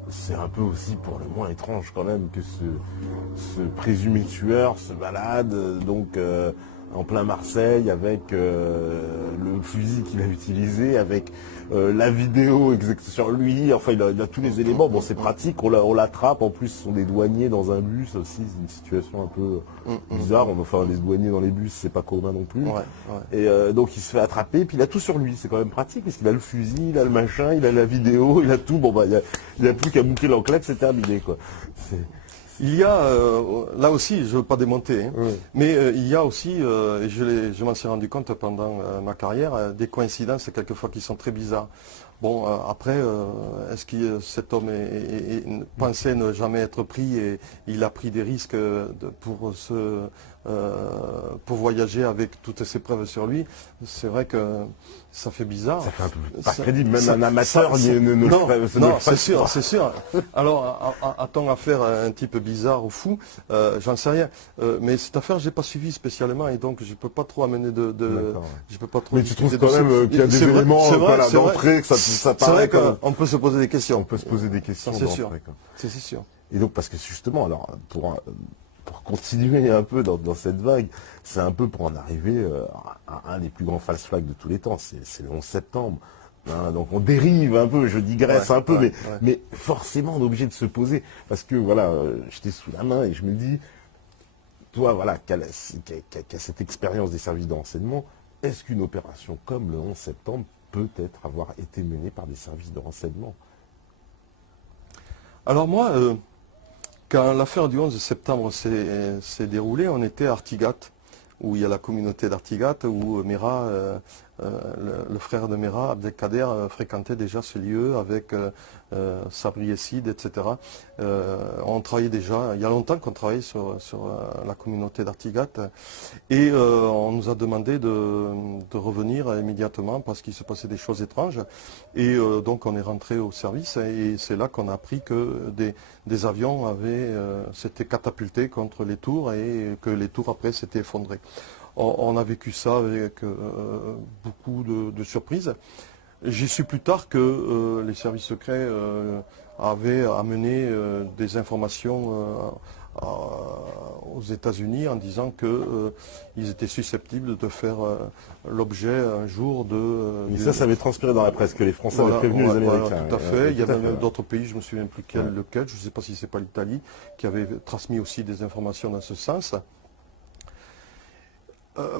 c'est un peu aussi, pour le moins étrange quand même, que ce présumé tueur se balade, donc en plein Marseille, avec le fusil qu'il a utilisé, avec la vidéo exacte sur lui, enfin il a tous les éléments. Bon, c'est pratique, on l'attrape, en plus ce sont des douaniers dans un bus aussi, c'est une situation un peu bizarre. Enfin, les douaniers dans les bus, c'est pas commun non plus. Et donc il se fait attraper, puis il a tout sur lui, c'est quand même pratique, parce qu'il a le fusil, il a le machin, il a la vidéo, il a tout. Bon, il n'y a plus qu'à boucler l'enclave, c'est terminé, quoi. Il y a, là aussi, je ne veux pas démonter, hein, mais il y a aussi, et je m'en suis rendu compte pendant ma carrière, des coïncidences quelquefois qui sont très bizarres. Bon, après, est-ce que cet homme pensait ne jamais être pris et il a pris des risques pour voyager avec toutes ces preuves sur lui? C'est vrai que ça fait bizarre. Ça fait un peu pas crédible, même un amateur ne ferait pas. Non, c'est sûr, c'est sûr. Alors, a-t-on affaire à un type bizarre ou fou? J'en sais rien. Mais cette affaire, je n'ai pas suivi spécialement et donc je ne peux pas trop amener je peux pas trop. Mais tu trouves quand même qu'il y a des éléments d'entrée que ça paraît. C'est vrai qu'on peut se poser des questions. On peut se poser des questions. C'est sûr. C'est sûr. Et donc, parce que justement, alors, pour continuer un peu dans cette vague, c'est un peu pour en arriver à un des plus grands false flags de tous les temps, c'est le 11 septembre. Hein, donc on dérive un peu, je digresse un peu, mais forcément on est obligé de se poser, parce que voilà, j'étais sous la main et je me dis, toi voilà, qui a cette expérience des services de renseignement, est-ce qu'une opération comme le 11 septembre peut être avoir été menée par des services de renseignement? Alors moi, quand l'affaire du 11 septembre s'est déroulée, on était à Artigat, où il y a la communauté d'Artigat, où Mera, le frère de Mera, Abdelkader, fréquentait déjà ce lieu avec Sabri Essid, etc. On travaillait déjà, il y a longtemps qu'on travaillait sur la communauté d'Artigat, et on nous a demandé de revenir immédiatement parce qu'il se passait des choses étranges. Et donc on est rentré au service, et c'est là qu'on a appris que des avions s'étaient catapultés contre les tours, et que les tours après s'étaient effondrées. On a vécu ça avec beaucoup de surprises. J'ai su plus tard que les services secrets avaient amené des informations aux États-Unis en disant qu'ils étaient susceptibles de faire l'objet un jour de... Mais ça avait transpiré dans la presse, que les Français avaient prévenu les Américains. Voilà, tout à fait. Il y a même d'autres pays, je ne me souviens plus lequel, je ne sais pas si c'est pas l'Italie, qui avait transmis aussi des informations dans ce sens.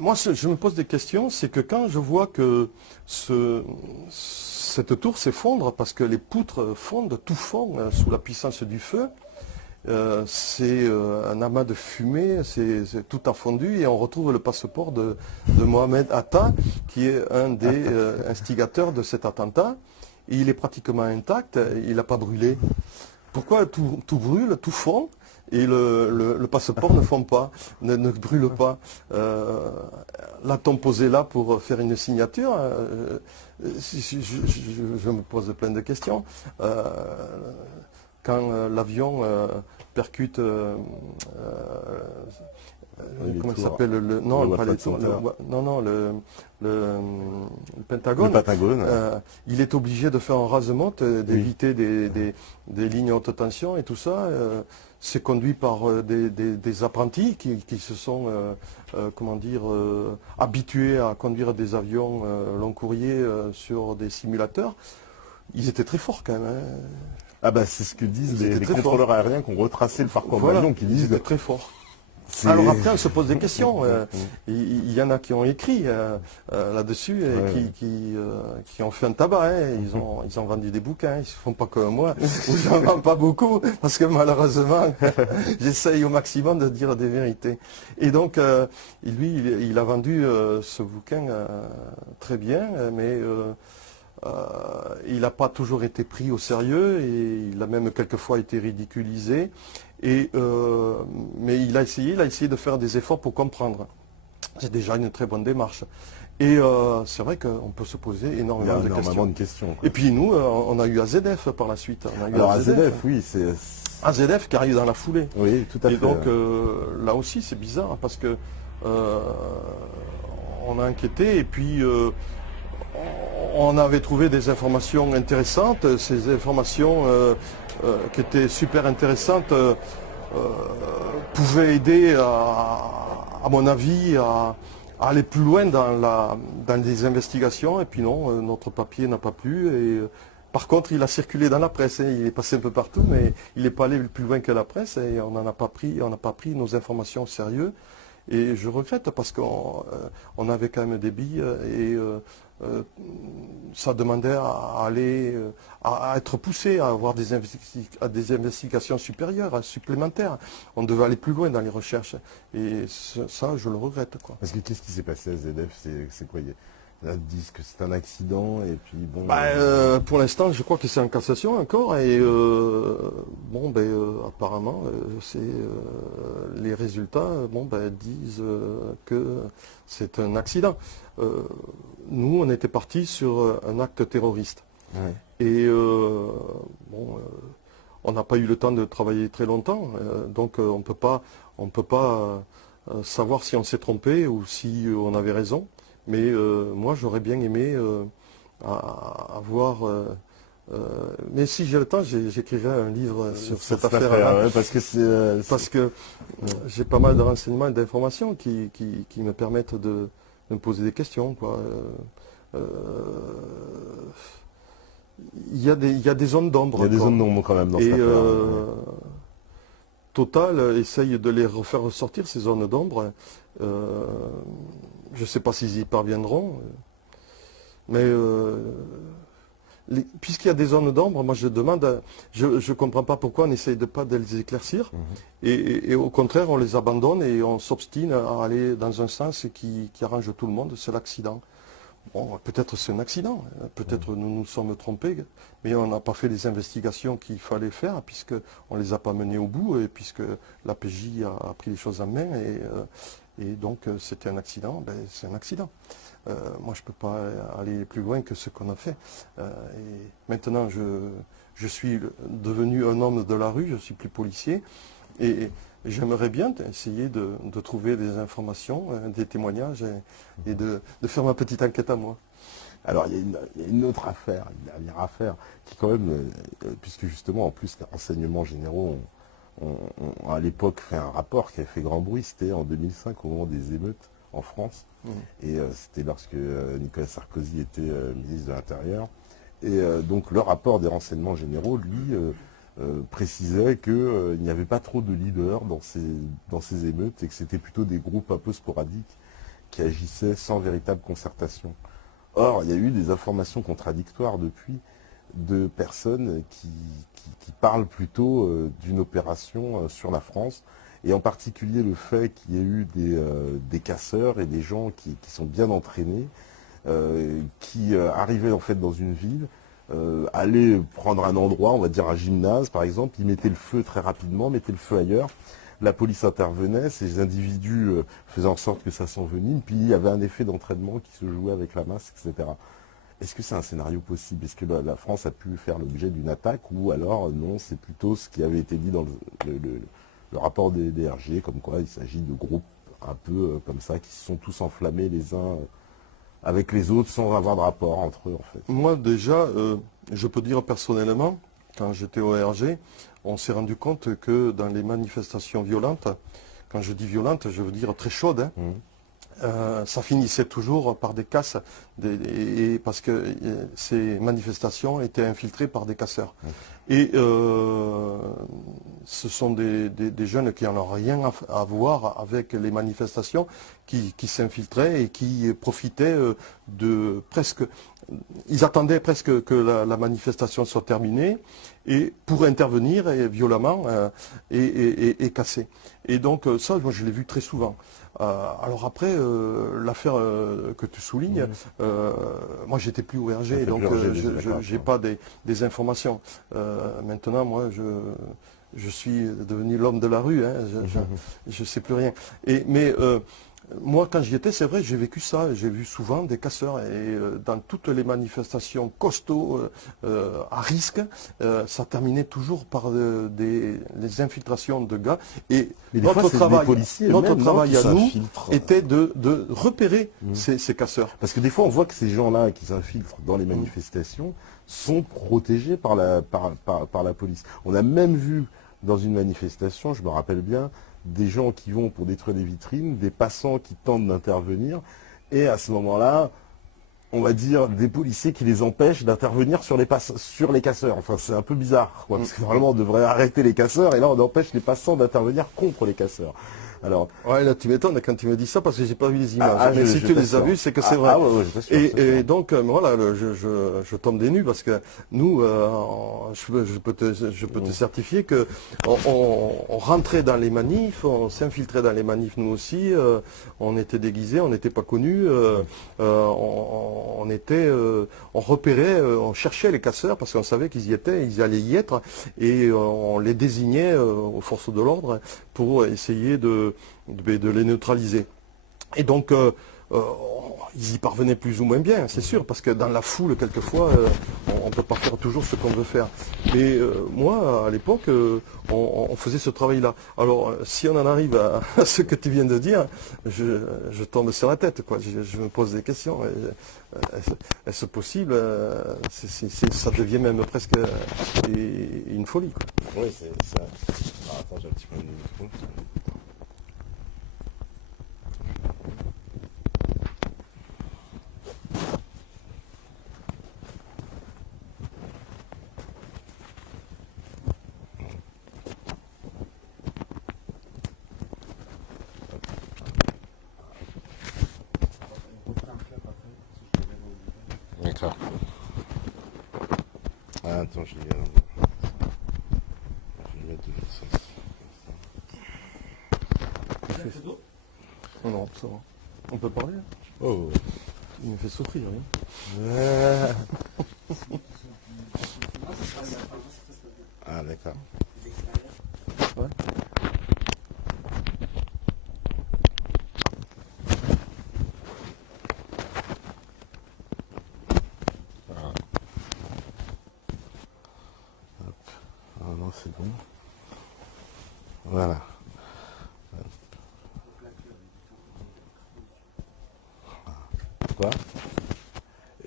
Moi, je me pose des questions, c'est que quand je vois que cette tour s'effondre, parce que les poutres fondent, tout fond sous la puissance du feu, c'est un amas de fumée, tout a fondu, et on retrouve le passeport de Mohamed Atta, qui est un des instigateurs de cet attentat. Et il est pratiquement intact, il n'a pas brûlé. Pourquoi tout brûle, tout fond, et le passeport ne fond pas, ne brûle pas? L'a-t-on posé là pour faire une signature? Je me pose plein de questions. Quand l'avion percute, comment il s'appelle, non, pas les tours, le Pentagone. Le Pentagone. Il est obligé de faire un rase-monte, d'éviter des lignes haute tension et tout ça. C'est conduit par des apprentis qui se sont, habitués à conduire des avions long courrier sur des simulateurs. Ils étaient très forts quand même. Hein. Ah bah c'est ce que disent les contrôleurs aériens qui ont retracé le parcours de l'avion, qui disent... Ils étaient très forts. Alors après, on se pose des questions. Il y en a qui ont écrit là-dessus et qui ont fait un tabac. Hein. Ils ont vendu des bouquins. Ils ne font pas comme moi. J'en vends pas beaucoup parce que malheureusement, j'essaye au maximum de dire des vérités. Et donc, lui, il a vendu ce bouquin très bien, mais il n'a pas toujours été pris au sérieux et il a même quelquefois été ridiculisé. Mais il a essayé de faire des efforts pour comprendre. C'est déjà une très bonne démarche. Et c'est vrai qu'on peut se poser énormément de questions. Et puis nous, on a eu AZF par la suite. Alors AZF, oui, c'est... AZF qui arrive dans la foulée. Oui, tout à fait. Et donc là aussi c'est bizarre parce que on a enquêté et puis on avait trouvé des informations intéressantes. Ces informations qui étaient super intéressantes pouvaient aider à mon avis à aller plus loin dans les investigations. Et puis non, notre papier n'a pas plu. Et par contre, il a circulé dans la presse. Hein, il est passé un peu partout, mais il n'est pas allé plus loin que la presse. Et on n'a pas pris nos informations au sérieux. Et je regrette parce qu'on avait quand même des billes et ça demandait à être poussé, à avoir des investigations supérieures, supplémentaires. On devait aller plus loin dans les recherches. Et ça, je le regrette. Quoi. Parce que qu'est-ce qui s'est passé à ZF? C'est quoi? Là, ils disent que c'est un accident et puis bon... pour l'instant, je crois que c'est en cassation encore et apparemment, les résultats disent que c'est un accident. Nous, on était partis sur un acte terroriste. Ouais. Et on n'a pas eu le temps de travailler très longtemps, donc on peut pas savoir si on s'est trompé ou si on avait raison. Mais moi, j'aurais bien aimé avoir... mais si j'ai le temps, j'écrirai un livre sur cette affaire-là. Ouais, parce que j'ai pas mal de renseignements et d'informations qui me permettent de me poser des questions. Quoi. Il y a des zones d'ombre. Il y a des zones d'ombre quand même dans cette affaire. Total essaye de les refaire ressortir, ces zones d'ombre. Je ne sais pas s'ils y parviendront, mais puisqu'il y a des zones d'ombre, moi je demande, je ne comprends pas pourquoi on n'essaye pas de les éclaircir, et au contraire on les abandonne et on s'obstine à aller dans un sens qui arrange tout le monde, c'est l'accident. Bon, peut-être c'est un accident, peut-être nous nous sommes trompés, mais on n'a pas fait les investigations qu'il fallait faire, puisqu'on ne les a pas menées au bout, et puisque la PJ a pris les choses en main, et donc c'était un accident, ben, c'est un accident. Moi, je ne peux pas aller plus loin que ce qu'on a fait. Et maintenant, je suis devenu un homme de la rue, je ne suis plus policier, et j'aimerais bien essayer de trouver des informations, des témoignages, et de faire ma petite enquête à moi. Alors, il y a une autre affaire, une dernière affaire, qui quand même, puisque justement, en plus, les renseignements généraux ont à l'époque fait un rapport qui avait fait grand bruit, c'était en 2005, au moment des émeutes en France. Et c'était lorsque Nicolas Sarkozy était ministre de l'Intérieur. Et donc, le rapport des renseignements généraux, lui, précisait qu'il n'y avait pas trop de leaders dans ces émeutes et que c'était plutôt des groupes un peu sporadiques qui agissaient sans véritable concertation. Or, il y a eu des informations contradictoires depuis de personnes qui parlent plutôt d'une opération sur la France, et en particulier le fait qu'il y ait eu des casseurs et des gens qui sont bien entraînés, qui arrivaient en fait dans une ville, allaient prendre un endroit, on va dire un gymnase par exemple, ils mettaient le feu très rapidement, mettaient le feu ailleurs. La police intervenait, ces individus faisaient en sorte que ça s'envenime, puis il y avait un effet d'entraînement qui se jouait avec la masse, etc. Est-ce que c'est un scénario possible? Est-ce que la France a pu faire l'objet d'une attaque, ou alors non, c'est plutôt ce qui avait été dit dans le rapport des DRG, comme quoi il s'agit de groupes un peu comme ça, qui se sont tous enflammés les uns avec les autres sans avoir de rapport entre eux en fait? Moi déjà, je peux dire personnellement, quand j'étais au RG, on s'est rendu compte que dans les manifestations violentes, quand je dis violentes, je veux dire très chaudes, ça finissait toujours par des casses, parce que ces manifestations étaient infiltrées par des casseurs. Et ce sont des jeunes qui n'en ont rien à voir avec les manifestations, qui s'infiltraient et qui profitaient de presque... Ils attendaient presque que la manifestation soit terminée et pour intervenir violemment et casser. Et donc ça, moi je l'ai vu très souvent. Alors après, l'affaire que tu soulignes, moi j'étais plus au RG, donc je n'ai pas des informations. Maintenant, moi je suis devenu l'homme de la rue, hein, je ne sais plus rien. Mais moi, quand j'y étais, c'est vrai, j'ai vécu ça. J'ai vu souvent des casseurs. Et dans toutes les manifestations costauds, à risque, ça terminait toujours par les infiltrations de gars. Et notre travail à nous était de repérer ces casseurs. Parce que des fois, on voit que ces gens-là qui s'infiltrent dans les manifestations sont protégés par la police. On a même vu dans une manifestation, je me rappelle bien, des gens qui vont pour détruire des vitrines, des passants qui tentent d'intervenir, et à ce moment-là, on va dire des policiers qui les empêchent d'intervenir sur les casseurs. Enfin, c'est un peu bizarre, quoi, parce que normalement on devrait arrêter les casseurs, et là on empêche les passants d'intervenir contre les casseurs. Alors, ouais, là tu m'étonnes quand tu me dis ça, parce que j'ai pas vu les images. Mais si tu les as vues, c'est que c'est vrai. Et donc voilà, je tombe des nues, parce que nous, je peux te certifier que on rentrait dans les manifs, on s'infiltrait dans les manifs nous aussi. On était déguisés, on n'était pas connus. On repérait, on cherchait les casseurs parce qu'on savait qu'ils y étaient, ils allaient y être, et on les désignait aux forces de l'ordre pour essayer de les neutraliser. Et donc, ils y parvenaient plus ou moins bien, c'est sûr, parce que dans la foule, quelquefois, on ne peut pas faire toujours ce qu'on veut faire. Mais moi, à l'époque, on faisait ce travail-là. Alors, si on en arrive à ce que tu viens de dire, je tombe sur la tête, quoi. Je me pose des questions. Est-ce possible? Ça devient même presque une folie, quoi. Oui, c'est ça. Alors, attends, j'ai un petit peu de micro. D'accord. Attends, je vais mettre de l'autre sens. Non, ça va. On peut parler, hein. Oh. Il me fait souffrir, oui. Ah, d'accord. Ouais. Voilà. Hop. Ah non, c'est bon. Voilà. Quoi?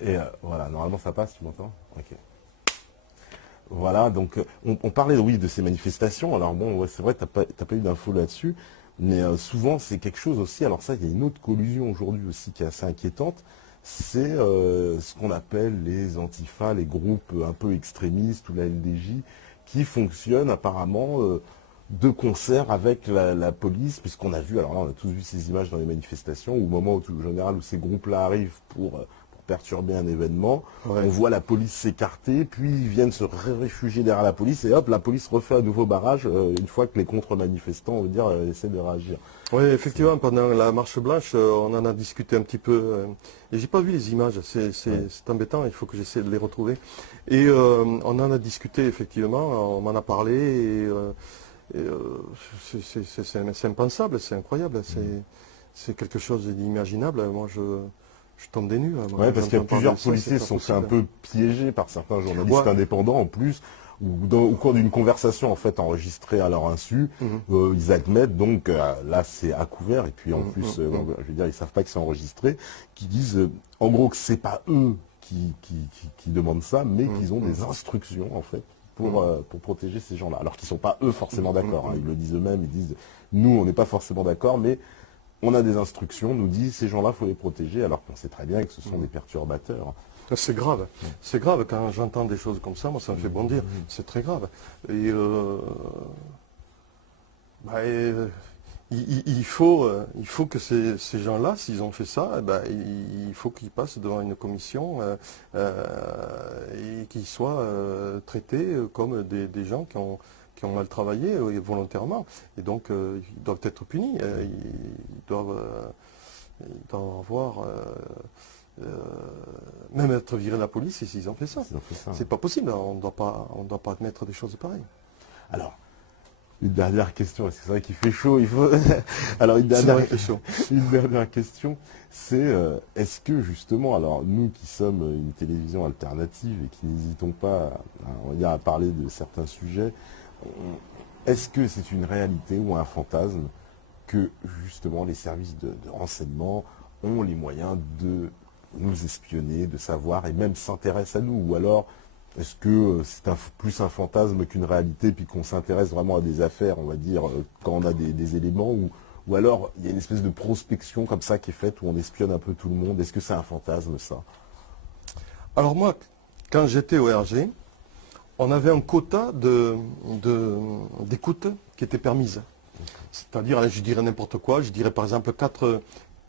Et voilà, normalement ça passe, tu m'entends? Ok. Voilà, donc on parlait, oui, de ces manifestations. Alors bon, ouais, c'est vrai, t'as pas eu d'infos là-dessus, mais souvent c'est quelque chose aussi. Alors ça, il y a une autre collusion aujourd'hui aussi qui est assez inquiétante. C'est ce qu'on appelle les antifas, les groupes un peu extrémistes ou la LDJ, qui fonctionnent apparemment de concert avec la police, puisqu'on a vu, alors là on a tous vu ces images dans les manifestations, où au moment où, en général, où ces groupes-là arrivent pour perturber un événement, Ouais. on voit la police s'écarter, puis ils viennent se réfugier derrière la police, et hop, la police refait un nouveau barrage, une fois que les contre-manifestants, on veut dire, essaient de réagir. Oui, effectivement, pendant la marche blanche, on en a discuté un petit peu. Et j'ai pas vu les images, c'est embêtant, il faut que j'essaie de les retrouver. Et on en a discuté, effectivement, on m'en a parlé, c'est impensable, c'est incroyable, c'est quelque chose d'inimaginable. Moi, je tombe des nues. Moi, Ouais, parce qu'il y a quand j'entends plusieurs parler de ça, policiers c'est sont pas fait un possible. peu piégés par certains journalistes Ouais. indépendants en plus, ou au cours d'une conversation en fait enregistrée à leur insu, Mhm. ils admettent donc là c'est à couvert et puis en Mhm, plus mhm, je veux dire ils savent pas que c'est enregistré, qui disent en gros que c'est pas eux qui demandent ça, mais mhm, qu'ils ont des mhm. instructions en fait Mhm. pour protéger ces gens-là, alors qu'ils sont pas eux forcément d'accord. Mhm. Ils le disent eux-mêmes, ils disent nous on n'est pas forcément d'accord, mais on a des instructions, nous dit ces gens-là, faut les protéger, alors qu'on sait très bien que ce sont des perturbateurs. C'est grave. C'est grave quand j'entends des choses comme ça, moi ça me fait bondir. C'est très grave. Et il faut que ces gens-là, s'ils ont fait ça, il faut qu'ils passent devant une commission et qu'ils soient traités comme des gens qui ont mal travaillé volontairement. Et donc ils doivent être punis. Ils doivent avoir même être virés de la police s'ils ont fait ça. Ils ont fait ça. C'est pas possible. On ne doit pas admettre des choses pareilles. Alors, une dernière question, parce que c'est vrai qu'il fait chaud, il faut... Alors, C'est vrai qu'il fait chaud. une dernière question, c'est est-ce que justement, alors nous qui sommes une télévision alternative et qui n'hésitons pas on va dire, à parler de certains sujets, est-ce que c'est une réalité ou un fantasme que justement les services de renseignement ont les moyens de nous espionner, de savoir et même s'intéressent à nous? Ou alors est-ce que c'est plus un fantasme qu'une réalité, puis qu'on s'intéresse vraiment à des affaires, on va dire, quand on a des éléments, ou alors il y a une espèce de prospection comme ça qui est faite où on espionne un peu tout le monde? Est-ce que c'est un fantasme ça? Alors moi, quand j'étais au RG, on avait un quota d'écoute qui était permise. C'est-à-dire, je dirais n'importe quoi, je dirais par exemple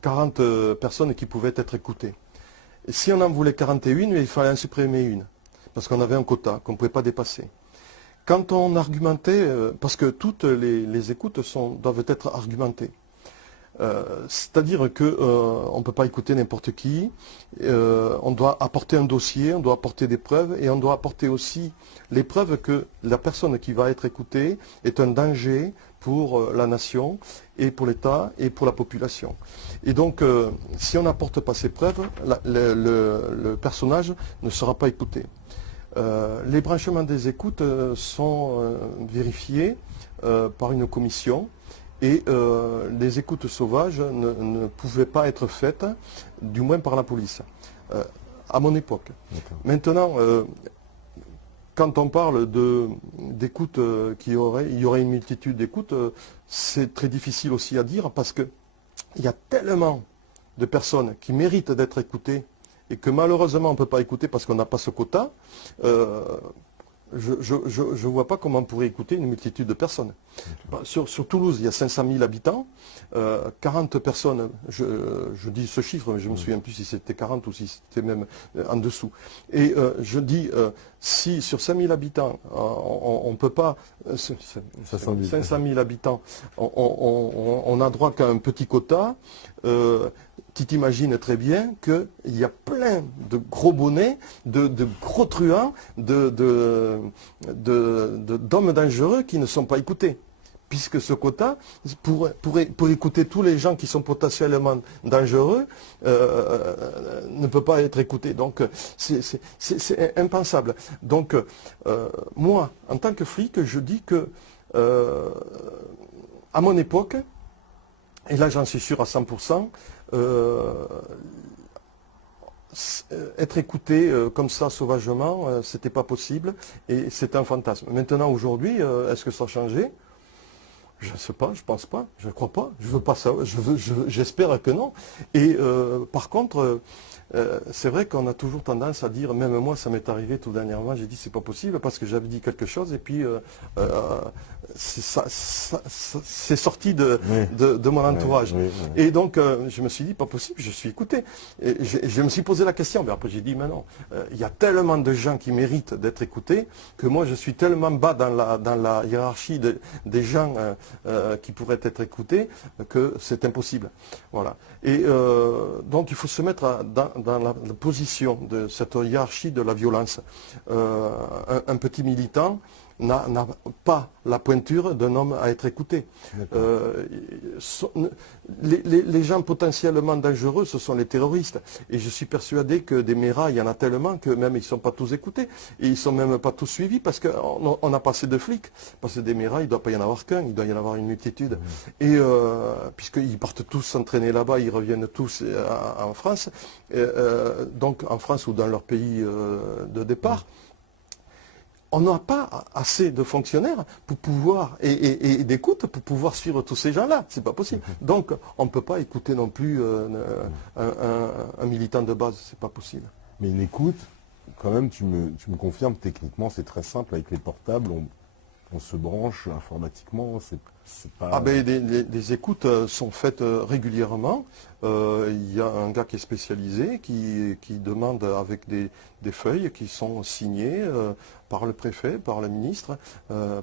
40 personnes qui pouvaient être écoutées. Et si on en voulait 41, il fallait en supprimer une, parce qu'on avait un quota qu'on ne pouvait pas dépasser. Quand on argumentait, parce que toutes les écoutes doivent être argumentées, c'est-à-dire qu'on ne peut pas écouter n'importe qui, on doit apporter un dossier, on doit apporter des preuves, et on doit apporter aussi les preuves que la personne qui va être écoutée est un danger pour la nation, et pour l'État, et pour la population. Et donc, si on n'apporte pas ces preuves, le personnage ne sera pas écouté. Les branchements des écoutes sont vérifiés par une commission, et les écoutes sauvages ne pouvaient pas être faites, du moins par la police, à mon époque. Maintenant, quand on parle d'écoute, il y aurait une multitude d'écoutes, c'est très difficile aussi à dire, parce qu'il y a tellement de personnes qui méritent d'être écoutées et que malheureusement on ne peut pas écouter parce qu'on n'a pas ce quota. Je ne vois pas comment on pourrait écouter une multitude de personnes. Sur Toulouse, il y a 500 000 habitants, 40 personnes, je dis ce chiffre, mais je ne me souviens plus si c'était 40 ou si c'était même en dessous. Et je dis si sur 5000 habitants, on ne peut pas, 500 000. 500 000 habitants, on a droit qu'à un petit quota, tu t'imagines très bien qu'il y a plein de gros bonnets, de gros truands, d'hommes dangereux qui ne sont pas écoutés. Puisque ce quota, pour écouter tous les gens qui sont potentiellement dangereux, ne peut pas être écouté. Donc c'est impensable. Donc moi, en tant que flic, je dis que à mon époque, et là j'en suis sûr à 100%, être écouté comme ça sauvagement, c'était pas possible et c'est un fantasme. Maintenant, aujourd'hui, est-ce que ça a changé ? Je ne sais pas, je pense pas, je ne crois pas, je veux pas savoir, j'espère que non. Et par contre, c'est vrai qu'on a toujours tendance à dire, même moi ça m'est arrivé tout dernièrement, j'ai dit c'est pas possible parce que j'avais dit quelque chose et puis c'est sorti de mon entourage. Oui. Et donc je me suis dit pas possible, je suis écouté. Et je me suis posé la question, mais après j'ai dit mais non, il y a tellement de gens qui méritent d'être écoutés que moi je suis tellement bas dans la hiérarchie des gens qui pourraient être écoutés que c'est impossible. Voilà. Et donc il faut se mettre dans la position de cette hiérarchie de la violence. Un petit militant n'a pas la pointure d'un homme à être écouté. Les gens potentiellement dangereux, ce sont les terroristes. Et je suis persuadé que des méras, il y en a tellement que même ils ne sont pas tous écoutés. Et ils ne sont même pas tous suivis parce qu'on n'a pas assez de flics. Parce que des méras, il ne doit pas y en avoir qu'un, il doit y en avoir une multitude. Et puisqu'ils partent tous s'entraîner là-bas, ils reviennent tous en France. Donc en France ou dans leur pays de départ. On n'a pas assez de fonctionnaires pour pouvoir et d'écoute pour pouvoir suivre tous ces gens-là. C'est pas possible. Donc on ne peut pas écouter non plus un militant de base. C'est pas possible. Mais une écoute, quand même, tu me confirmes, techniquement, c'est très simple. Avec les portables, on se branche informatiquement. C'est pas... Ah ben, des écoutes sont faites régulièrement. Il y a un gars qui est spécialisé qui demande avec des feuilles qui sont signées par le préfet, par le ministre,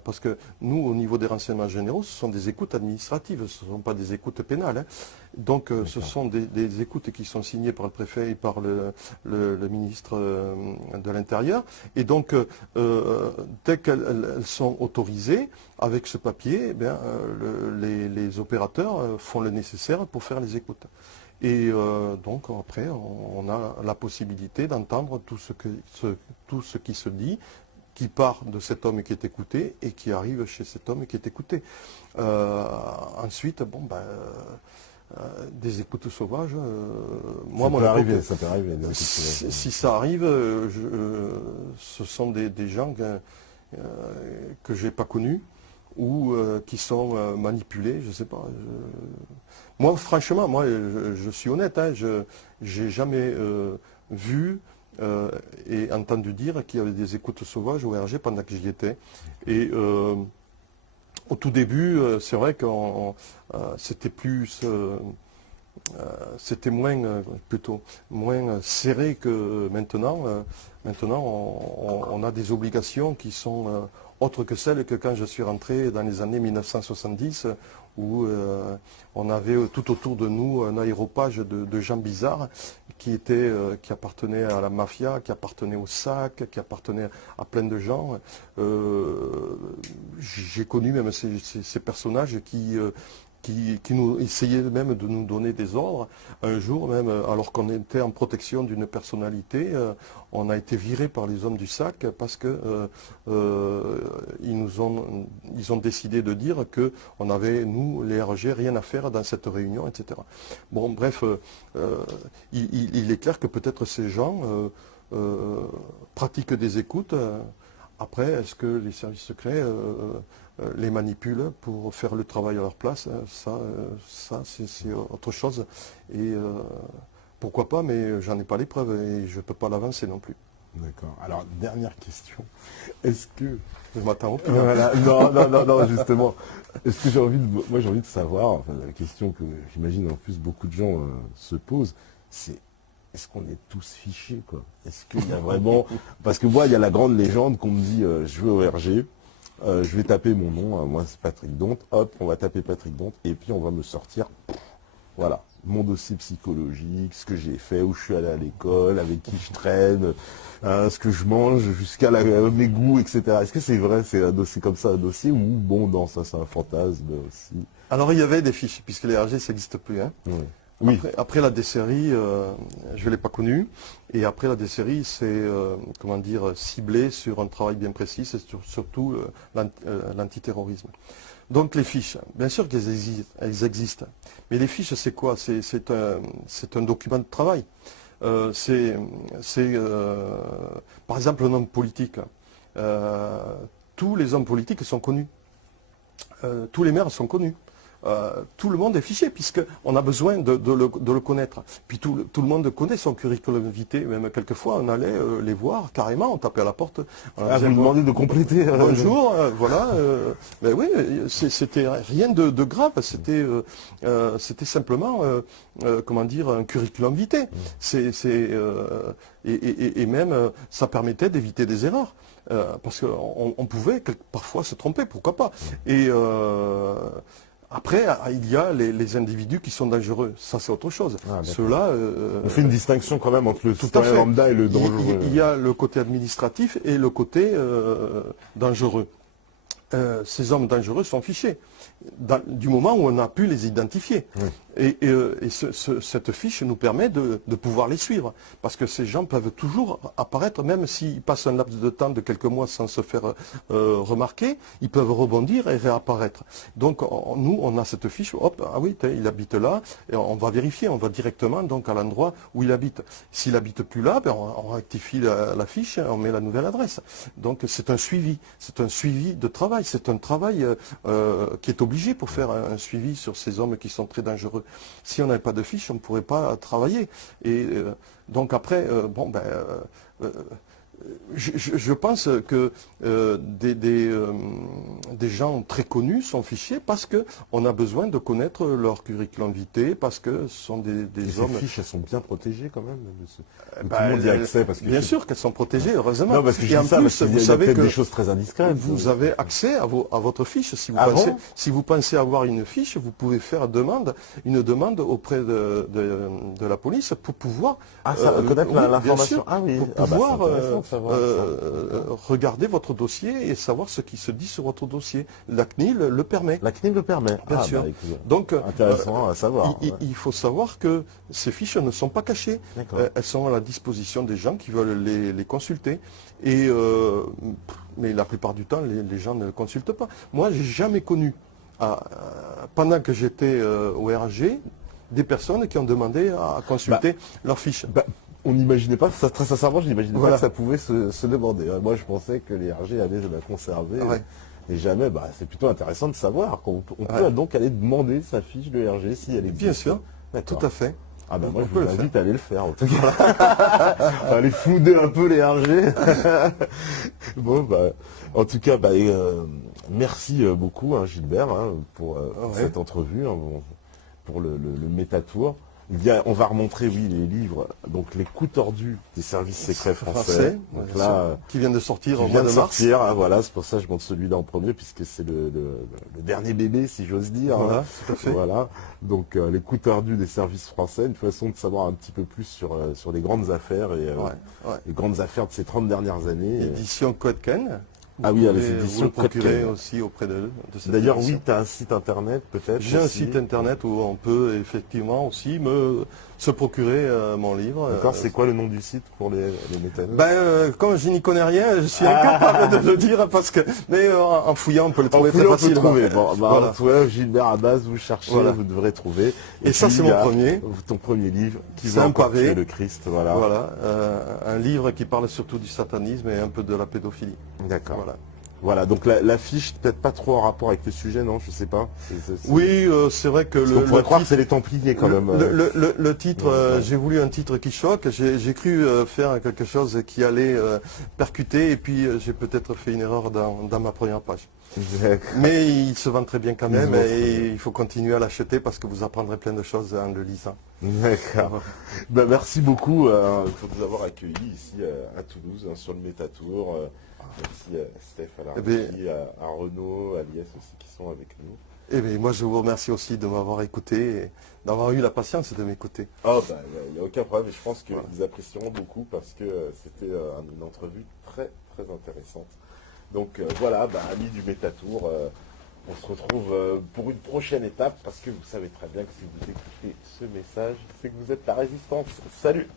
parce que nous, au niveau des renseignements généraux, ce sont des écoutes administratives, ce ne sont pas des écoutes pénales. Hein. Donc ce sont des écoutes qui sont signées par le préfet et par le ministre de l'Intérieur. Et donc, dès qu'elles sont autorisées, avec ce papier, eh bien, les opérateurs font le nécessaire pour faire les écoutes. Et donc après, on a la possibilité d'entendre tout ce qui se dit, qui part de cet homme qui est écouté et qui arrive chez cet homme qui est écouté. Ensuite, bon, ben, des écoutes sauvages. Moi, ça peut arriver. Si ça arrive, ce sont des gens que je n'ai pas connus ou qui sont manipulés, je ne sais pas. Moi, franchement, je suis honnête, hein, je n'ai jamais vu et entendu dire qu'il y avait des écoutes sauvages au RG pendant que j'y étais. Et au tout début, c'est vrai que c'était plus... c'était moins serré que maintenant. Maintenant, on a des obligations qui sont autres que celles que quand je suis rentré dans les années 1970, où on avait tout autour de nous un aéropage de gens bizarres qui appartenaient à la mafia, qui appartenaient au SAC, qui appartenaient à plein de gens. J'ai connu même ces personnages qui nous essayaient même de nous donner des ordres. Un jour même, alors qu'on était en protection d'une personnalité, on a été viré par les hommes du SAC parce que ils ont décidé de dire que on avait, nous, les RG, rien à faire dans cette réunion, etc. Bon, bref, il est clair que peut-être ces gens pratiquent des écoutes. Après, est-ce que les services secrets les manipulent pour faire le travail à leur place? Ça c'est autre chose. Et pourquoi pas, mais j'en ai pas les preuves et je ne peux pas l'avancer non plus. D'accord. Alors, dernière question. Est-ce que... Je m'attends au pire. Voilà. Non, justement. Est-ce que j'ai envie de savoir, enfin, la question que j'imagine en plus beaucoup de gens se posent, c'est est-ce qu'on est tous fichés, quoi? Est-ce qu'il y a vraiment... Parce que moi, il y a la grande légende qu'on me dit, je veux au RG, je vais taper mon nom, moi c'est Patrick Donte, hop, on va taper Patrick Donte, et puis on va me sortir, voilà, mon dossier psychologique, ce que j'ai fait, où je suis allé à l'école, avec qui je traîne, ce que je mange, jusqu'à mes goûts, etc. Est-ce que c'est vrai, c'est un dossier comme ça, un dossier, ou bon, non, ça c'est un fantasme aussi? Alors il y avait des fiches, puisque les RG, ça n'existe plus. Hein. Oui. Oui. Après la désérie, je ne l'ai pas connue. Et après la désérie, c'est comment dire, ciblé sur un travail bien précis, c'est surtout l'antiterrorisme. Donc les fiches, bien sûr qu'elles existent. Mais les fiches, c'est quoi? C'est un document de travail. Par exemple, un homme politique. Tous les hommes politiques sont connus. Tous les maires sont connus. Tout le monde est fiché, puisqu'on a besoin de le connaître. Puis tout le monde connaît son curriculum vitae, même quelquefois on allait les voir carrément, on tapait à la porte. Vous demandez de compléter. Bonjour, voilà. Ben oui, c'était rien de grave, c'était simplement, comment dire, un curriculum vitae. Et même, ça permettait d'éviter des erreurs. Parce qu'on pouvait parfois se tromper, pourquoi pas. Et après, il y a les individus qui sont dangereux. Ça, c'est autre chose. Ceux-là... on fait une distinction quand même entre le citoyen lambda et le dangereux. Il y a le côté administratif et le côté dangereux. Ces hommes dangereux sont fichés, du moment où on a pu les identifier. Oui. Et cette fiche nous permet de pouvoir les suivre, parce que ces gens peuvent toujours apparaître, même s'ils passent un laps de temps de quelques mois sans se faire remarquer, ils peuvent rebondir et réapparaître. Donc nous, on a cette fiche, hop, ah oui, il habite là, et on va vérifier, on va directement donc à l'endroit où il habite. S'il habite plus là, ben, on rectifie la fiche, on met la nouvelle adresse. Donc c'est un suivi de travail, c'est un travail qui est obligé pour faire un suivi sur ces hommes qui sont très dangereux. Si on n'avait pas de fiche, on ne pourrait pas travailler. Et donc après, je pense que des gens très connus sont fichés parce qu'on a besoin de connaître leur curriculum vitae, parce que ce sont des hommes... Ces fiches, elles sont bien protégées quand même. Tout le monde y a accès. Parce que bien sûr qu'elles sont protégées, heureusement. Non, parce que en plus, vous savez que des choses très indiscrètes. Vous avez accès à votre fiche. Si vous pensez avoir une fiche, vous pouvez faire une demande auprès de la police pour pouvoir... connaître l'information. Ah oui, pour pouvoir... regarder votre dossier et savoir ce qui se dit sur votre dossier. La CNIL le permet. La CNIL le permet, bien sûr. Donc, intéressant à savoir. Il faut savoir que ces fiches ne sont pas cachées. Elles sont à la disposition des gens qui veulent les consulter. Et, mais la plupart du temps, les gens ne le consultent pas. Moi, j'ai jamais connu, pendant que j'étais au RG, des personnes qui ont demandé à consulter leurs fiches. On n'imaginait pas, très sincèrement, je n'imaginais pas que ça pouvait se demander. Moi, je pensais que les RG allaient la conserver. Ouais. Et jamais, c'est plutôt intéressant de savoir qu'on peut donc aller demander sa fiche de RG si elle existe. Bien sûr, tout à fait. Moi, je vous invite à aller le faire, en tout cas. Aller fouder un peu les RG. Bon, en tout cas, merci beaucoup, Gilbert, pour cette entrevue, pour le métatour. On va remontrer, oui, les livres, donc les coups tordus des services secrets français. Donc là, qui vient de sortir en mois de mars. Voilà, c'est pour ça que je montre celui-là en premier, puisque c'est le dernier bébé, si j'ose dire. Voilà, tout à fait. Voilà. Donc les coups tordus des services français, une façon de savoir un petit peu plus sur les grandes affaires et les grandes affaires de ces 30 dernières années. Édition Quetken. Ah oui, les éditions vous le procurez aussi auprès de cette D'ailleurs, oui, tu as un site internet peut-être. J'ai un site internet où on peut effectivement aussi se procurer mon livre. D'accord, c'est quoi le nom du site pour les métalleux? Comme je n'y connais rien, je suis incapable de le dire mais en fouillant, on peut le trouver très facilement. Voilà. Gilbert Abbaz, vous cherchez, vous devrez trouver. Et ça, c'est mon premier. Ton premier livre, qui veut encore tuer le Christ. Voilà. Voilà, un livre qui parle surtout du satanisme et un peu de la pédophilie. D'accord. Voilà. Voilà, donc l'affiche, peut-être pas trop en rapport avec le sujet, non, je sais pas. Oui, c'est vrai que on pourrait croire que titre, c'est les Templiers quand même. le titre, j'ai voulu un titre qui choque. J'ai cru faire quelque chose qui allait percuter, et puis j'ai peut-être fait une erreur dans ma première page. Mais il se vend très bien quand même, et il faut continuer à l'acheter parce que vous apprendrez plein de choses en le lisant. D'accord. Ben, merci beaucoup pour nous avoir accueillis ici à Toulouse, hein, sur le Métatour. Merci Steph à la régie, à Renaud, à Lies aussi qui sont avec nous. Eh bien, moi je vous remercie aussi de m'avoir écouté et d'avoir eu la patience de m'écouter. Oh, ben, il n'y a aucun problème, et je pense qu'ils apprécieront beaucoup parce que c'était une entrevue très très intéressante. Donc voilà, ben, amis du Métatour, on se retrouve pour une prochaine étape parce que vous savez très bien que si vous écoutez ce message, c'est que vous êtes la résistance. Salut!